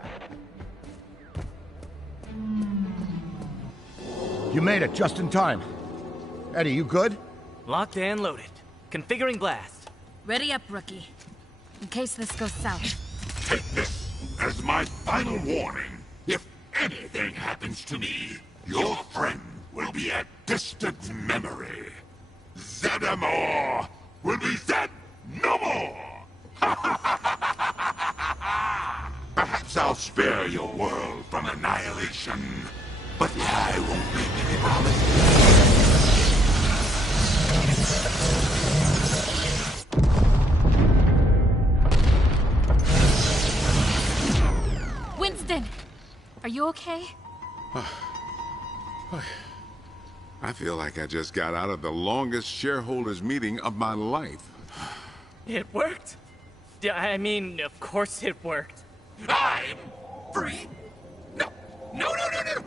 You made it just in time. Eddie, you good? Locked and loaded. Configuring blast. Ready up, rookie. In case this goes south. Take this as my final warning. If anything happens to me, your friend will be a distant memory. Zedamore will be Zed no more! Perhaps I'll spare your world from annihilation, but I won't make any promises. Winston! Are you okay? I feel like I just got out of the longest shareholders meeting of my life. It worked? I mean, of course it worked. I'm free. No.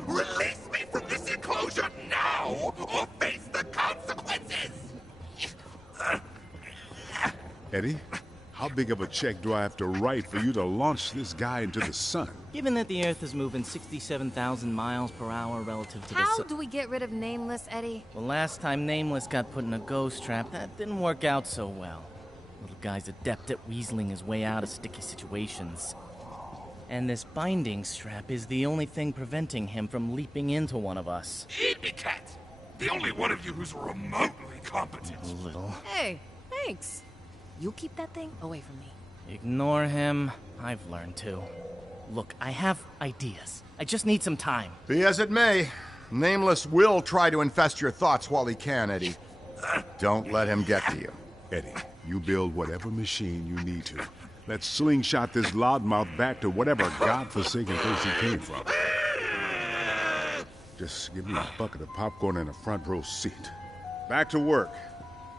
Release me from this enclosure now, or face the consequences. Eddie, how big of a check do I have to write for you to launch this guy into the sun? Given that the Earth is moving 67,000 miles per hour relative to How do we get rid of Nameless, Eddie? Well, last time Nameless got put in a ghost trap, that didn't work out so well. Little guy's adept at weaseling his way out of sticky situations. And this binding strap is the only thing preventing him from leaping into one of us. Eat me, cat! The only one of you who's remotely competent. Little. Hey, thanks. You keep that thing away from me. Ignore him. I've learned to. Look, I have ideas. I just need some time. Be as it may, Nameless will try to infest your thoughts while he can, Eddie. Don't let him get to you. Eddie, you build whatever machine you need to. Let's slingshot this loudmouth back to whatever godforsaken place he came from. Just give me a bucket of popcorn and a front row seat. Back to work.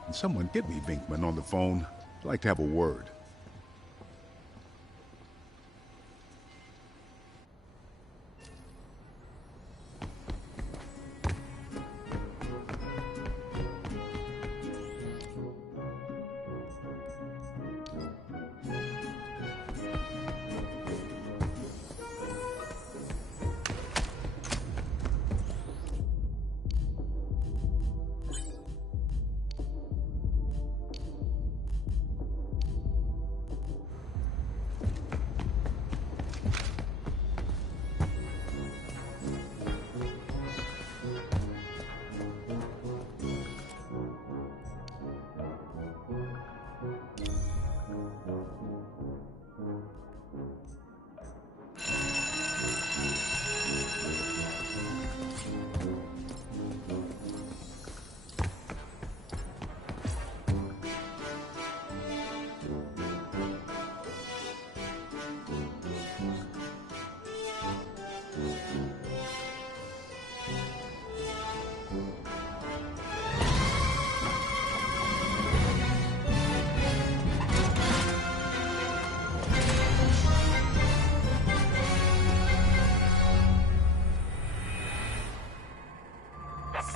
And someone get me Vinkman on the phone. I'd like to have a word.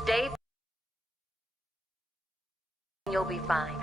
Stay. You'll be fine.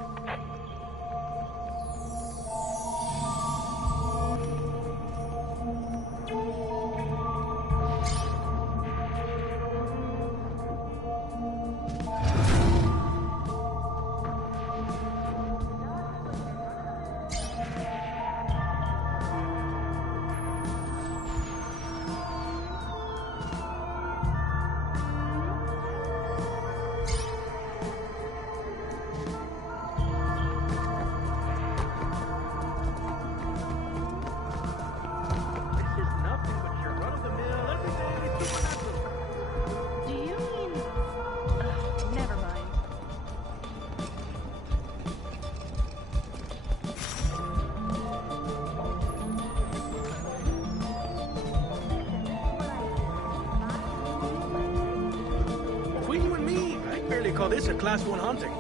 Call this a Class 1 haunting.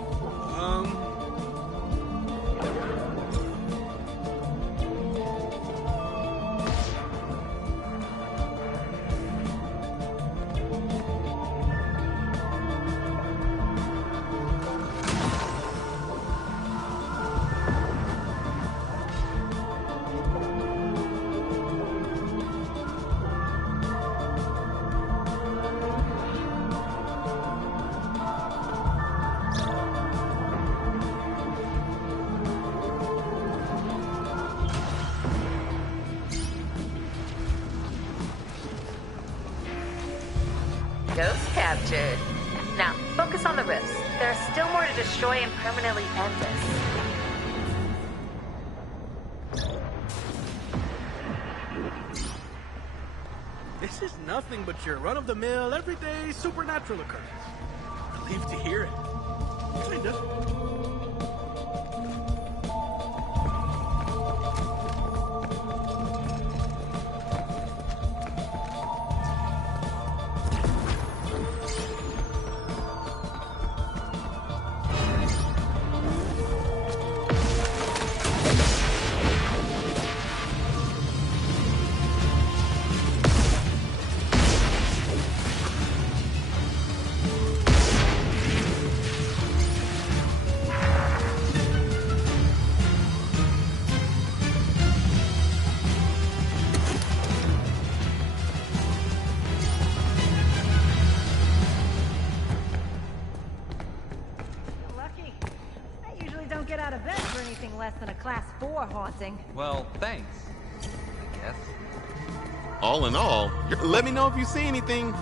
Ghost captured. Now, focus on the rifts. There's still more to destroy and permanently end this. This is nothing but your run-of-the-mill, everyday supernatural occurrence. Relieved to hear it. Kinda. Less than a Class 4 haunting. Well, thanks, I guess. All in all, let me know if you see anything.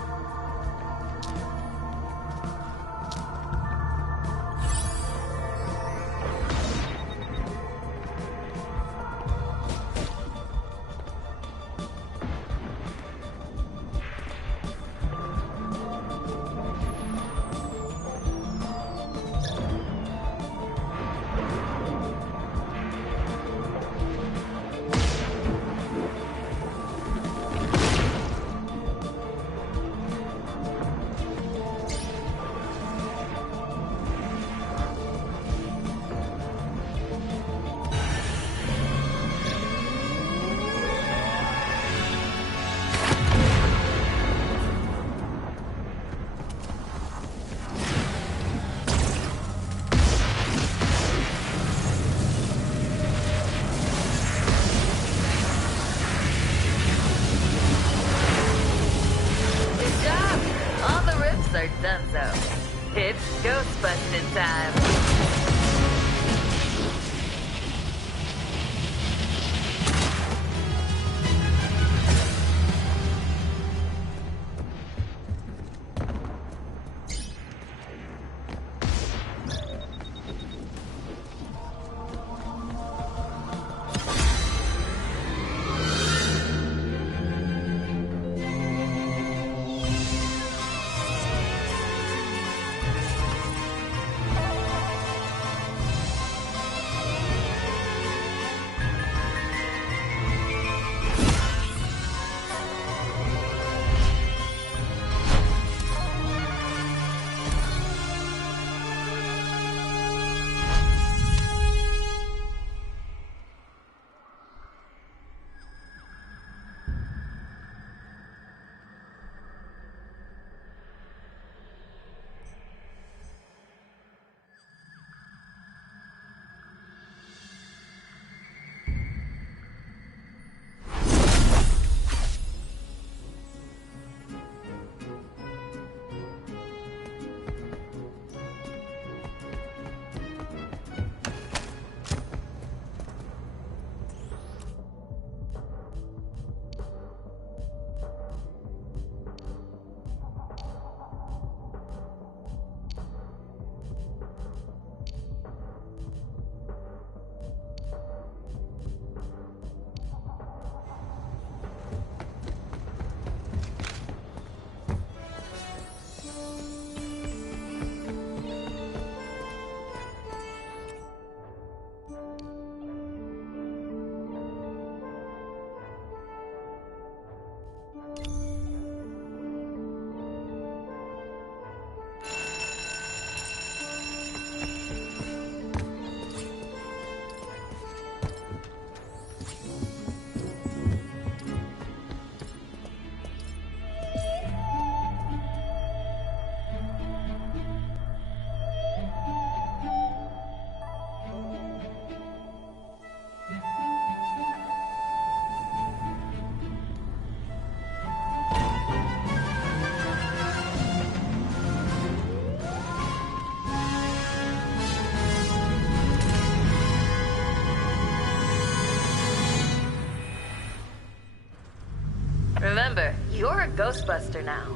Ghostbuster now.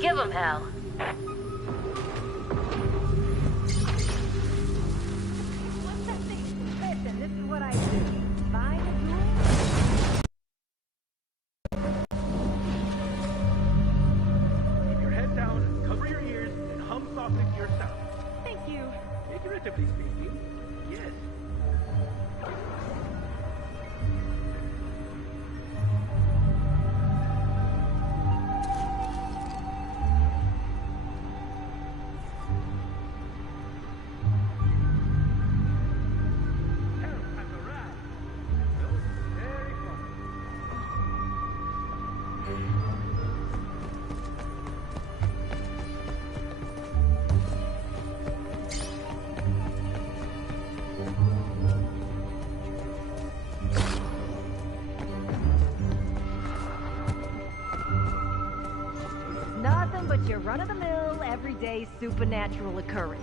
Give him hell. Listen, this is what I do. Find a tool. Keep your head down, cover your ears, and hum softly to yourself. Thank you. Figuratively speaking, yes. Nothing but your run-of-the-mill, everyday supernatural occurrence.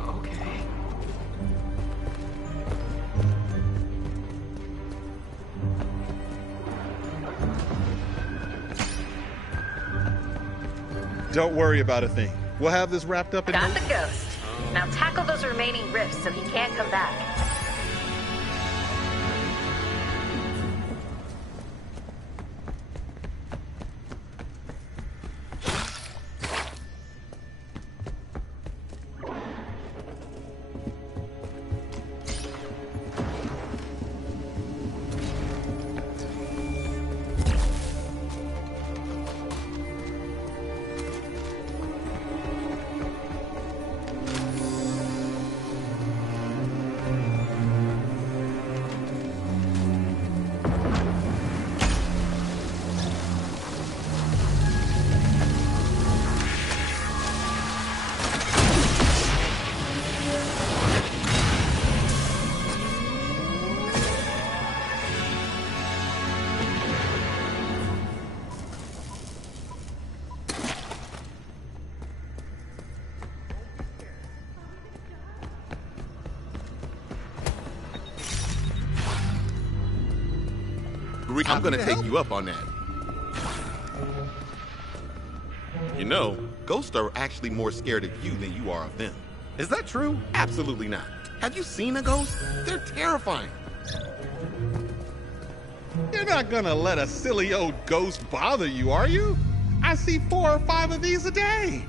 Okay. Don't worry about a thing. We'll have this wrapped up in Got the ghost. Now tackle those remaining rifts so he can't come back. I'm gonna take you up on that. You know, ghosts are actually more scared of you than you are of them. Is that true? Absolutely not. Have you seen a ghost? They're terrifying. You're not gonna let a silly old ghost bother you, are you? I see 4 or 5 of these a day.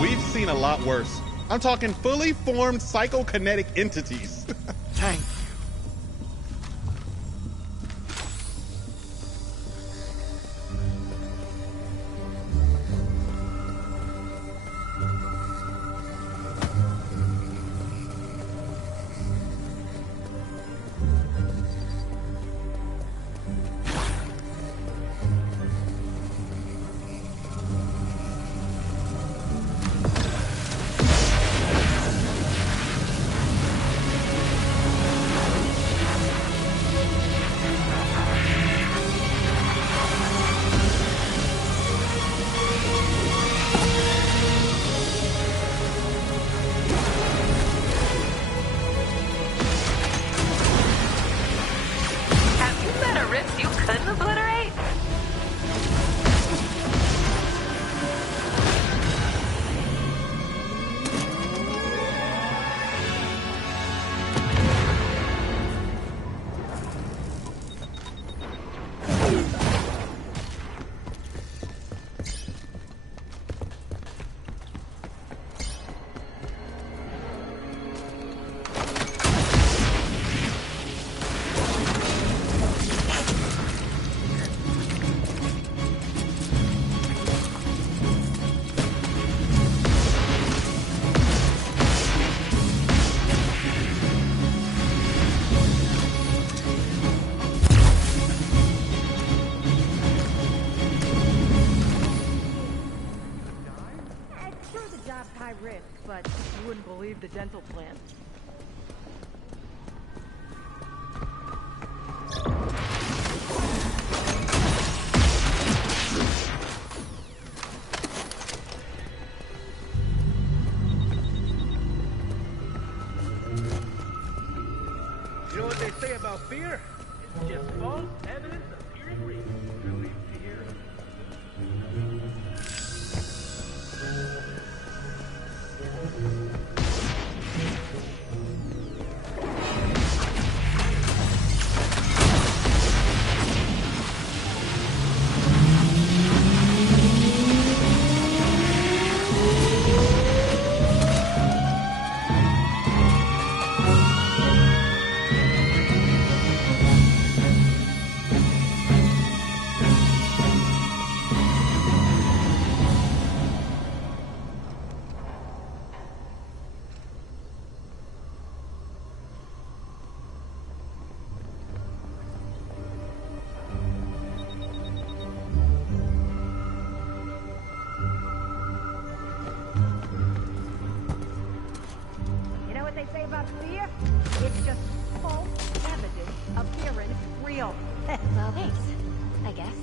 We've seen a lot worse. I'm talking fully formed psychokinetic entities. Thank you. but you wouldn't believe the dental plan. You know what they say about fear? It's just false evidence appearing real. Relief to hear it. You know what they say about fear? It's just false evidence appearing real. Well, thanks, I guess.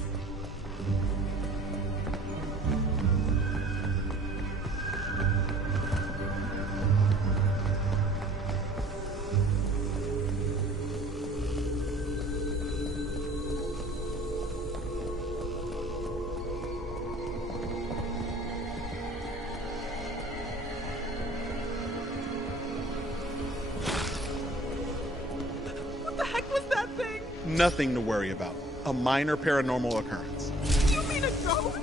What the heck was that thing? Nothing to worry about. A minor paranormal occurrence. You mean a ghost?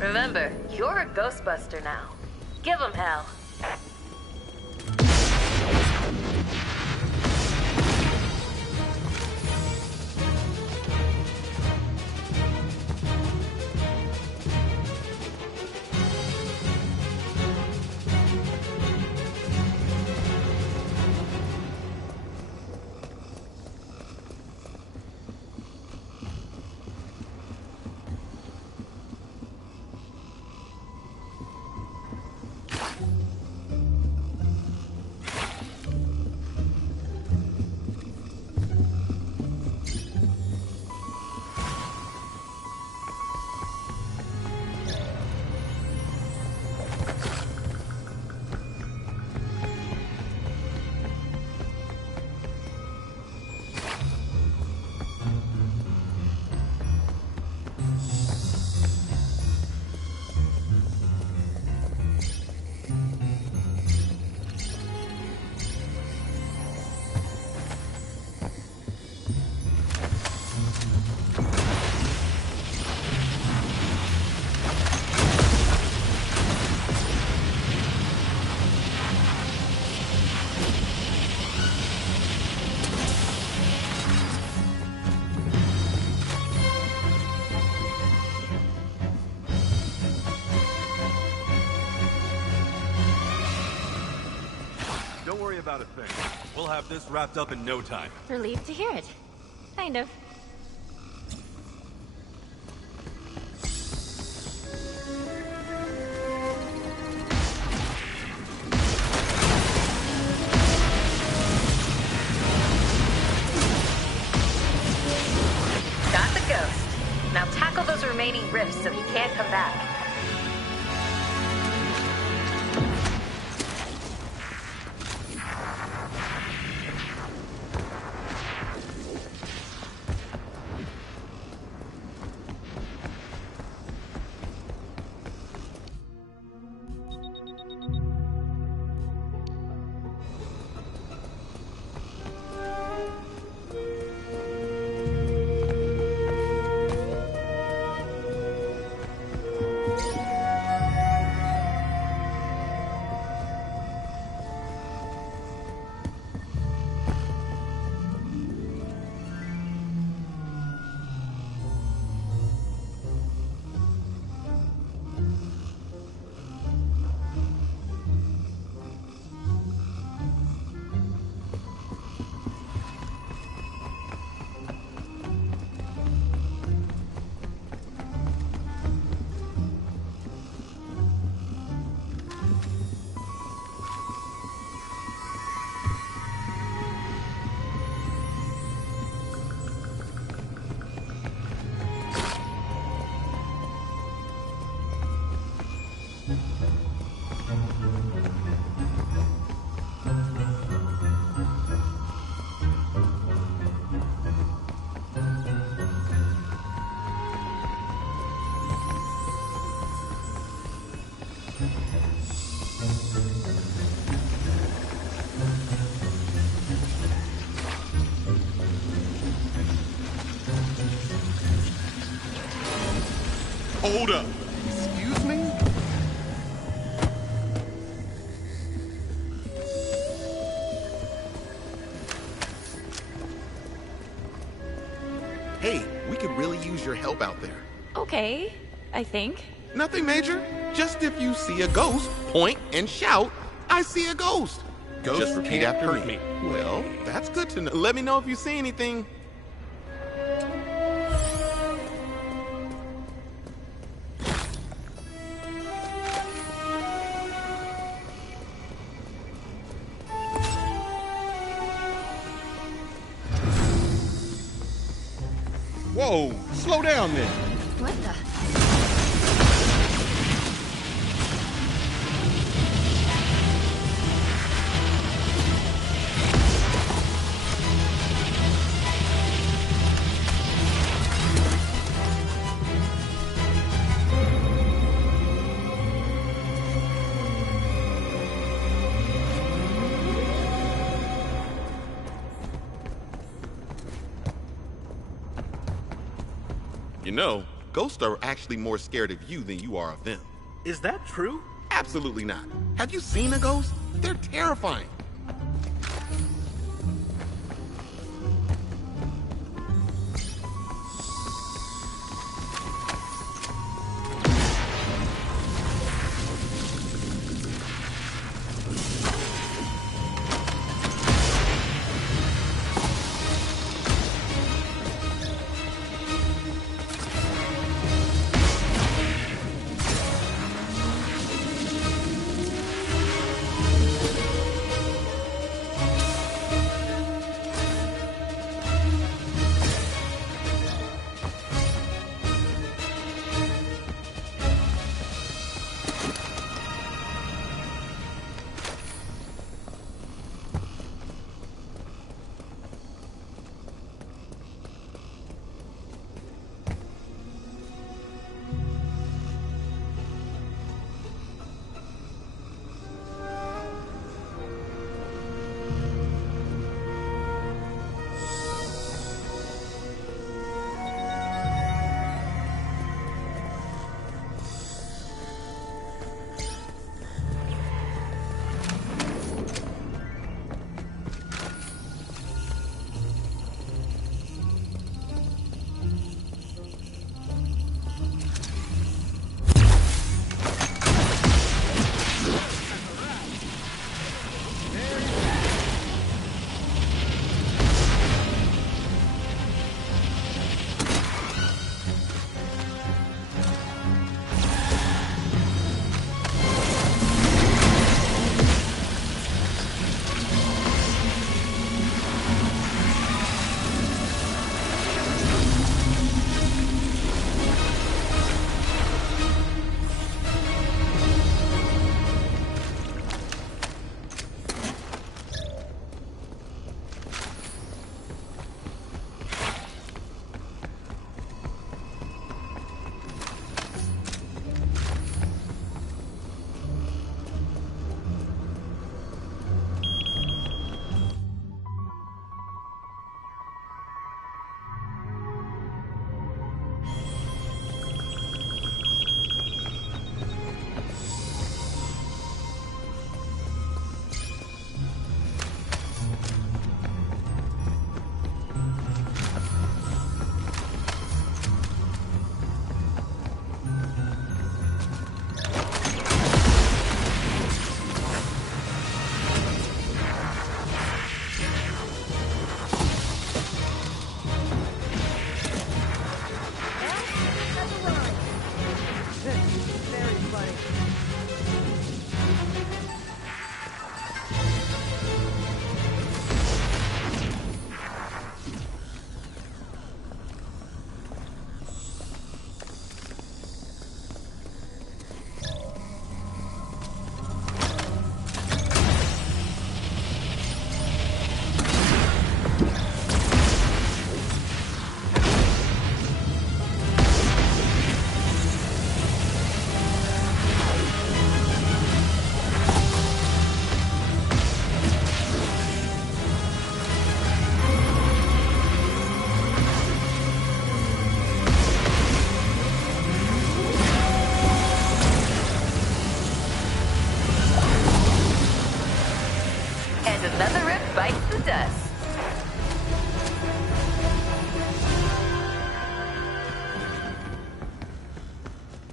Remember, you're a Ghostbuster now. Give 'em hell. about a thing. We'll have this wrapped up in no time. Relieved to hear it. Kind of. Got the ghost. Now tackle those remaining rifts so he can't come back. Hold up. Excuse me? Hey, we could really use your help out there. Okay, I think. Nothing major. Just if you see a ghost, point and shout, "I see a ghost." Ghost Just repeat can't after hurt me. Well, that's good to know. Let me know if you see anything. Whoa, slow down then. What the? You know, ghosts are actually more scared of you than you are of them. Is that true? Absolutely not. Have you seen a ghost? They're terrifying.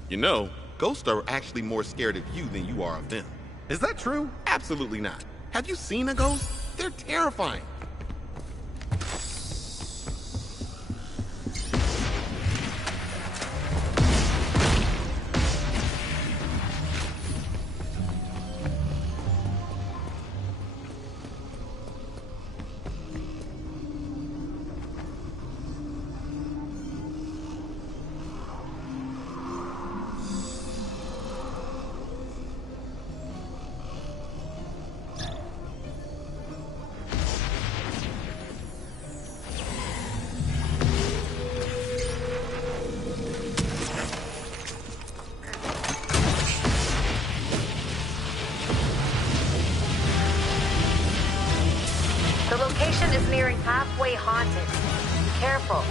You know, ghosts are actually more scared of you than you are of them. Is that true? Absolutely not. Have you seen a ghost? They're terrifying. The location is nearing halfway haunted. Be careful.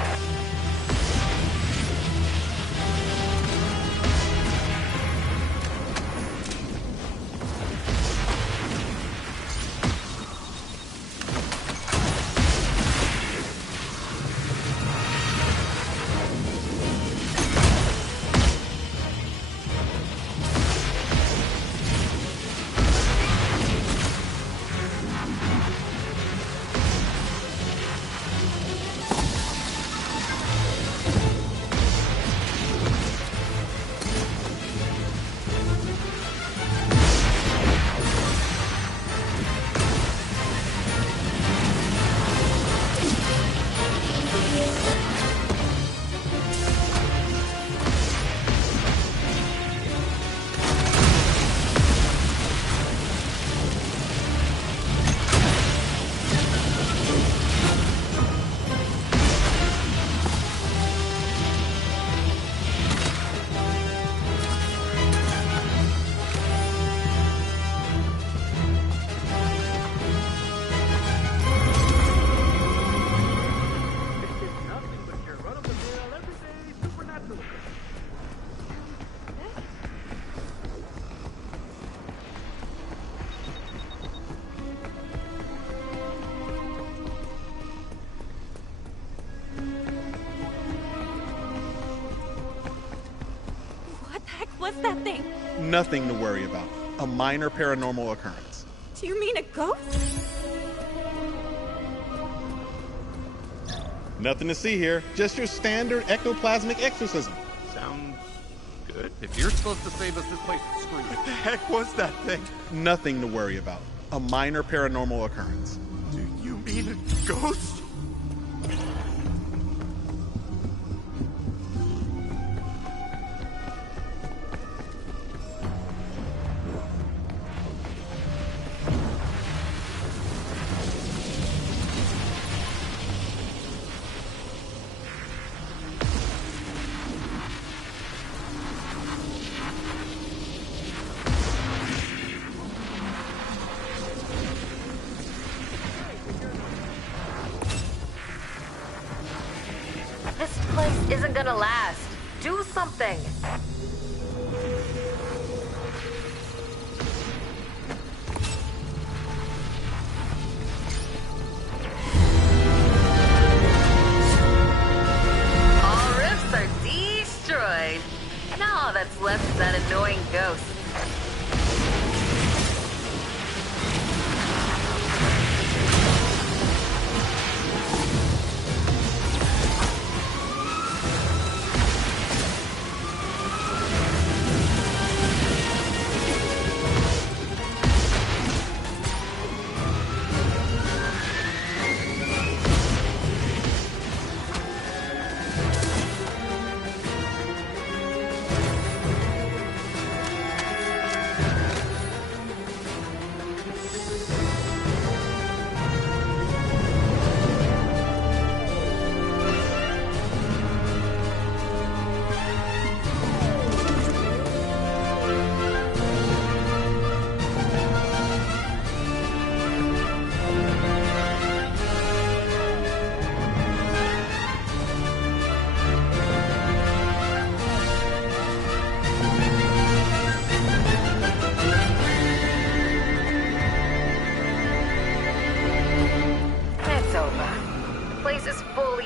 What's that thing? Nothing to worry about. A minor paranormal occurrence. Do you mean a ghost? Nothing to see here. Just your standard ectoplasmic exorcism. Sounds good. If you're supposed to save us, this place is screwed. What the heck was that thing? Nothing to worry about. A minor paranormal occurrence. Do you mean a ghost? This place isn't gonna last. Do something. All rifts are destroyed. Now all that's left is that annoying ghost.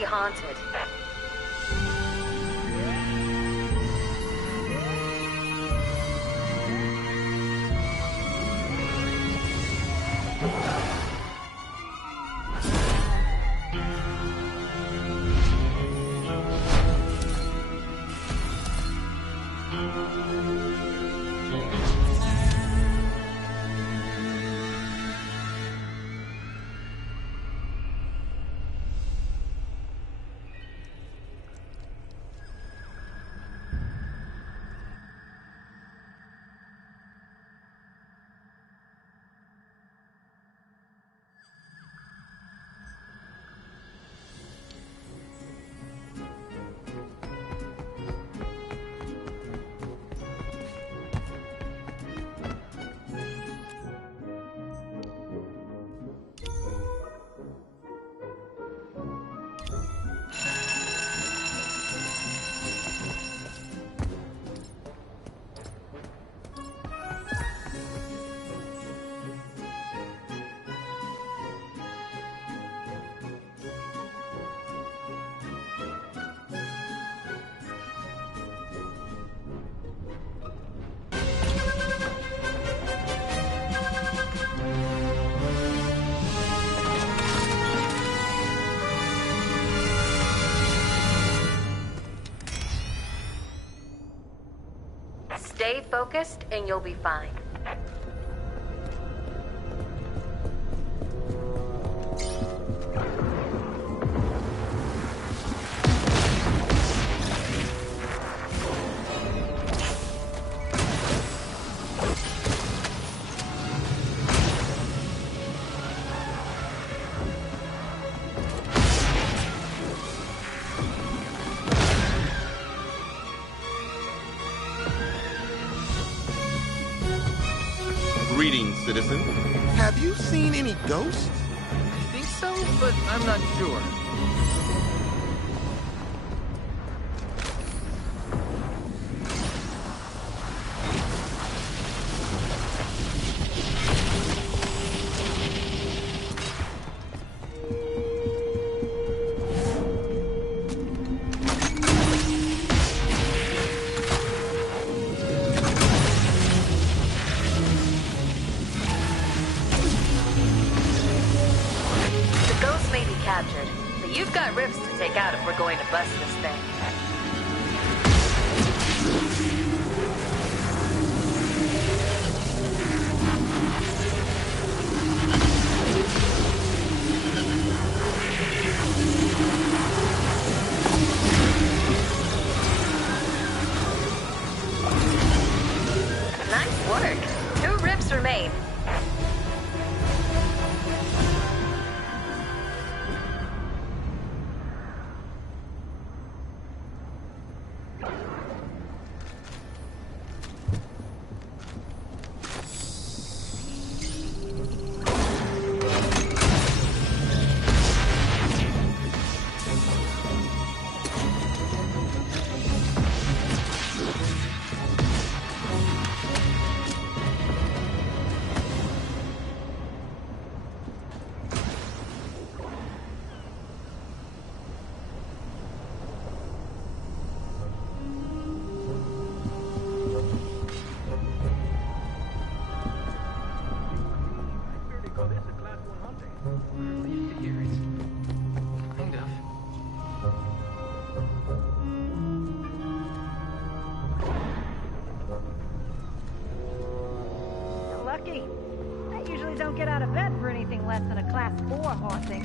Haunted. focused and you'll be fine. Greetings, citizen. Have you seen any ghosts? I think so, but I'm not sure. You've got rifts to take out if we're going to bust this thing. Nice work. 2 rifts remain. Lucky. I usually don't get out of bed for anything less than a Class 4 haunting.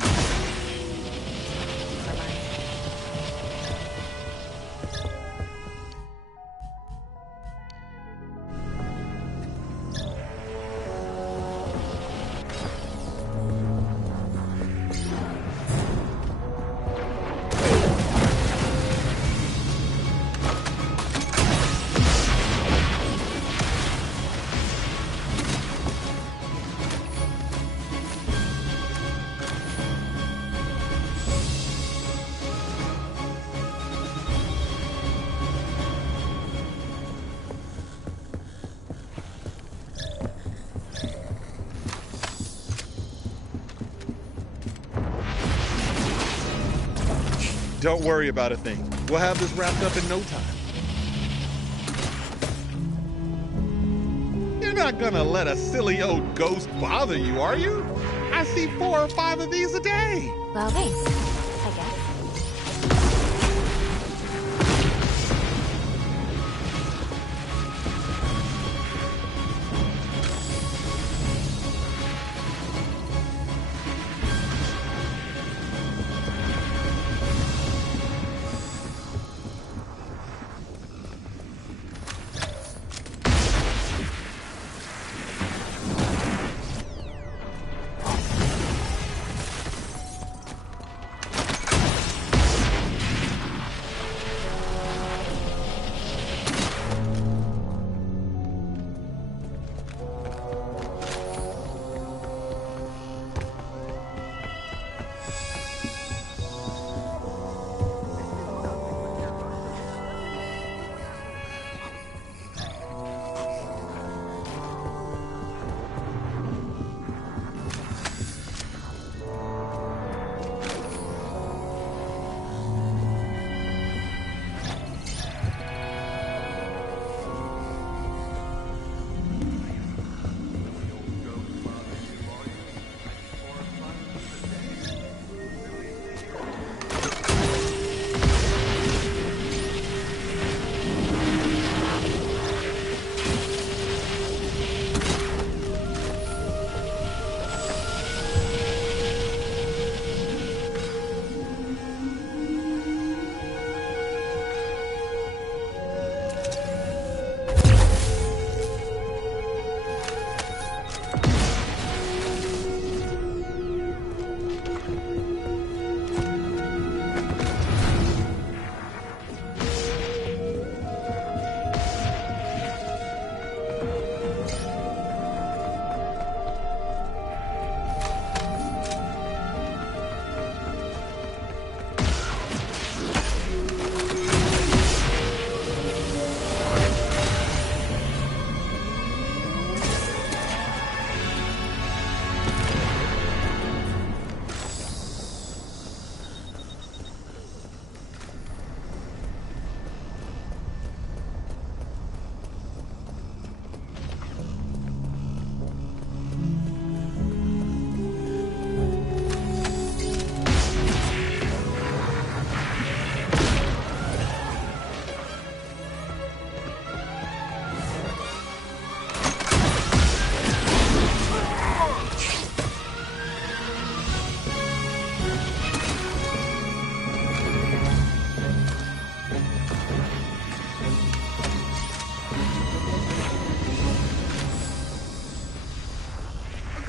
Don't worry about a thing. We'll have this wrapped up in no time. You're not gonna let a silly old ghost bother you, are you? I see 4 or 5 of these a day. Well, thanks, I guess.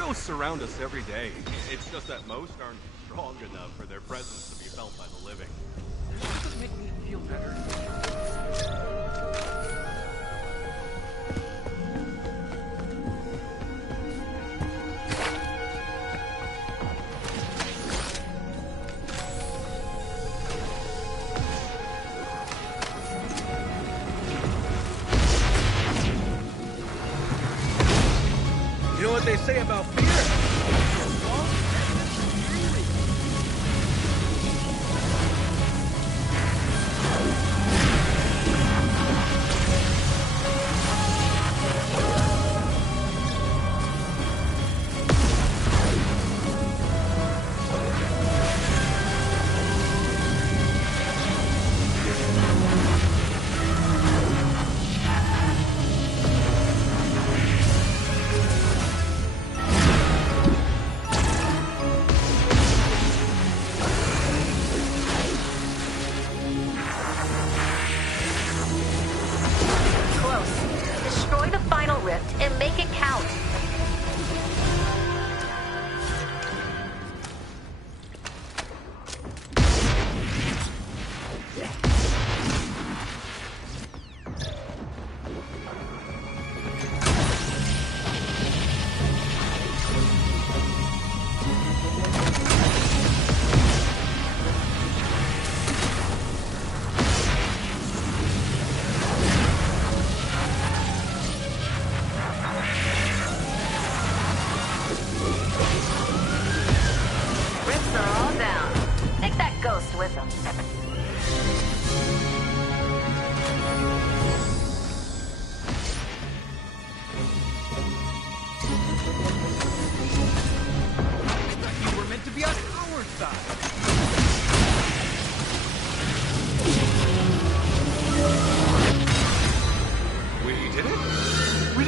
Ghosts surround us every day. It's just that most aren't strong enough for their presence to be felt by the living. Does it make me feel better? You know what they say about fear?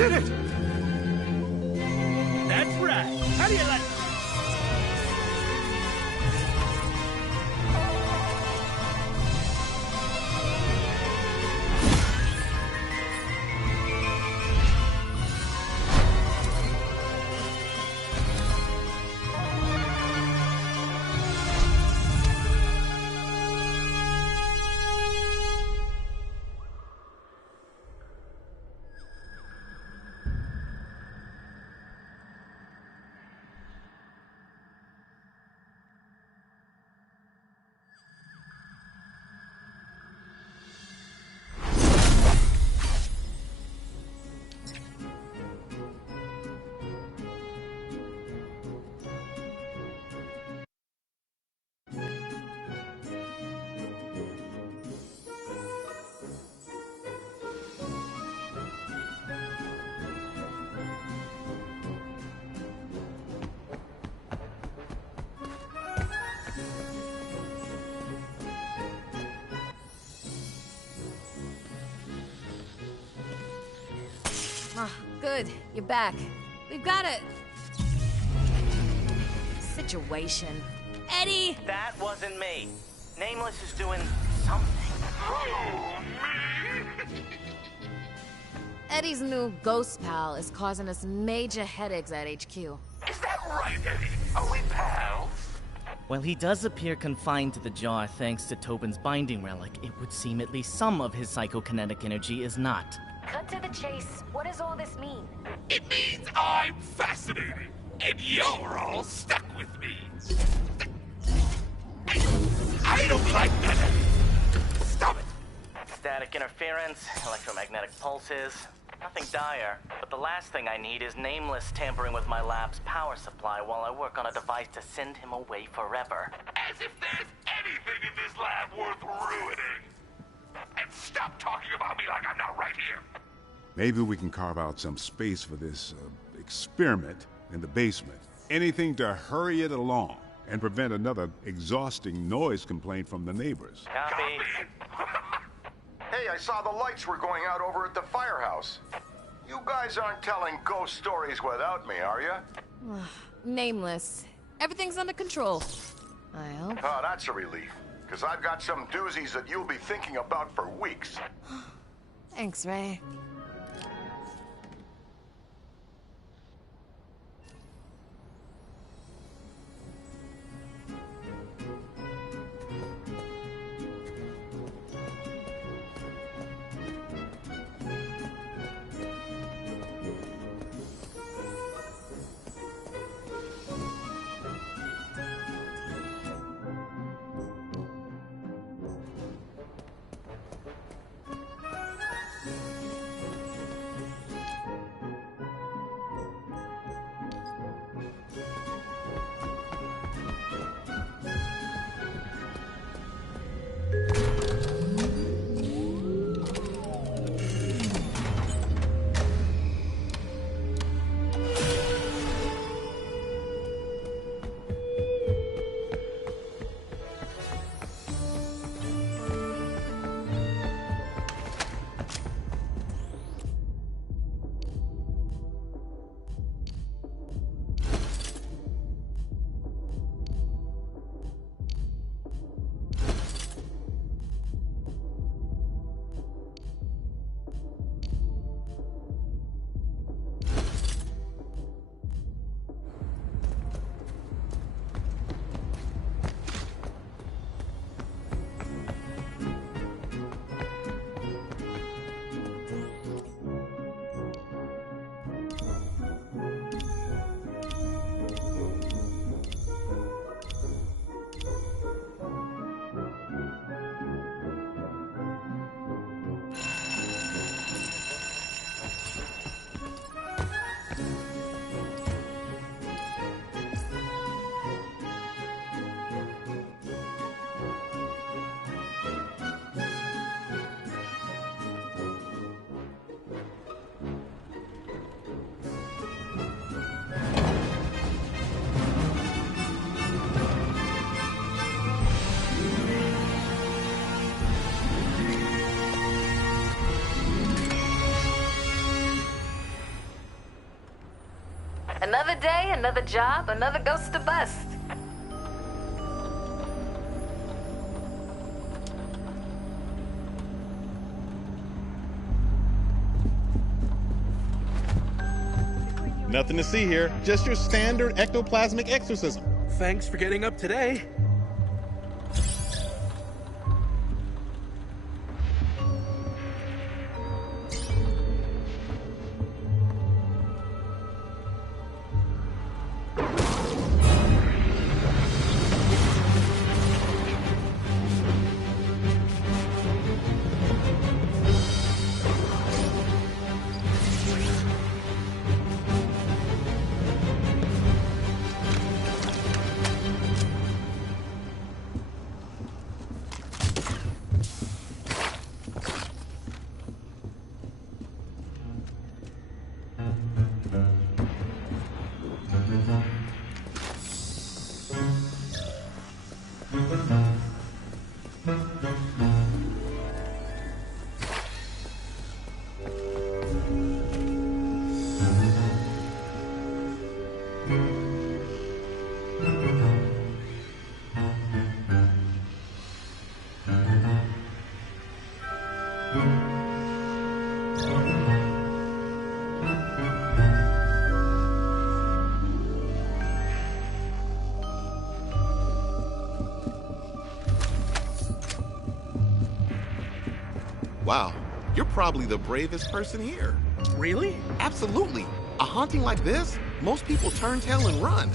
did it! That's right. How do you like... Good, you're back. We've got a... situation. Eddie! That wasn't me. Nameless is doing something. Eddie's new ghost pal is causing us major headaches at HQ. Is that right, Eddie? Are we pals? While he does appear confined to the jar thanks to Tobin's binding relic, it would seem at least some of his psychokinetic energy is not. Cut to the chase. What does all this mean? It means I'm fascinating, and you're all stuck with me. I don't like that, Eddie. Stop it. Static interference, electromagnetic pulses. Nothing dire, but the last thing I need is Nameless tampering with my lab's power supply while I work on a device to send him away forever. As if there's anything in this lab worth ruining. And stop talking about me like I'm not right here. Maybe we can carve out some space for this experiment in the basement. Anything to hurry it along and prevent another exhausting noise complaint from the neighbors. Copy. Hey, I saw the lights were going out over at the firehouse. You guys aren't telling ghost stories without me, are you? Nameless. Everything's under control. I hope. Oh, that's a relief. Because I've got some doozies that you'll be thinking about for weeks. Thanks, Ray. Another day, another job, another ghost to bust. Nothing to see here, just your standard ectoplasmic exorcism. Thanks for getting up today. Wow, you're probably the bravest person here. Really? Absolutely. A haunting like this, most people turn tail and run.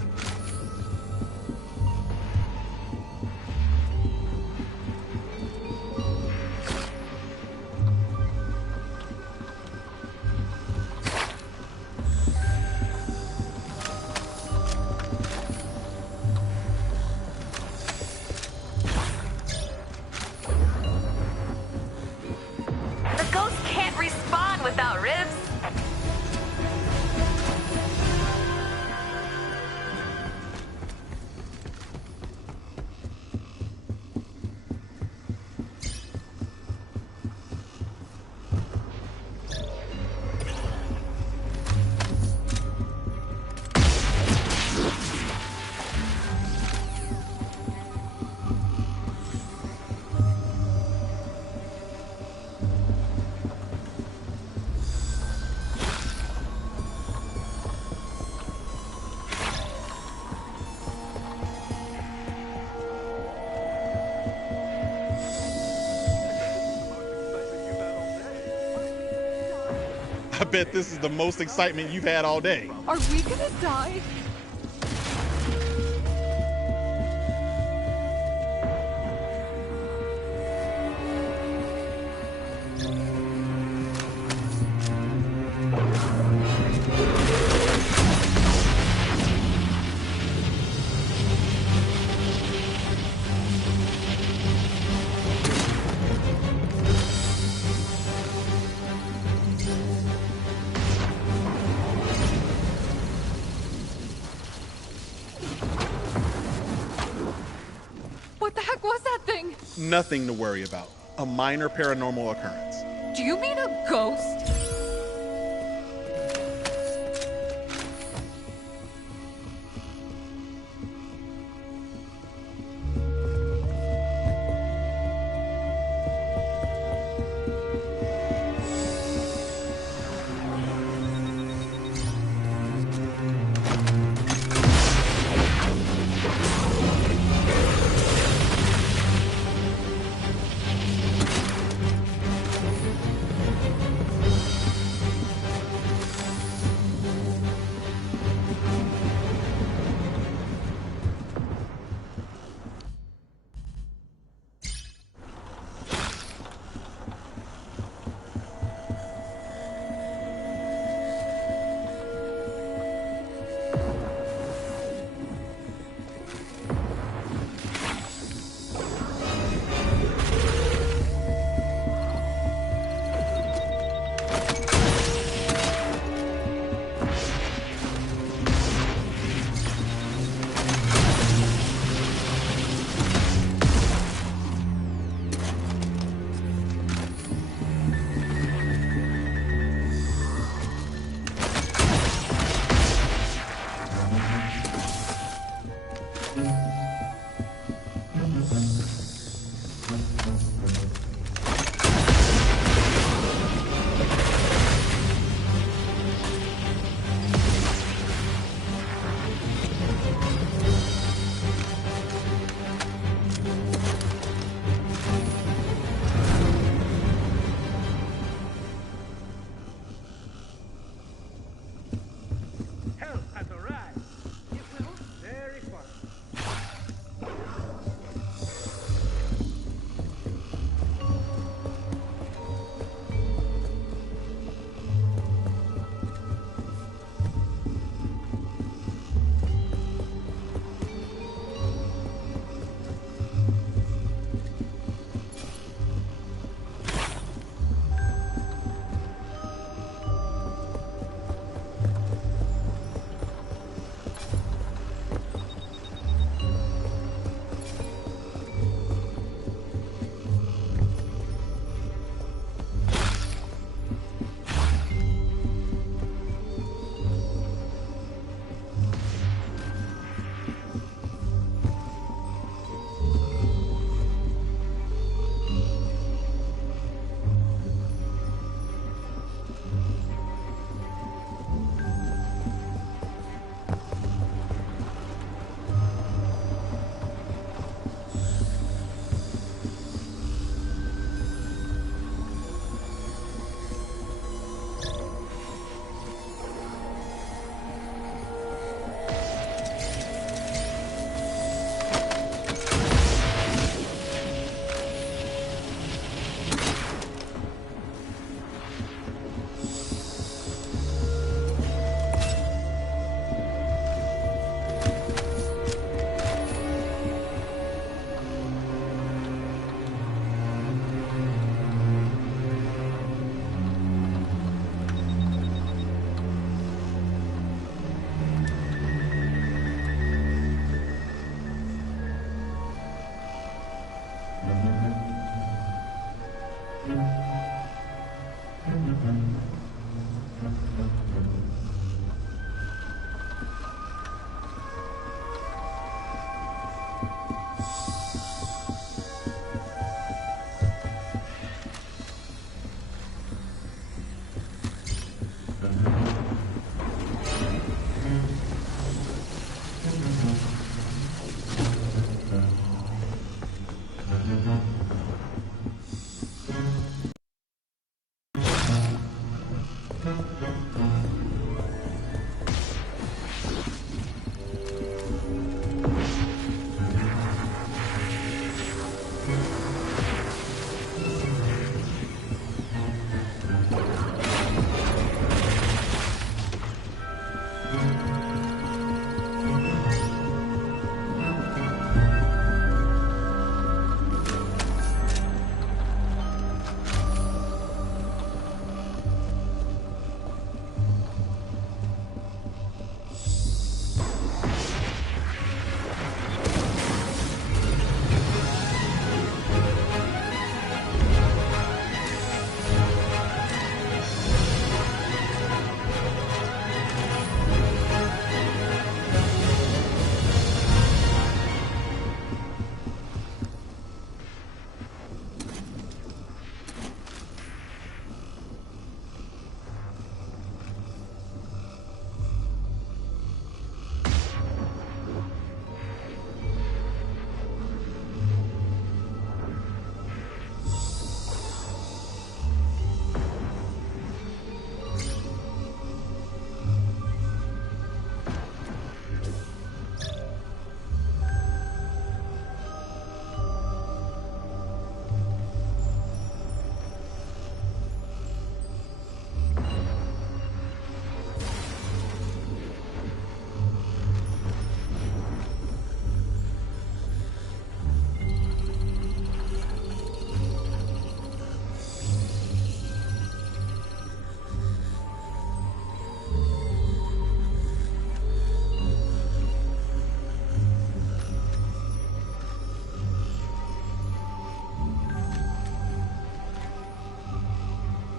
I bet this is the most excitement you've had all day. Are we gonna die? Nothing to worry about. A minor paranormal occurrence. Do you mean a ghost?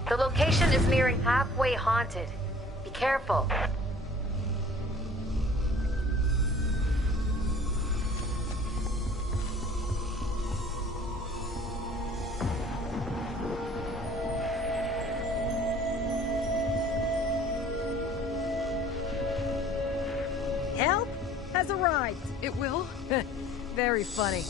The location is nearing halfway haunted. Be careful. Help has arrived. It will? Very funny.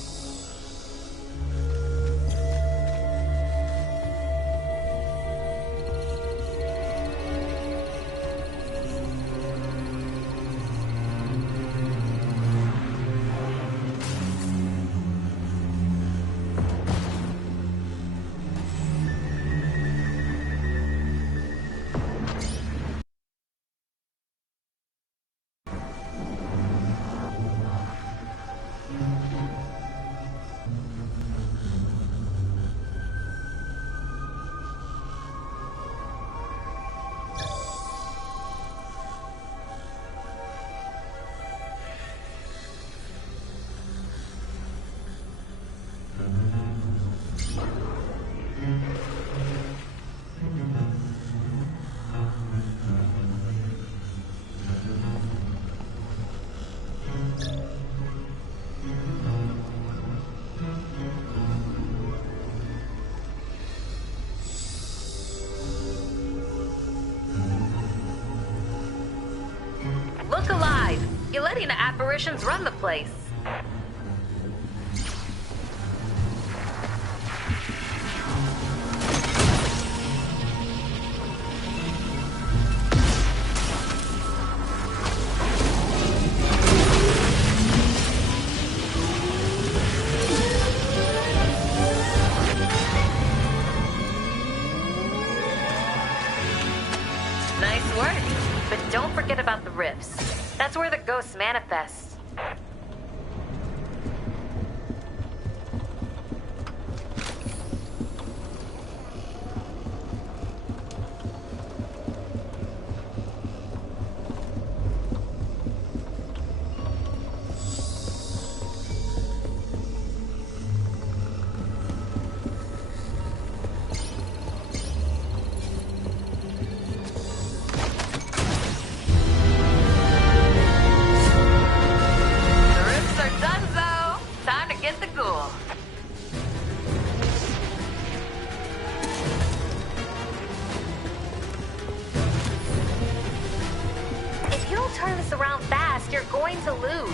Look alive! You're letting the apparitions run the place. Nice work. But don't forget about the rifts. That's where the ghosts manifest. Turn this around fast, you're going to lose.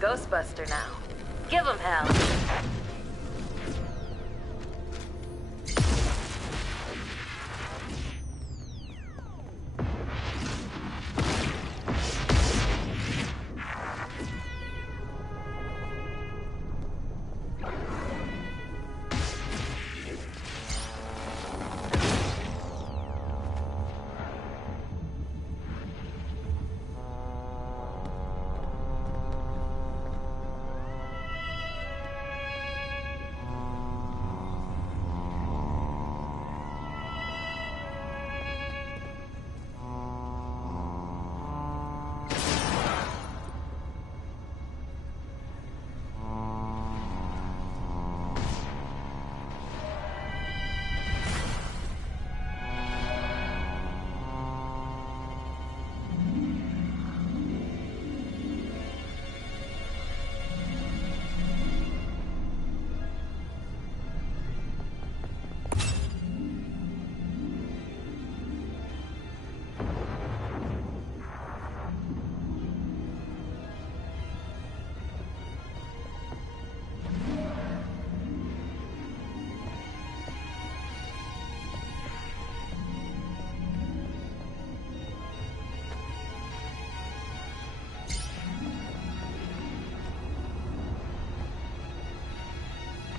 Ghostbuster now. Give him hell.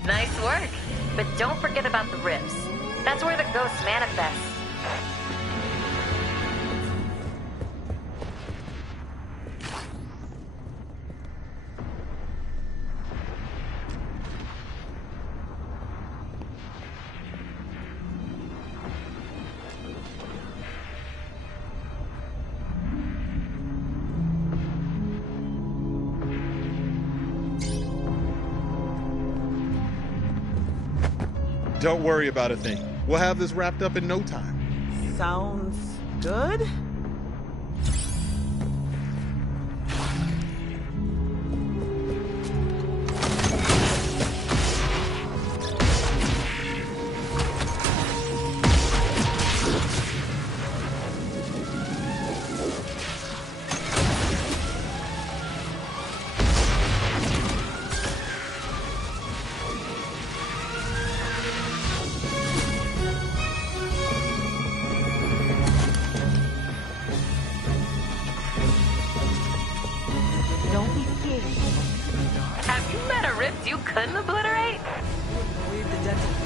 Nice work. But don't forget about the rifts. That's where the ghost manifests. Don't worry about a thing. We'll have this wrapped up in no time. Sounds good? You couldn't obliterate? Leave the dental.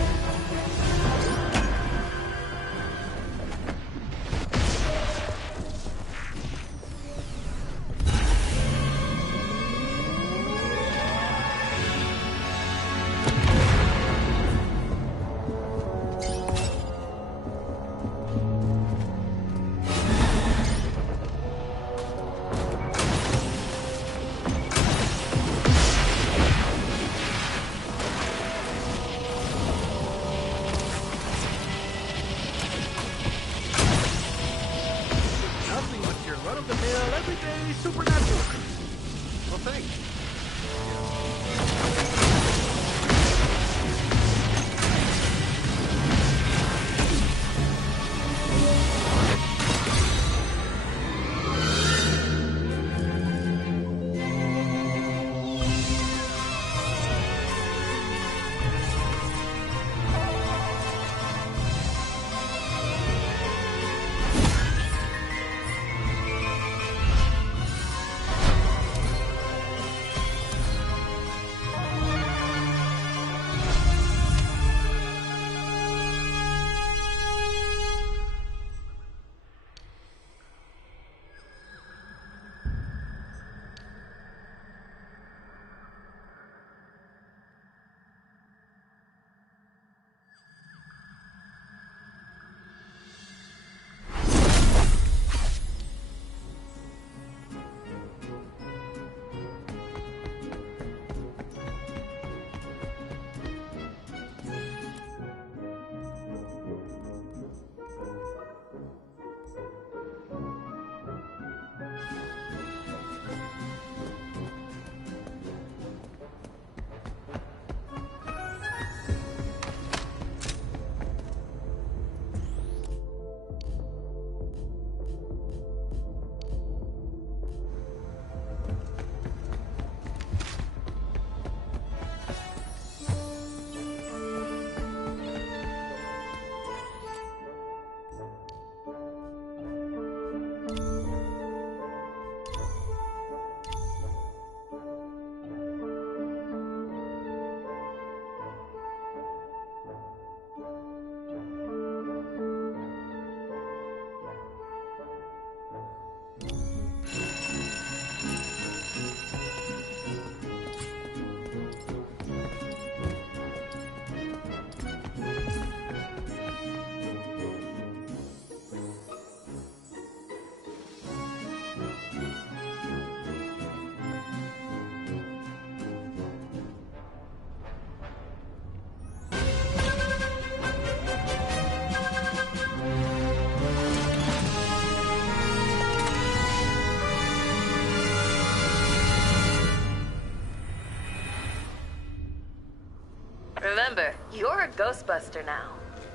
Remember, you're a Ghostbuster now.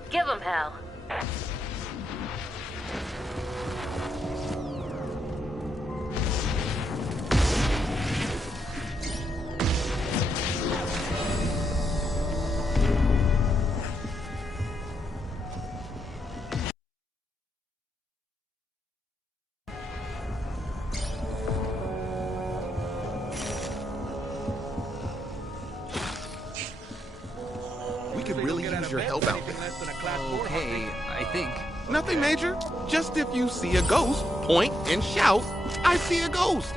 Give 'em hell. Could really use your help out there. Okay, I think. Nothing major. Just if you see a ghost, point and shout, "I see a ghost."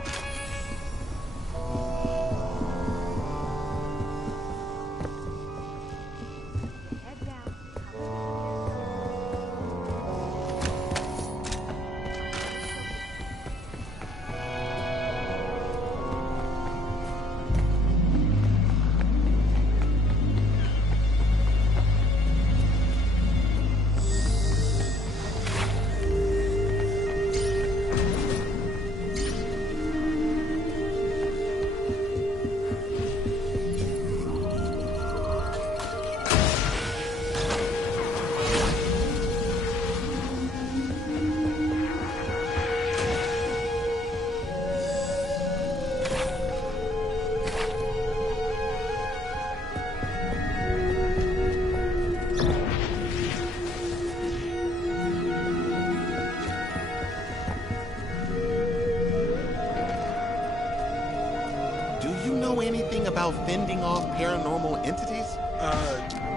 About fending off paranormal entities?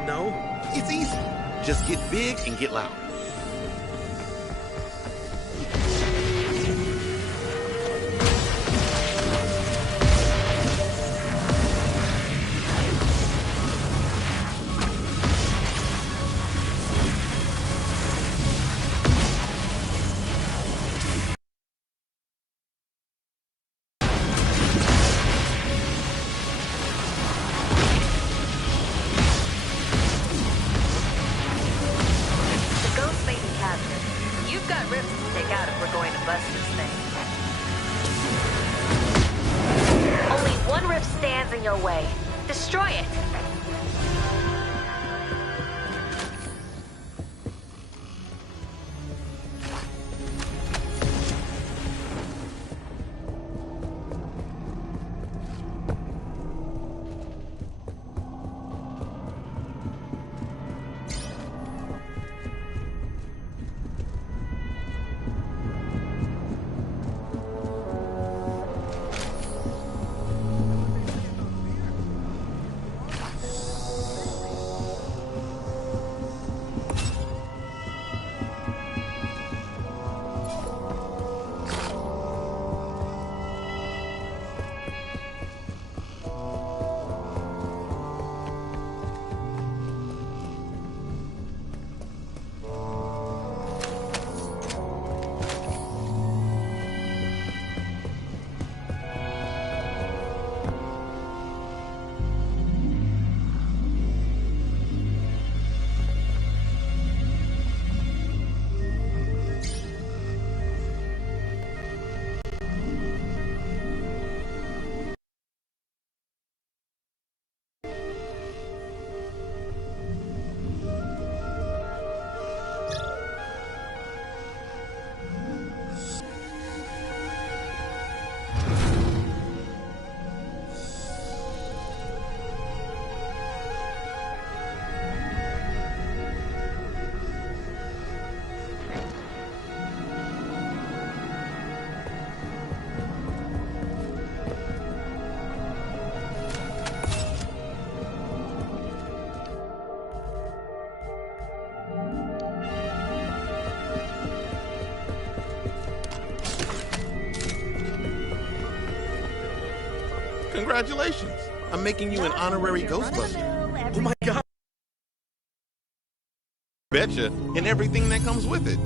No. It's easy. Just get big and get loud. Congratulations. I'm making you an honorary Ghostbuster. Oh my god. Betcha, and everything that comes with it.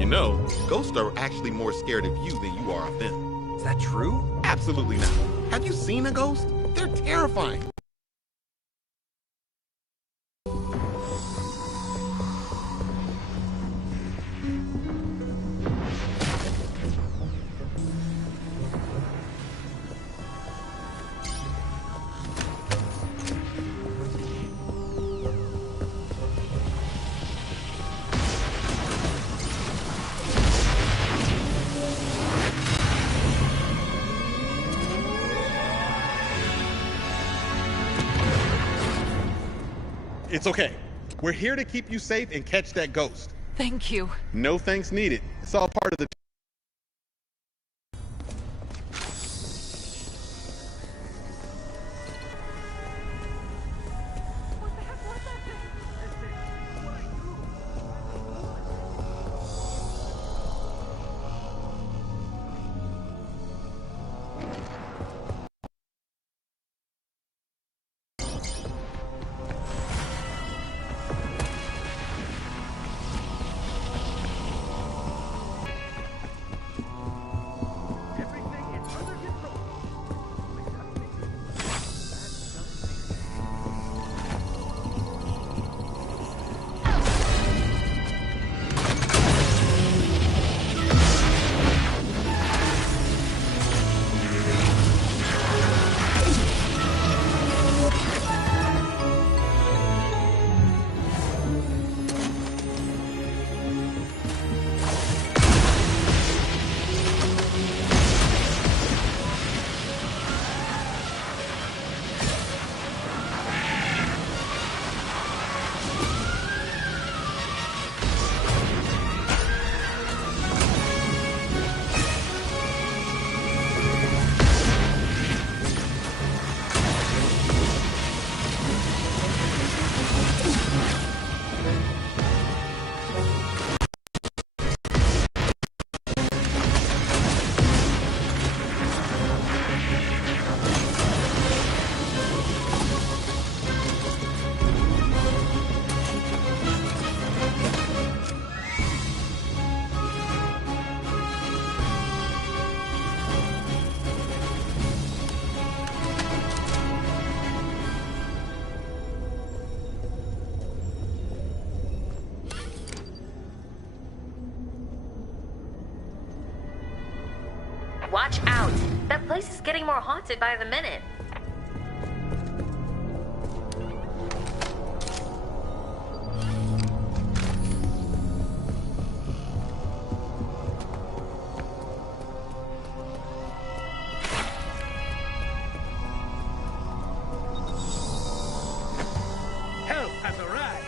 You know, ghosts are actually more scared of you than you are of them. Is that true? Absolutely not. Have you seen a ghost? They're terrifying. It's okay. We're here to keep you safe and catch that ghost. Thank you. No thanks needed. It's all part of the... Watch out! That place is getting more haunted by the minute. Help has arrived.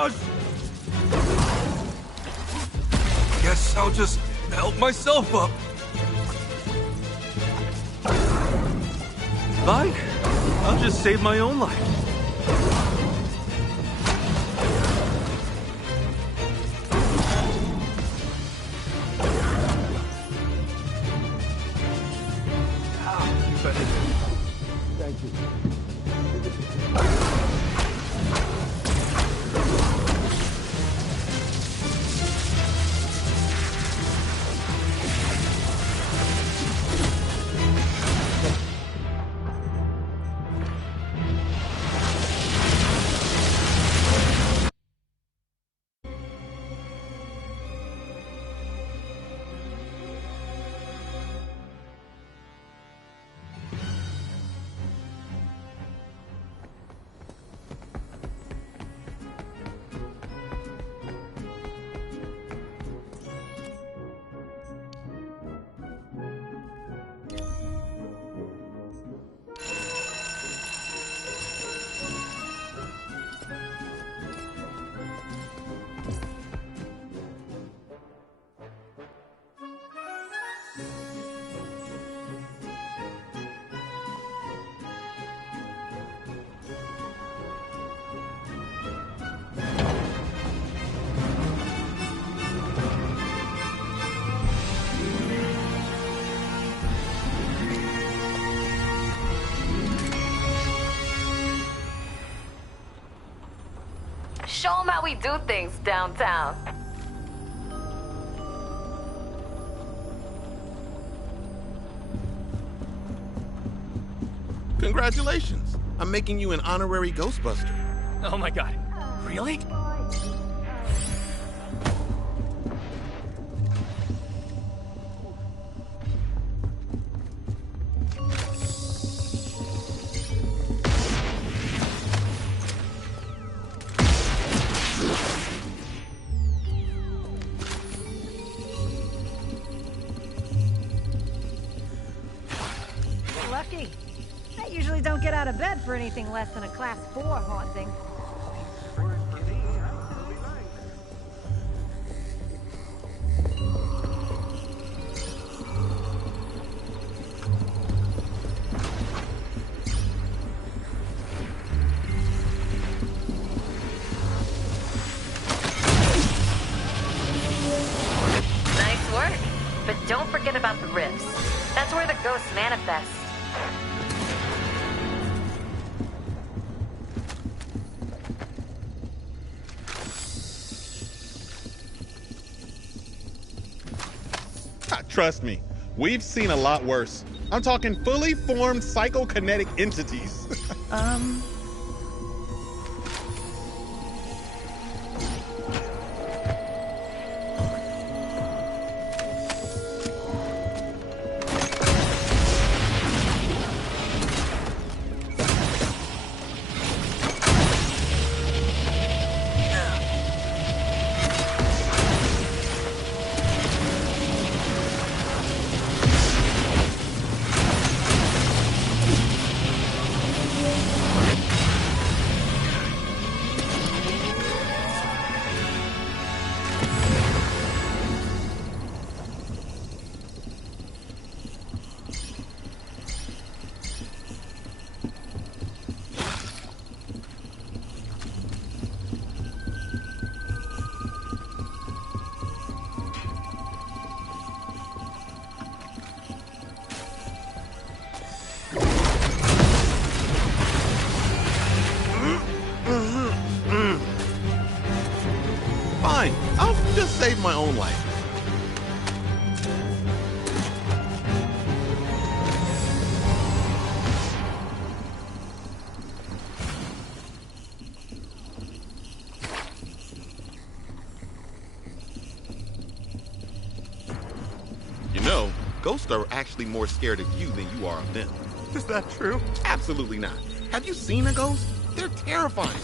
gosh! Guess I'll just help myself up. Fine. I'll just save my own life. Thank you. Show them how we do things downtown. Congratulations. I'm making you an honorary Ghostbuster. Oh my god. Really? Lucky. I usually don't get out of bed for anything less than a Class 4 haunting. Nice work. But don't forget about the rifts. That's where the ghosts manifest. Trust me, we've seen a lot worse. I'm talking fully formed psychokinetic entities. Fine, I'll just save my own life. You know, ghosts are actually more scared of you than you are of them. Is that true? Absolutely not. Have you seen a ghost? They're terrifying.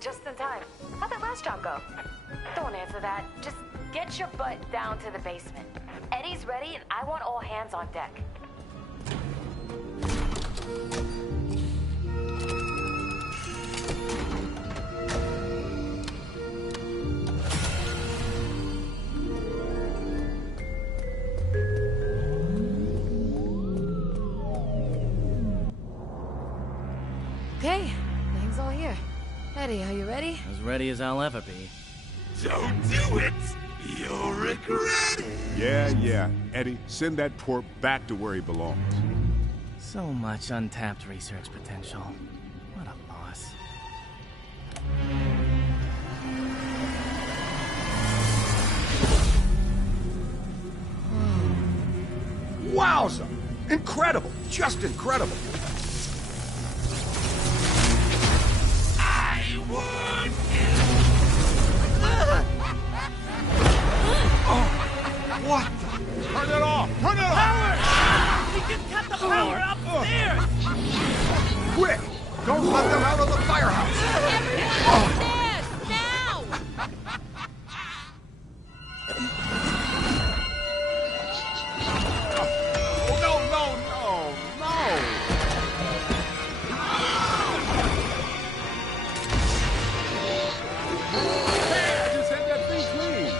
Just in time. How'd that last job go? Don't answer that. Just get your butt down to the basement. Eddie's ready, and I want all hands on deck. Okay, things all here. Eddie, are you ready? As ready as I'll ever be. Don't do it! You'll regret it! Yeah. Eddie, send that port back to where he belongs. So much untapped research potential. What a loss. Wowza! Incredible! Just incredible! I want What the? Turn it off! Turn it off! We can cut the power upstairs! Quick! Don't let them out of the firehouse! Everyone upstairs! Now! No! Hey, I just had that thing clean!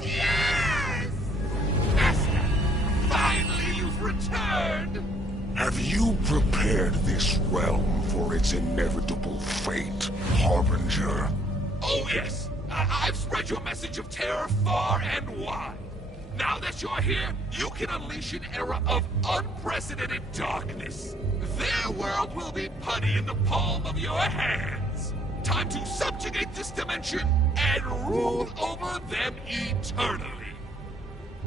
Yes! Master, finally you've returned! Have you prepared this realm for its inevitable fate, Harbinger? Oh yes! I've spread your message of terror far and wide. Now that you're here, you can unleash an era of unprecedented darkness. Their world will be putty in the palm of your hands. Time to subjugate this dimension and rule over them eternally.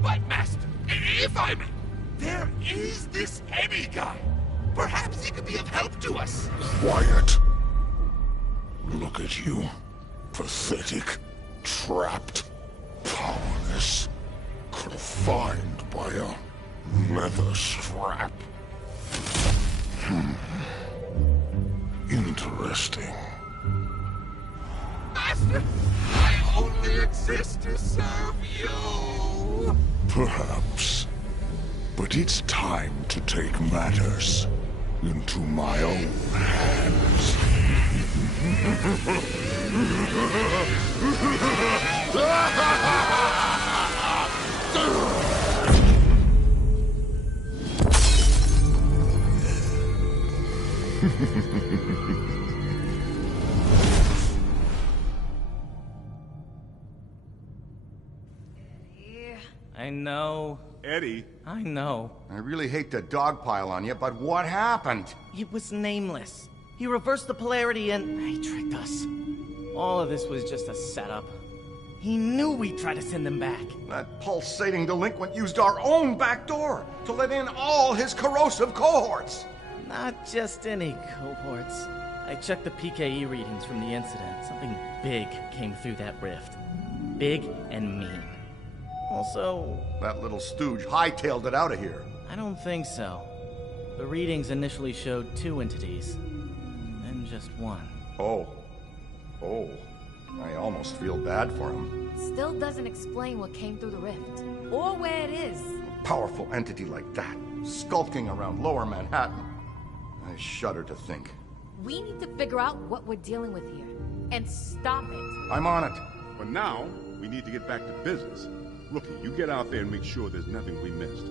But Master, if I may, there is this Eddie guy. Perhaps he could be of help to us. Quiet. Look at you. Pathetic. Trapped. Powerless. Confined by a leather strap. Interesting. Master, I only exist to serve you. Perhaps. But it's time to take matters into my own hands. I know. Eddie. I know. I really hate to dogpile on you, but what happened? It was nameless. He reversed the polarity and he tricked us. All of this was just a setup. He knew we'd try to send them back. That pulsating delinquent used our own back door to let in all his corrosive cohorts. Not just any cohorts. I checked the PKE readings from the incident. Something big came through that rift. Big and mean. Also... That little stooge hightailed it out of here. I don't think so. The readings initially showed 2 entities. Then just 1. Oh. I almost feel bad for him. Still doesn't explain what came through the rift. Or where it is. A powerful entity like that, skulking around Lower Manhattan. I shudder to think. We need to figure out what we're dealing with here. And stop it. I'm on it. For now, we need to get back to business. Rookie, you get out there and make sure there's nothing we missed.